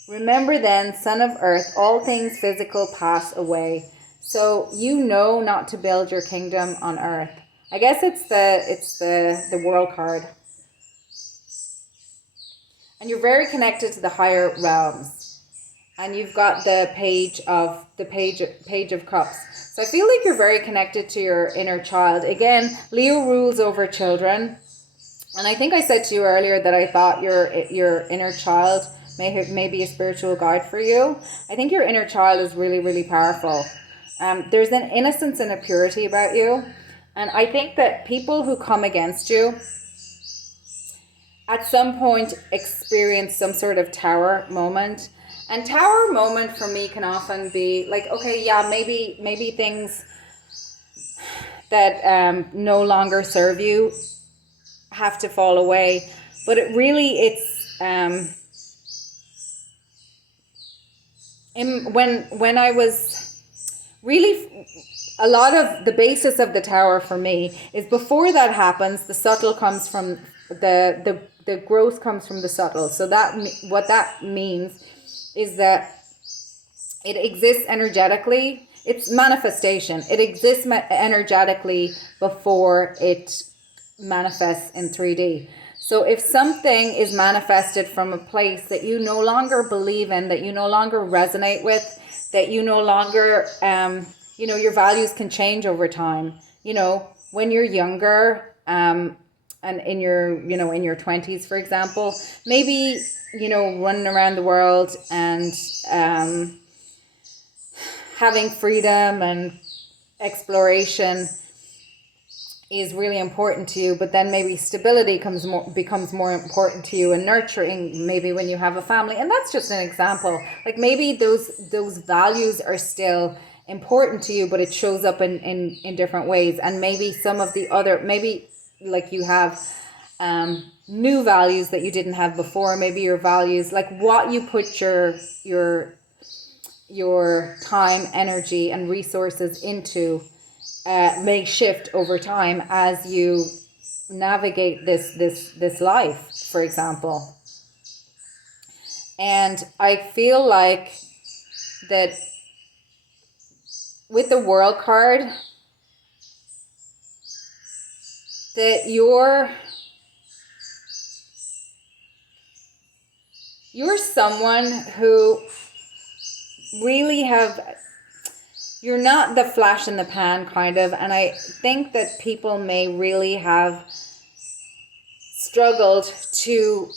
Remember then, son of earth, all things physical pass away. So you know not to build your kingdom on earth. I guess it's the world card. And you're very connected to the higher realms. And you've got the page of cups. So I feel like you're very connected to your inner child. Again, Leo rules over children. And I think I said to you earlier that I thought your inner child may be a spiritual guide for you. I think your inner child is really, really powerful. There's an innocence and a purity about you. And I think that people who come against you at some point experience some sort of tower moment. And tower moment for me can often be like, okay, yeah, maybe things that no longer serve you have to fall away. But it's when I was really, a lot of the basis of the tower for me is before that happens, the subtle comes from the gross comes from the subtle. So what that means is that it exists energetically. It's manifestation. It exists energetically before it manifests in 3D. So if something is manifested from a place that you no longer believe in, that you no longer resonate with, that you no longer, your values can change over time. When you're younger, and in your 20s, for example, maybe, running around the world and having freedom and exploration is really important to you, but then maybe stability becomes more important to you, and nurturing maybe when you have a family. And that's just an example. Like maybe those values are still important to you, but it shows up in different ways. And maybe some of the other, maybe like you have new values that you didn't have before. Maybe your values, like what you put your time, energy, and resources into, may shift over time as you navigate this life, for example. And I feel like that with the world card, that you're someone who really you're not the flash in the pan kind of, and I think that people may really have struggled to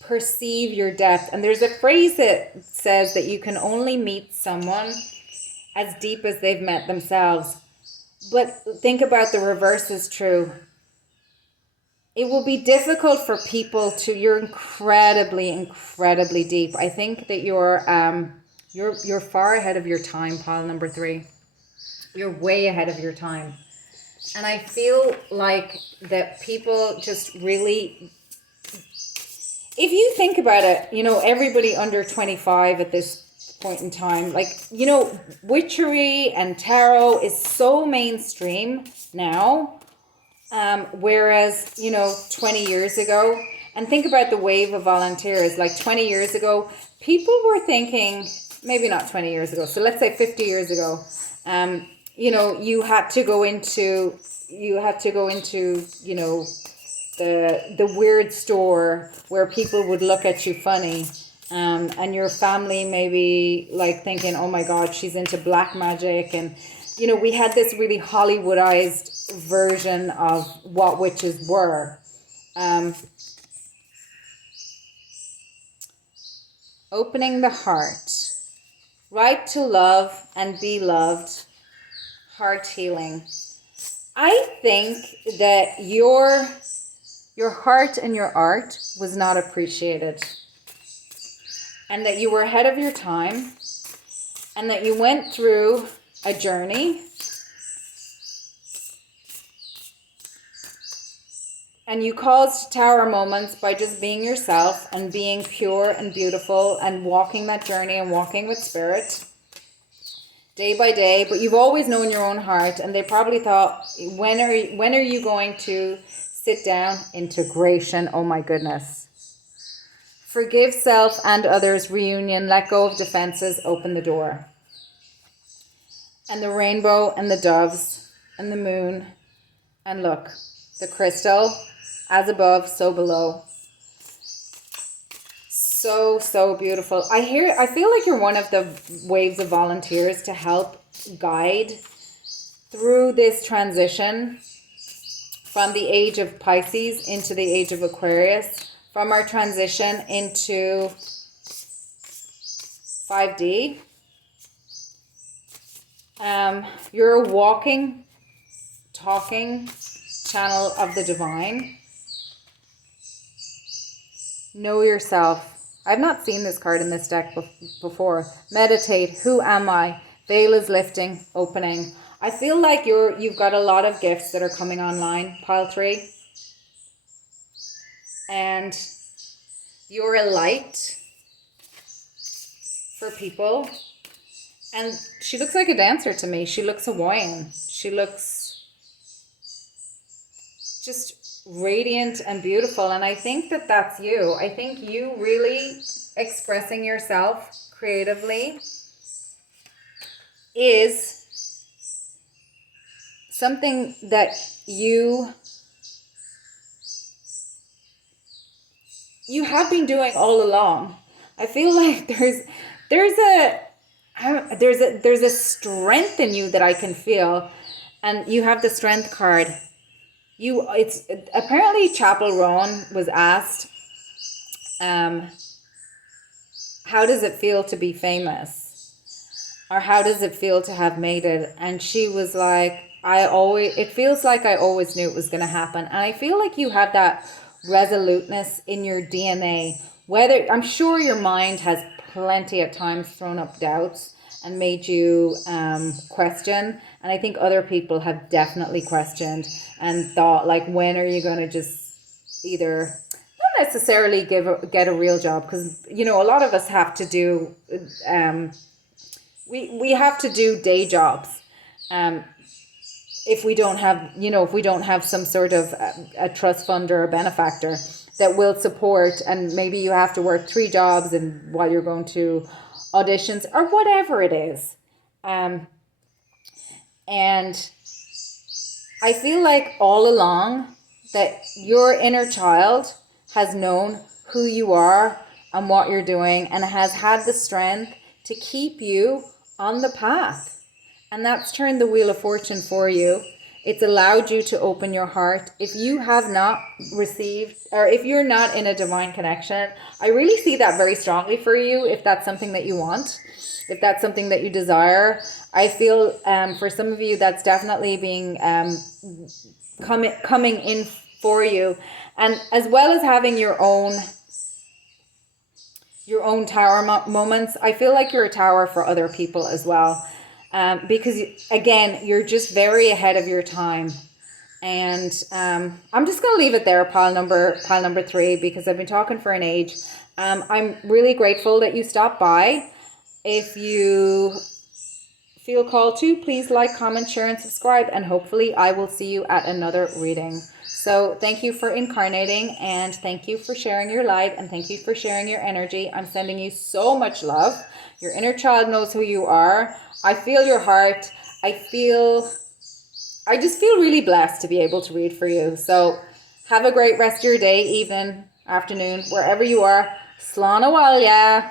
perceive your depth. And there's a phrase that says that you can only meet someone as deep as they've met themselves. But think about the reverse is true. It will be difficult for people you're incredibly, incredibly deep. I think that you're far ahead of your time, pile number 3. You're way ahead of your time. And I feel like that people just really, if you think about it, everybody under 25 at this point in time, like, witchery and tarot is so mainstream now. Whereas, 20 years ago, and think about the wave of volunteers, like 20 years ago, people were thinking, maybe not 20 years ago, so let's say 50 years ago, you had to go into, the weird store where people would look at you funny, and your family maybe like thinking, oh my God, she's into black magic. And, we had this really Hollywoodized version of what witches were. Opening the heart, right to love and be loved, heart healing. I think that your heart and your art was not appreciated, and that you were ahead of your time, and that you went through a journey, and you caused tower moments by just being yourself and being pure and beautiful and walking that journey and walking with spirit, day by day, but you've always known your own heart, and they probably thought, when are you going to sit down? Integration. Oh my goodness. Forgive self and others, reunion, let go of defenses, open the door. And the rainbow and the doves and the moon, and look, the crystal, as above, so below. So beautiful. I feel like you're one of the waves of volunteers to help guide through this transition from the age of Pisces into the age of Aquarius, from our transition into 5D. You're a walking, talking channel of the divine. Know yourself. I've not seen this card in this deck before. Meditate. Who am I? Veil is lifting, opening. I feel like you've got a lot of gifts that are coming online, pile 3. And you're a light for people. And she looks like a dancer to me. She looks Hawaiian. She looks just radiant and beautiful, and I think that that's you. I think you really expressing yourself creatively is something that you have been doing all along. I feel like there's a strength in you that I can feel, and you have the strength card. It's apparently Chapel Rowan was asked, how does it feel to be famous? Or how does it feel to have made it? And she was like, it feels like I always knew it was going to happen. And I feel like you have that resoluteness in your DNA. I'm sure your mind has plenty at times thrown up doubts and made you question. And I think other people have definitely questioned and thought, like, when are you going to just either not necessarily get a real job? Because, a lot of us have to do, we have to do day jobs. If we don't have some sort of a trust fund or a benefactor that will support, and maybe you have to work 3 jobs and while you're going to auditions or whatever it is. And I feel like all along that your inner child has known who you are and what you're doing, and has had the strength to keep you on the path. And that's turned the wheel of fortune for you. It's allowed you to open your heart. If you have not received, or if you're not in a divine connection, I really see that very strongly for you. If that's something that you want, if that's something that you desire, I feel for some of you that's definitely being coming in for you. And as well as having your own tower moments, I feel like you're a tower for other people as well. Because again, you're just very ahead of your time. And I'm just going to leave it there, pile number 3, because I've been talking for an age. I'm really grateful that you stopped by. If you feel called to, please like, comment, share, and subscribe. And hopefully I will see you at another reading. So thank you for incarnating, and thank you for sharing your light, and thank you for sharing your energy. I'm sending you so much love. Your inner child knows who you are. I feel your heart. I just feel really blessed to be able to read for you. So have a great rest of your day, evening, afternoon, wherever you are. Slán a bhaile.